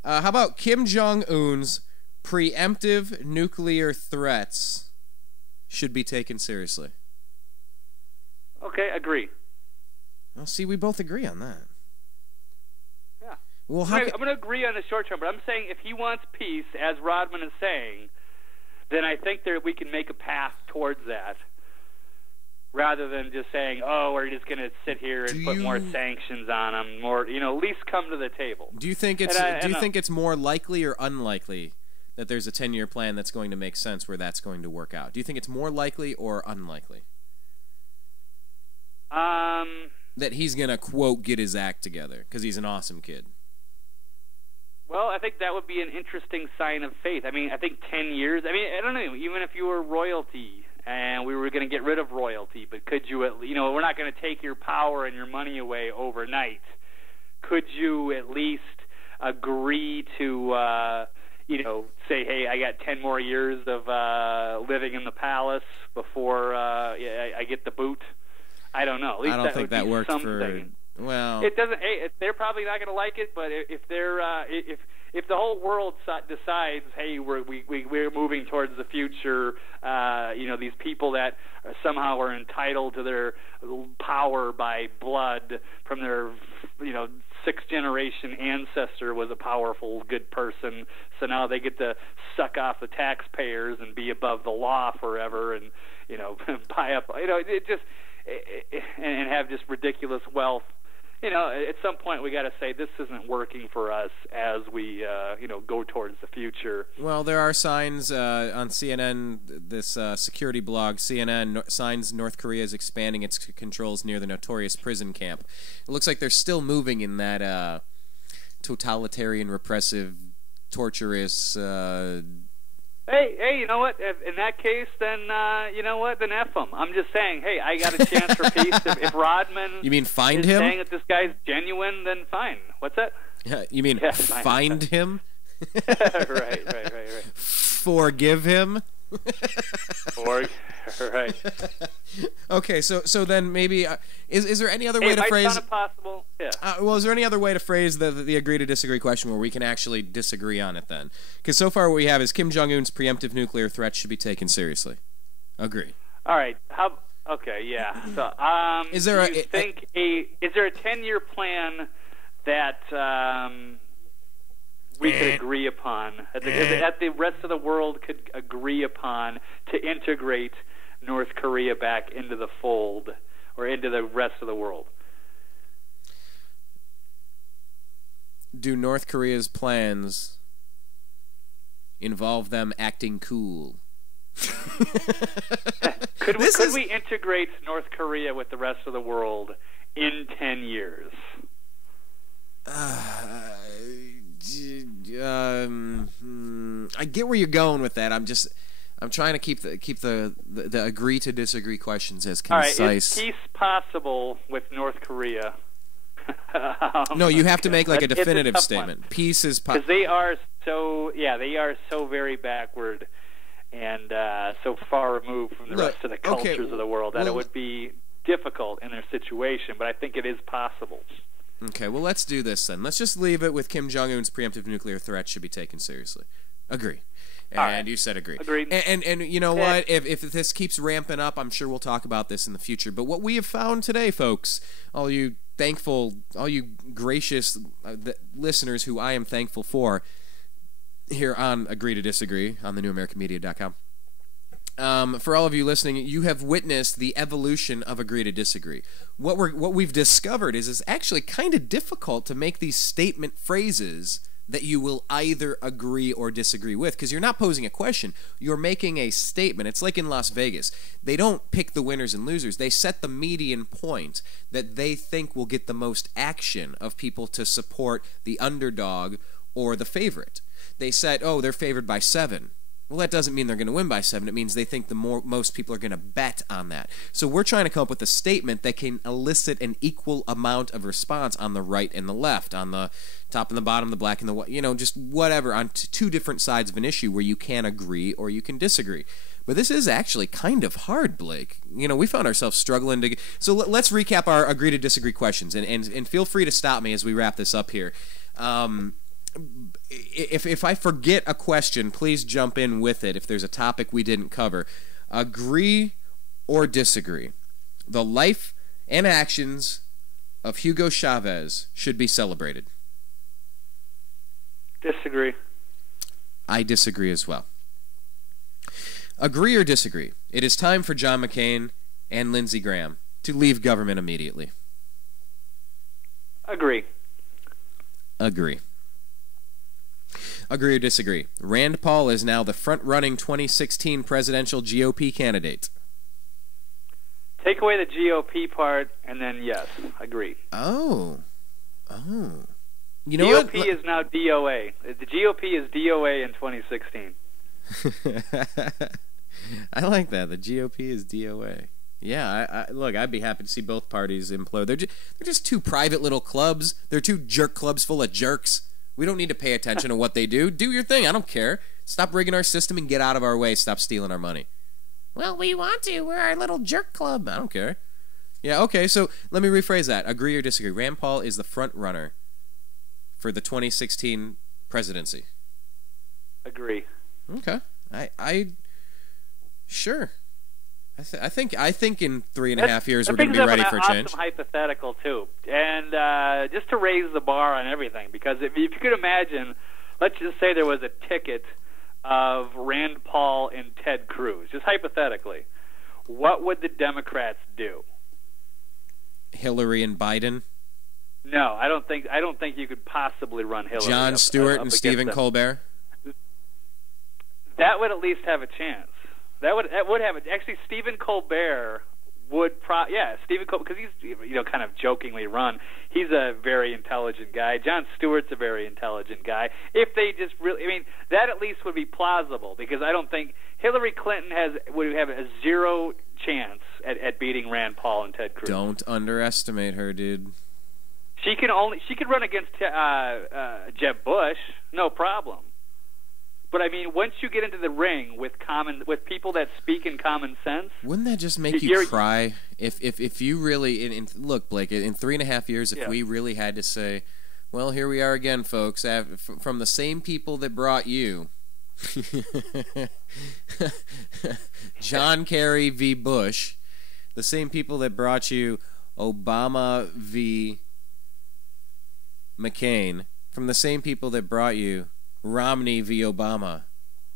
How about Kim Jong-un's preemptive nuclear threats should be taken seriously? Okay, agree. Well, see, we both agree on that. Yeah. Well, I'm going to agree on the short term, but I'm saying if he wants peace, as Rodman is saying, then I think that we can make a path towards that, rather than just saying, "Oh, we're just going to sit here and put more sanctions on him." More, at least come to the table. Do you think it's think it's more likely or unlikely that there's a 10-year plan that's going to make sense where that's going to work out? Do you think it's more likely or unlikely? That he's going to, quote, get his act together because he's an awesome kid. Well, I think that would be an interesting sign of faith. I mean, I think 10 years, I don't know, even if you were royalty and we were going to get rid of royalty, but could you, we're not going to take your power and your money away overnight. Could you at least agree to, say, hey, I got 10 more years of living in the palace before I get the boot? I don't know. At least I don't think that worked something. Well, it doesn't. Hey, they're probably not going to like it, but if they're if the whole world decides, hey, we're moving towards the future, these people that somehow are entitled to their power by blood from their sixth generation ancestor was a powerful, good person, so now they get to suck off the taxpayers and be above the law forever, and buy up, and have just ridiculous wealth. at some point we got to say this isn't working for us as we, go towards the future. Well, there are signs on CNN, this security blog, CNN, signs North Korea is expanding its controls near the notorious prison camp. It looks like they're still moving in that totalitarian, repressive, torturous... Hey, you know what? In that case, then, you know what? Then F him. I'm just saying, hey, I got a chance for peace. If Rodman you mean find is him? saying that this guy's genuine, then fine. What's that? You mean find him? Right. Forgive him? Right. Okay, so then maybe is there any other way to might phrase? Sound possible. Yeah. Well, is there any other way to phrase the agree to disagree question where we can actually disagree on it then? Because so far what we have is Kim Jong Un's preemptive nuclear threat should be taken seriously. Agree. All right. Okay. Yeah. So, is there is there a 10-year plan that we could agree upon, that the rest of the world could agree upon to integrate North Korea back into the fold or into the rest of the world? Do North Korea's plans involve them acting cool? Could we integrate North Korea with the rest of the world in 10 years? I get where you're going with that. I'm trying to keep the agree to disagree questions as concise. All right, is peace possible with North Korea? No, you have to make like a definitive statement. One. Peace is possible. Because they are so very backward and so far removed from the rest of the cultures of the world that it would be difficult in their situation, but I think it is possible. Okay, well, let's do this then. Let's just leave it with Kim Jong-un's preemptive nuclear threat should be taken seriously. Agree. And right. You said agree. Agreed. And you know what? If this keeps ramping up, I'm sure we'll talk about this in the future. But what we have found today, folks, all you gracious listeners who I am thankful for here on Agree to Disagree on thenewamericanmedia.com. For all of you listening, you have witnessed the evolution of Agree to Disagree. What we've discovered is it's actually kind of difficult to make these statement phrases that you will either agree or disagree with, because you're not posing a question, you're making a statement. It's like in Las Vegas. They don't pick the winners and losers. They set the median point that they think will get the most action of people to support the underdog or the favorite. They said, they're favored by 7. Well, that doesn't mean they're going to win by 7. It means they think most people are going to bet on that. So we're trying to come up with a statement that can elicit an equal amount of response on the right and the left, on the top and the bottom, the black and the white, just whatever, on two different sides of an issue where you can agree or you can disagree. But this is actually kind of hard, Blake. We found ourselves struggling to... So let's recap our agree to disagree questions, and feel free to stop me as we wrap this up here. If I forget a question, please jump in with it if there's a topic we didn't cover. Agree or disagree? The life and actions of Hugo Chavez should be celebrated. Disagree. I disagree as well. Agree or disagree? It is time for John McCain and Lindsey Graham to leave government immediately. Agree. Agree. Agree or disagree? Rand Paul is now the front-running 2016 presidential GOP candidate. Take away the GOP part, and then yes, agree. Oh. You know GOP what? is now DOA. The GOP is DOA in 2016. I like that. The GOP is DOA. Yeah, look, I'd be happy to see both parties implode. They're just two private little clubs. They're two jerk clubs full of jerks. We don't need to pay attention to what they do. Do your thing. I don't care. Stop rigging our system and get out of our way. Stop stealing our money. Well, we want to. We're our little jerk club. I don't care. Yeah, okay, so let me rephrase that. Agree or disagree? Rand Paul is the front runner for the 2016 presidency. Agree. Okay. Sure. I think in 3.5 years we're going to be ready for a change. Awesome hypothetical too, and just to raise the bar on everything, because if you could imagine, let's just say there was a ticket of Rand Paul and Ted Cruz, just hypothetically, what would the Democrats do? Hillary and Biden. No, I don't think you could possibly run Hillary. Jon Stewart and Stephen Colbert. That would at least have a chance. That would have it. Actually, Stephen Colbert would Stephen Colbert, because he's kind of jokingly run. He's a very intelligent guy. Jon Stewart's a very intelligent guy. If they just really, that at least would be plausible, because I don't think Hillary Clinton would have a zero chance at beating Rand Paul and Ted Cruz. Don't underestimate her, dude. She could run against Jeb Bush, no problem. But once you get into the ring with people that speak in common sense, wouldn't that just make you cry? If you really look, Blake, in 3.5 years, if we really had to say, well, here we are again, folks, from the same people that brought you, John Kerry v. Bush, the same people that brought you Obama v. McCain, from the same people that brought you Romney v. Obama,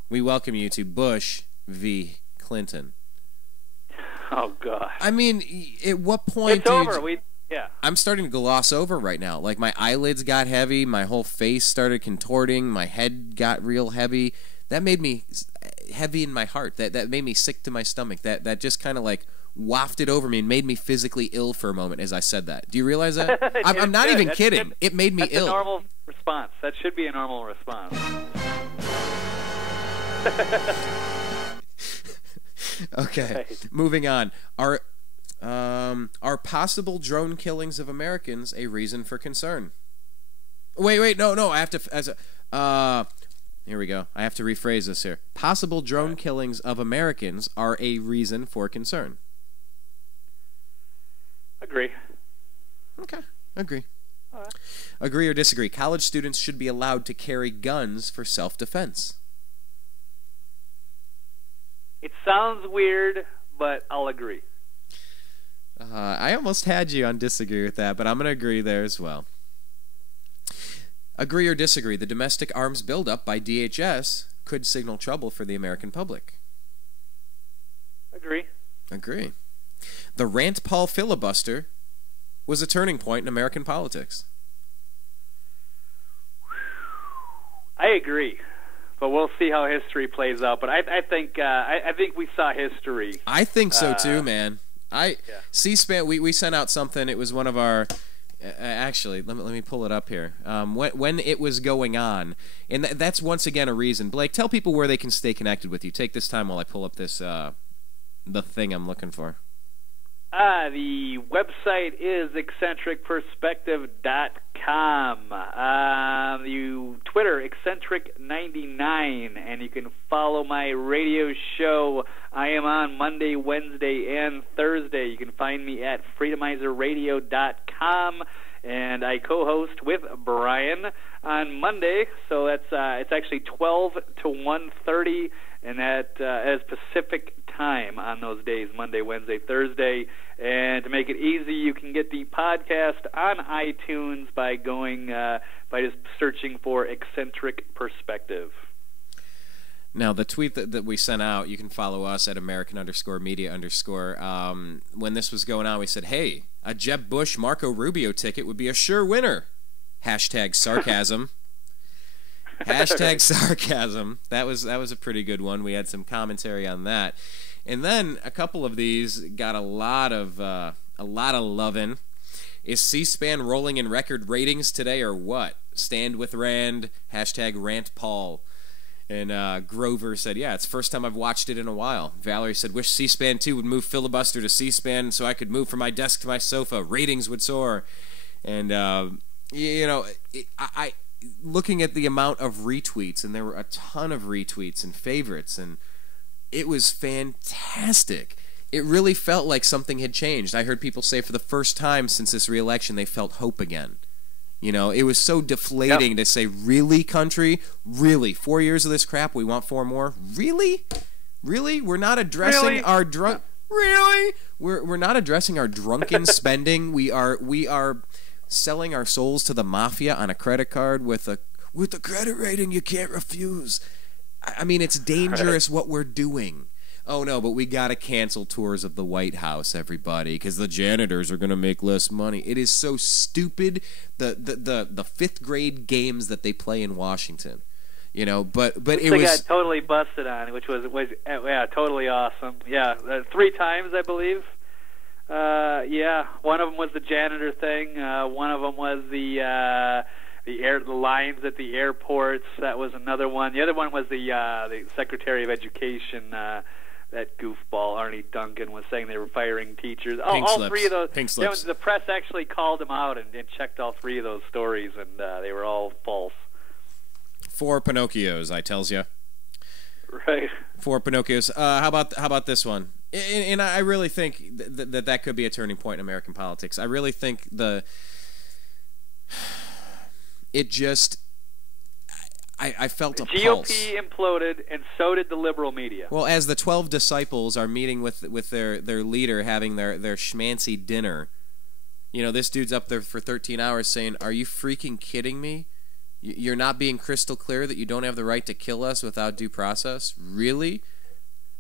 we welcome you to Bush v. Clinton. Oh, God. At what point, it's over. I'm starting to gloss over right now. Like, my eyelids got heavy, my whole face started contorting, my head got real heavy. That made me heavy in my heart. That made me sick to my stomach. That just kind of like wafted over me and made me physically ill for a moment as I said that. Do you realize that? I'm not even kidding. Good. It made me ill. That's a normal response. That should be a normal response. Okay, right. Moving on. Are possible drone killings of Americans a reason for concern? Wait, no. I have to here we go. I have to rephrase this here. Possible drone killings of Americans are a reason for concern. Agree. Okay, agree. All right. Agree or disagree? College students should be allowed to carry guns for self-defense. It sounds weird, but I'll agree. I almost had you on disagree with that, but I'm going to agree there as well. Agree or disagree? The domestic arms buildup by DHS could signal trouble for the American public. Agree. Agree. The Rant Paul filibuster was a turning point in American politics. I agree, but we'll see how history plays out. But I think we saw history. I think so too, man. C-SPAN. We sent out something. It was one of our. Actually, let me pull it up here. When it was going on, and that's once again a reason. Blake, tell people where they can stay connected with you. Take this time while I pull up this the thing I'm looking for. The website is eccentricperspective.com. The Twitter, eccentric99, and you can follow my radio show. I am on Monday, Wednesday, and Thursday. You can find me at freedomizerradio.com, and I co-host with Brian on Monday. So it's actually 12 to 1:30, and that is Pacific time on those days, Monday, Wednesday, Thursday. And to make it easy, you can get the podcast on iTunes by just searching for Eccentric Perspective. Now, the tweet that we sent out, you can follow us at American_media_. When this was going on, we said, hey, a Jeb Bush Marco Rubio ticket would be a sure winner. Hashtag sarcasm. Hashtag sarcasm. That was a pretty good one. We had some commentary on that. And then a couple of these got a lot of lovin'. Is C-SPAN rolling in record ratings today or what? Stand with Rand. Hashtag Rant Paul. And Grover said, yeah, it's the first time I've watched it in a while. Valerie said, wish C-SPAN 2 would move Filibuster to C-SPAN so I could move from my desk to my sofa. Ratings would soar. And, I looking at the amount of retweets, and there were a ton of retweets and favorites, and it was fantastic. It really felt like something had changed. I heard people say for the first time since this re-election they felt hope again. You know, it was so deflating to say, really, country? Really? 4 years of this crap, we want 4 more? Really? Really? We're not addressing our drunk... Really? We're not addressing our drunken spending. We are selling our souls to the mafia on a credit card with a credit rating you can't refuse. I mean, it's dangerous what we're doing. oh no, but we got to cancel tours of the White House, everybody, because the janitors are going to make less money. It is so stupid, the fifth grade games that they play in Washington. You know, but it they was... got totally busted on, which was totally awesome. Yeah, 3 times, I believe. Yeah, one of them was the janitor thing. One of them was the lines at the airports. That was another one. The other one was the Secretary of Education. That goofball Arnie Duncan was saying they were firing teachers. All 3 of those. Pink slips. The press actually called him out and checked all 3 of those stories, and they were all false. 4 Pinocchios, I tells you. Right. 4 Pinocchios. How about this one? And I really think that could be a turning point in American politics. I really think I felt a pulse. GOP imploded, and so did the liberal media. Well, as the 12 disciples are meeting with their leader, having their schmancy dinner, you know, this dude's up there for 13 hours saying, "Are you freaking kidding me? You're not being crystal clear that you don't have the right to kill us without due process? Really?"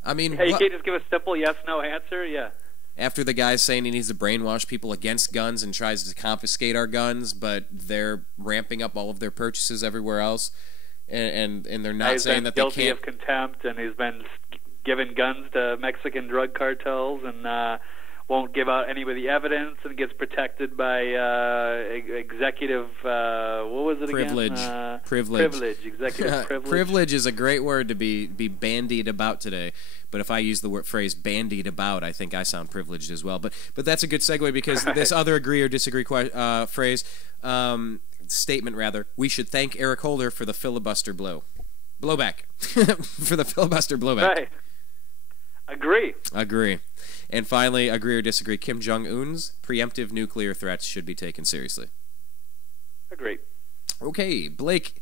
I mean, you can't just give a simple yes/no answer. Yeah. After the guy's saying he needs to brainwash people against guns and tries to confiscate our guns, but they're ramping up all of their purchases everywhere else, and they're not saying that they can't. He's been guilty of contempt, and he's been giving guns to Mexican drug cartels, and won't give out any of the evidence, and gets protected by executive, what was it privilege. again? Privilege. Executive privilege. Privilege is a great word to be bandied about today. But if I use the phrase bandied about, I think I sound privileged as well. But that's a good segue, because this other agree or disagree phrase, statement rather, we should thank Eric Holder for the filibuster blowback. For the filibuster blowback. Right. Agree. And finally, agree or disagree, Kim Jong-un's preemptive nuclear threats should be taken seriously. Agree. Okay, Blake,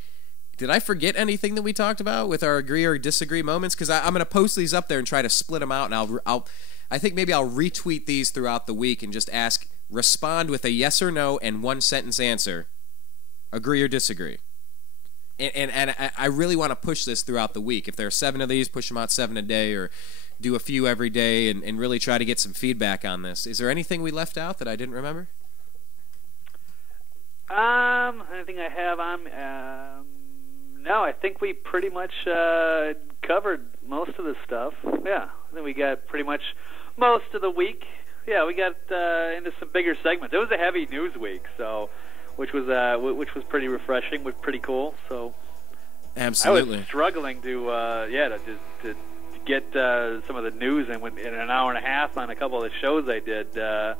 did I forget anything that we talked about with our agree or disagree moments? Because I'm going to post these up there and try to split them out, and I think maybe I'll retweet these throughout the week and just respond with a yes or no and 1-sentence answer. Agree or disagree. And I really want to push this throughout the week. If there are 7 of these, push them out 7 a day, or do a few every day, and really try to get some feedback on this. Is there anything we left out that I didn't remember? Anything I have on? No, I think we pretty much covered most of the stuff. Yeah, I think we got pretty much most of the week. Yeah, we got into some bigger segments. It was a heavy news week, so which was pretty refreshing, was pretty cool. So absolutely, I was struggling to get some of the news in an hour and a half on a couple of the shows I did. And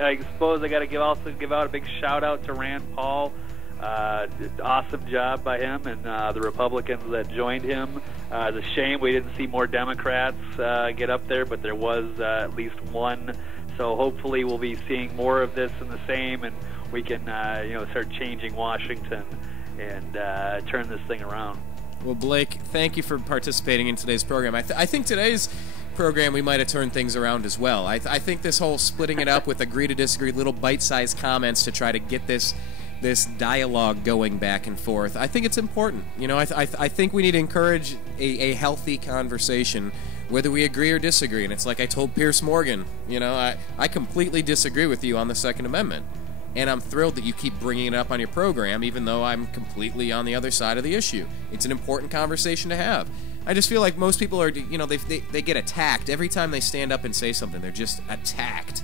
I suppose I got to give out a big shout out to Rant Paul. Awesome job by him and the Republicans that joined him. It's a shame we didn't see more Democrats get up there, but there was at least one. So hopefully we'll be seeing more of this and the same, and we can start changing Washington and turn this thing around. Well, Blake, thank you for participating in today's program. I think today's program we might have turned things around as well. I think this whole splitting it up with agree to disagree, little bite-sized comments to try to get this dialogue going back and forth, I think it's important. I think we need to encourage a healthy conversation, whether we agree or disagree. And it's like I told Pierce Morgan, I completely disagree with you on the Second Amendment. And I'm thrilled that you keep bringing it up on your program, even though I'm completely on the other side of the issue. It's an important conversation to have. I just feel like most people are, they get attacked. Every time they stand up and say something, they're just attacked.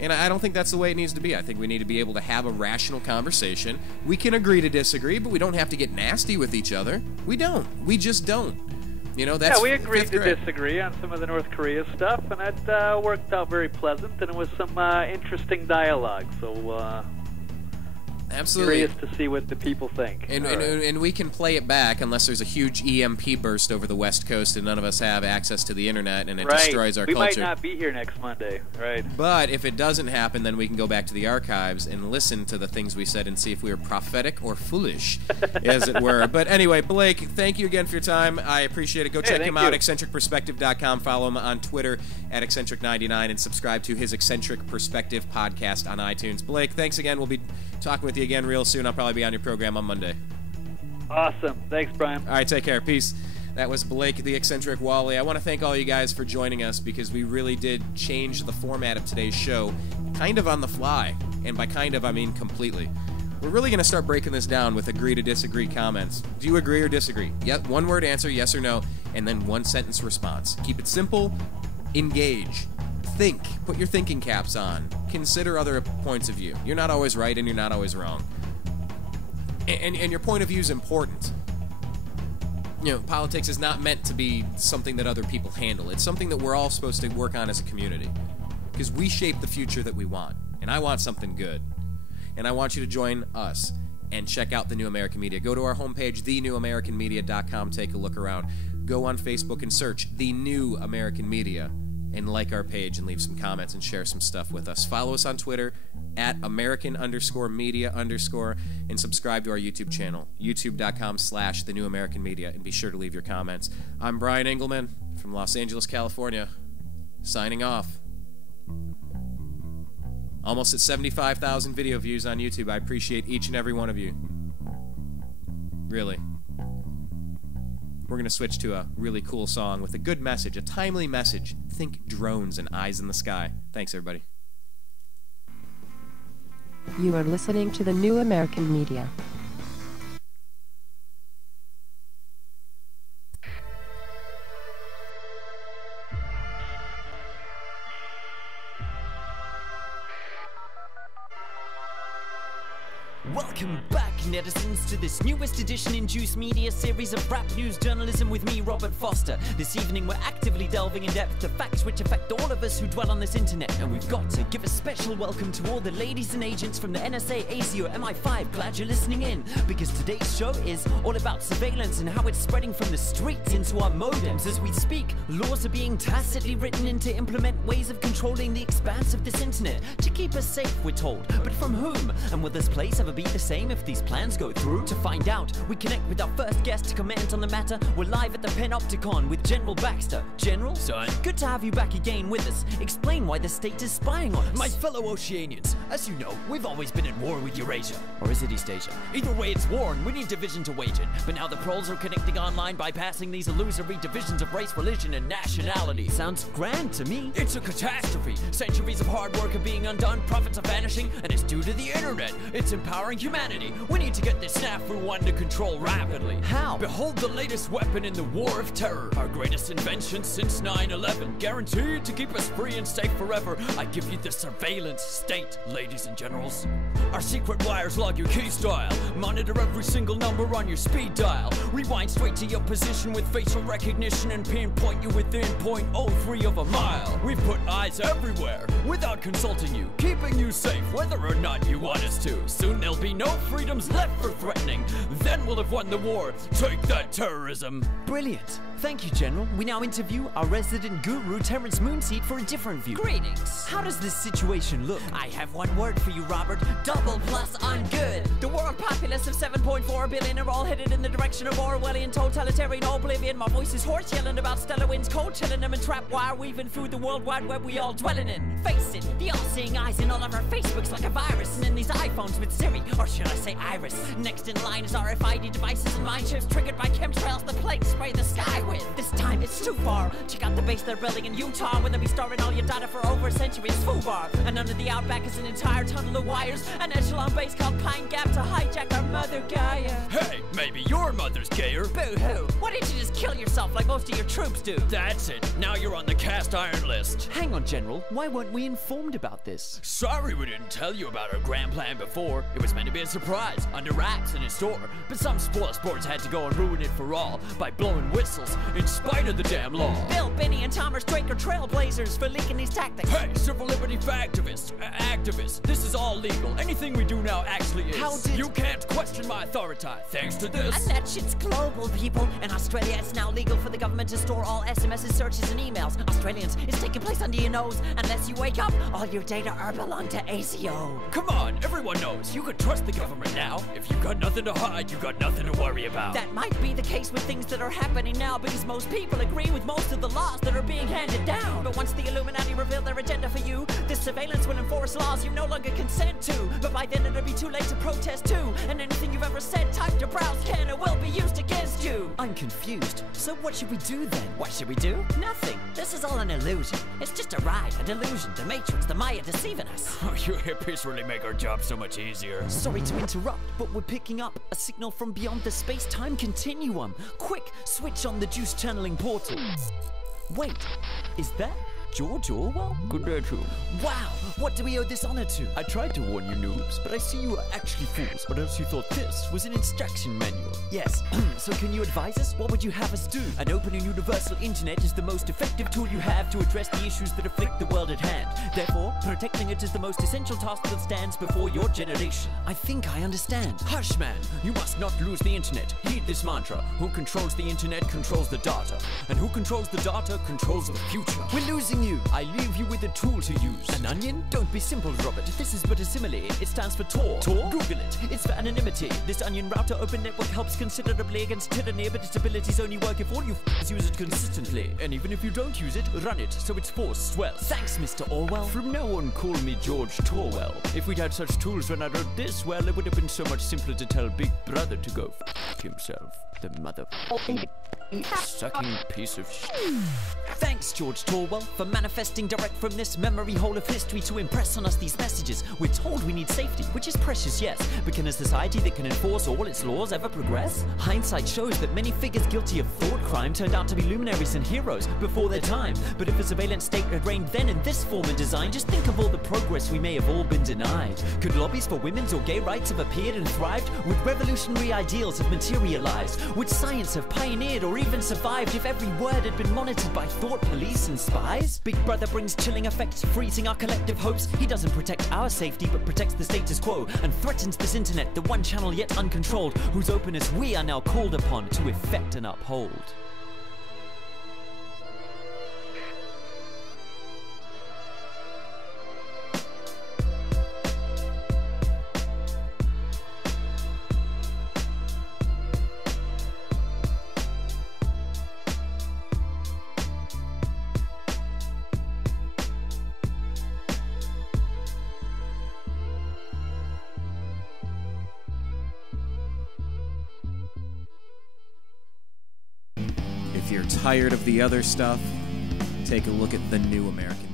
And I don't think that's the way it needs to be. I think we need to be able to have a rational conversation. We can agree to disagree, but we don't have to get nasty with each other. We don't. We just don't. That's we agreed to disagree on some of the North Korea stuff, and that worked out very pleasant, and it was some interesting dialogue. So, absolutely curious to see what the people think. And we can play it back unless there's a huge EMP burst over the West Coast and none of us have access to the internet and it destroys our culture. We might not be here next Monday, right? But if it doesn't happen, then we can go back to the archives and listen to the things we said and see if we were prophetic or foolish, as it were. But anyway, Blake, thank you again for your time. I appreciate it. Go check him out, eccentricperspective.com. Follow him on Twitter at Eccentric99 and subscribe to his Eccentric Perspective podcast on iTunes. Blake, thanks again. We'll be talking with you again real soon. I'll probably be on your program on Monday. Awesome. Thanks, Brian. All right, take care. Peace. That was Blake, the Eccentric Walley. I want to thank all you guys for joining us because we really did change the format of today's show kind of on the fly. And by kind of, I mean completely. We're really going to start breaking this down with agree to disagree comments. Do you agree or disagree? Yep, one word answer, yes or no, and then one sentence response. Keep it simple, engage, think, put your thinking caps on, consider other points of view. You're not always right and you're not always wrong. And your point of view is important. You know, politics is not meant to be something that other people handle. It's something that we're all supposed to work on as a community. Because we shape the future that we want. And I want something good. And I want you to join us and check out The New American Media. Go to our homepage, thenewamericanmedia.com. Take a look around. Go on Facebook and search The New American Media and like our page and leave some comments and share some stuff with us. Follow us on Twitter at American_media_ and subscribe to our YouTube channel, youtube.com/The New American Media, and be sure to leave your comments. I'm Brian Engelman from Los Angeles, California, signing off. Almost at 75,000 video views on YouTube. I appreciate each and every one of you. Really. We're going to switch to a really cool song with a good message, a timely message. Think drones and eyes in the sky. Thanks, everybody. You are listening to The New American Media. Welcome back, netizens, to this newest edition in Juice Media series of rap news journalism with me, Robert Foster. This evening we're actively delving in depth to facts which affect all of us who dwell on this internet, and we've got to give a special welcome to all the ladies and agents from the NSA, ACO, MI5. Glad you're listening in, because today's show is all about surveillance and how it's spreading from the streets into our modems. As we speak, laws are being tacitly written in to implement ways of controlling the expanse of this internet, to keep us safe, we're told. But from whom? And will this place ever be the same if these plans go through? To find out, we connect with our first guest to comment on the matter. We're live at the Panopticon with General Baxter. General, son, good to have you back again with us. Explain why the state is spying on us. My fellow Oceanians, as you know, we've always been at war with Eurasia. Or is it East Asia? Either way, it's war and we need division to wage it. But now the proles are connecting online, bypassing these illusory divisions of race, religion, and nationality. Sounds grand to me. It's a catastrophe. Centuries of hard work are being undone, profits are vanishing, and it's due to the internet. It's empowering humanity. We need to get this snafu under control rapidly. How? Behold the latest weapon in the war of terror. Our greatest invention since 9/11. Guaranteed to keep us free and safe forever. I give you the surveillance state, ladies and generals. Our secret wires log your key style. Monitor every single number on your speed dial. Rewind straight to your position with facial recognition and pinpoint you within 0.03 of a mile. We've put eyes everywhere without consulting you, keeping you safe whether or not you want us to. Soon there'll be no freedoms left for threatening. Then we'll have won the war. Take that, terrorism. Brilliant. Thank you, General. We now interview our resident guru, Terrence Moonseed, for a different view. Greetings. How does this situation look? I have one word for you, Robert. Double plus on good. The world populace of 7.4 billion are all headed in the direction of Orwellian totalitarian oblivion. My voice is horse yelling about stellar winds, cold chilling them and trap wire weaving through the world wide web we all dwelling in. Face it, the all-seeing eyes in all of our Facebooks like a virus, and in these iPhones with Siri, or should I say Iris. Next in line is RFID devices and mind chips triggered by chemtrails the plague spray the sky with. This time it's too far. Check out the base they're building in Utah, where they'll be storing all your data for over a century. It's FUBAR. And under the outback is an entire tunnel of wires, an echelon base called Pine Gap to hijack our mother Gaia. Hey, maybe your mother's gayer. Boo-hoo. Why didn't you just kill yourself like most of your troops do? That's it. Now you're on the cast iron list. Hang on, General. Why weren't we informed about this? Sorry we didn't tell you about our grand plan before. It was meant to be a surprise, under wraps in a store. But some spoil sports had to go and ruin it for all by blowing whistles in spite of the damn law. Bill, Benny, and Thomas Drake are trailblazers for leaking these tactics. Hey, civil liberty activists, this is all legal. Anything we do now actually is. How did... You can't question my authority thanks to this. And that shit's global, people. In Australia, it's now legal for the government to store all SMSs, searches, and emails. Australians, it's taking place under your nose. Unless you wake up, all your data are belong to ACO. Come on, everyone knows. You could trust the government now. If you got nothing to hide, you got nothing to worry about. That might be the case with things that are happening now, because most people agree with most of the laws that are being handed down. But once the Illuminati reveal their agenda for you, this surveillance will enforce laws you no longer consent to. But by then it'll be too late to protest too, and anything you've ever said typed or browsed can or will be used against you. I'm confused. So what should we do then? What should we do? Nothing. This is all an illusion. It's just a ride, a delusion, the Matrix, the Maya deceiving us. Oh, you hippies really make our job so much easier. Sorry to interrupt, but we're picking up a signal from beyond the space-time continuum. Quick, switch on the juice channeling portal. Wait, is that George Orwell? Good day to you. Wow, what do we owe this honor to? I tried to warn you noobs, but I see you are actually fools, or else you thought this was an instruction manual. Yes, so can you advise us? What would you have us do? An open and universal internet is the most effective tool you have to address the issues that afflict the world at hand. Therefore, protecting it is the most essential task that stands before your generation. I think I understand. Hush, man! You must not lose the internet. Heed this mantra. Who controls the internet controls the data. And who controls the data controls the future. We're losing you! I leave you with a tool to use. An onion? Don't be simple, Robert. This is but a simile. It stands for Tor. Tor? Google it. It's for anonymity. This onion router open network helps considerably against tyranny, but its abilities only work if all you use it consistently. And even if you don't use it, run it, so its force swells. Thanks, Mr. Orwell. From now on, call me George Torwell. If we'd had such tools when I wrote this, well, it would have been so much simpler to tell Big Brother to go f*** himself. The mother sucking piece of shit. Thanks, George Torwell, for manifesting direct from this memory hole of history to impress on us these messages. We're told we need safety, which is precious, yes, but can a society that can enforce all its laws ever progress? Hindsight shows that many figures guilty of thought crime turned out to be luminaries and heroes before their time. But if a surveillance state had reigned then in this form and design, just think of all the progress we may have all been denied. Could lobbies for women's or gay rights have appeared and thrived? Would revolutionary ideals have materialized? Would science have pioneered or even survived if every word had been monitored by thought police and spies? Big Brother brings chilling effects, freezing our collective hopes. He doesn't protect our safety, but protects the status quo and threatens this internet, the one channel yet uncontrolled, whose openness we are now called upon to effect and uphold. If you're tired of the other stuff, take a look at the New American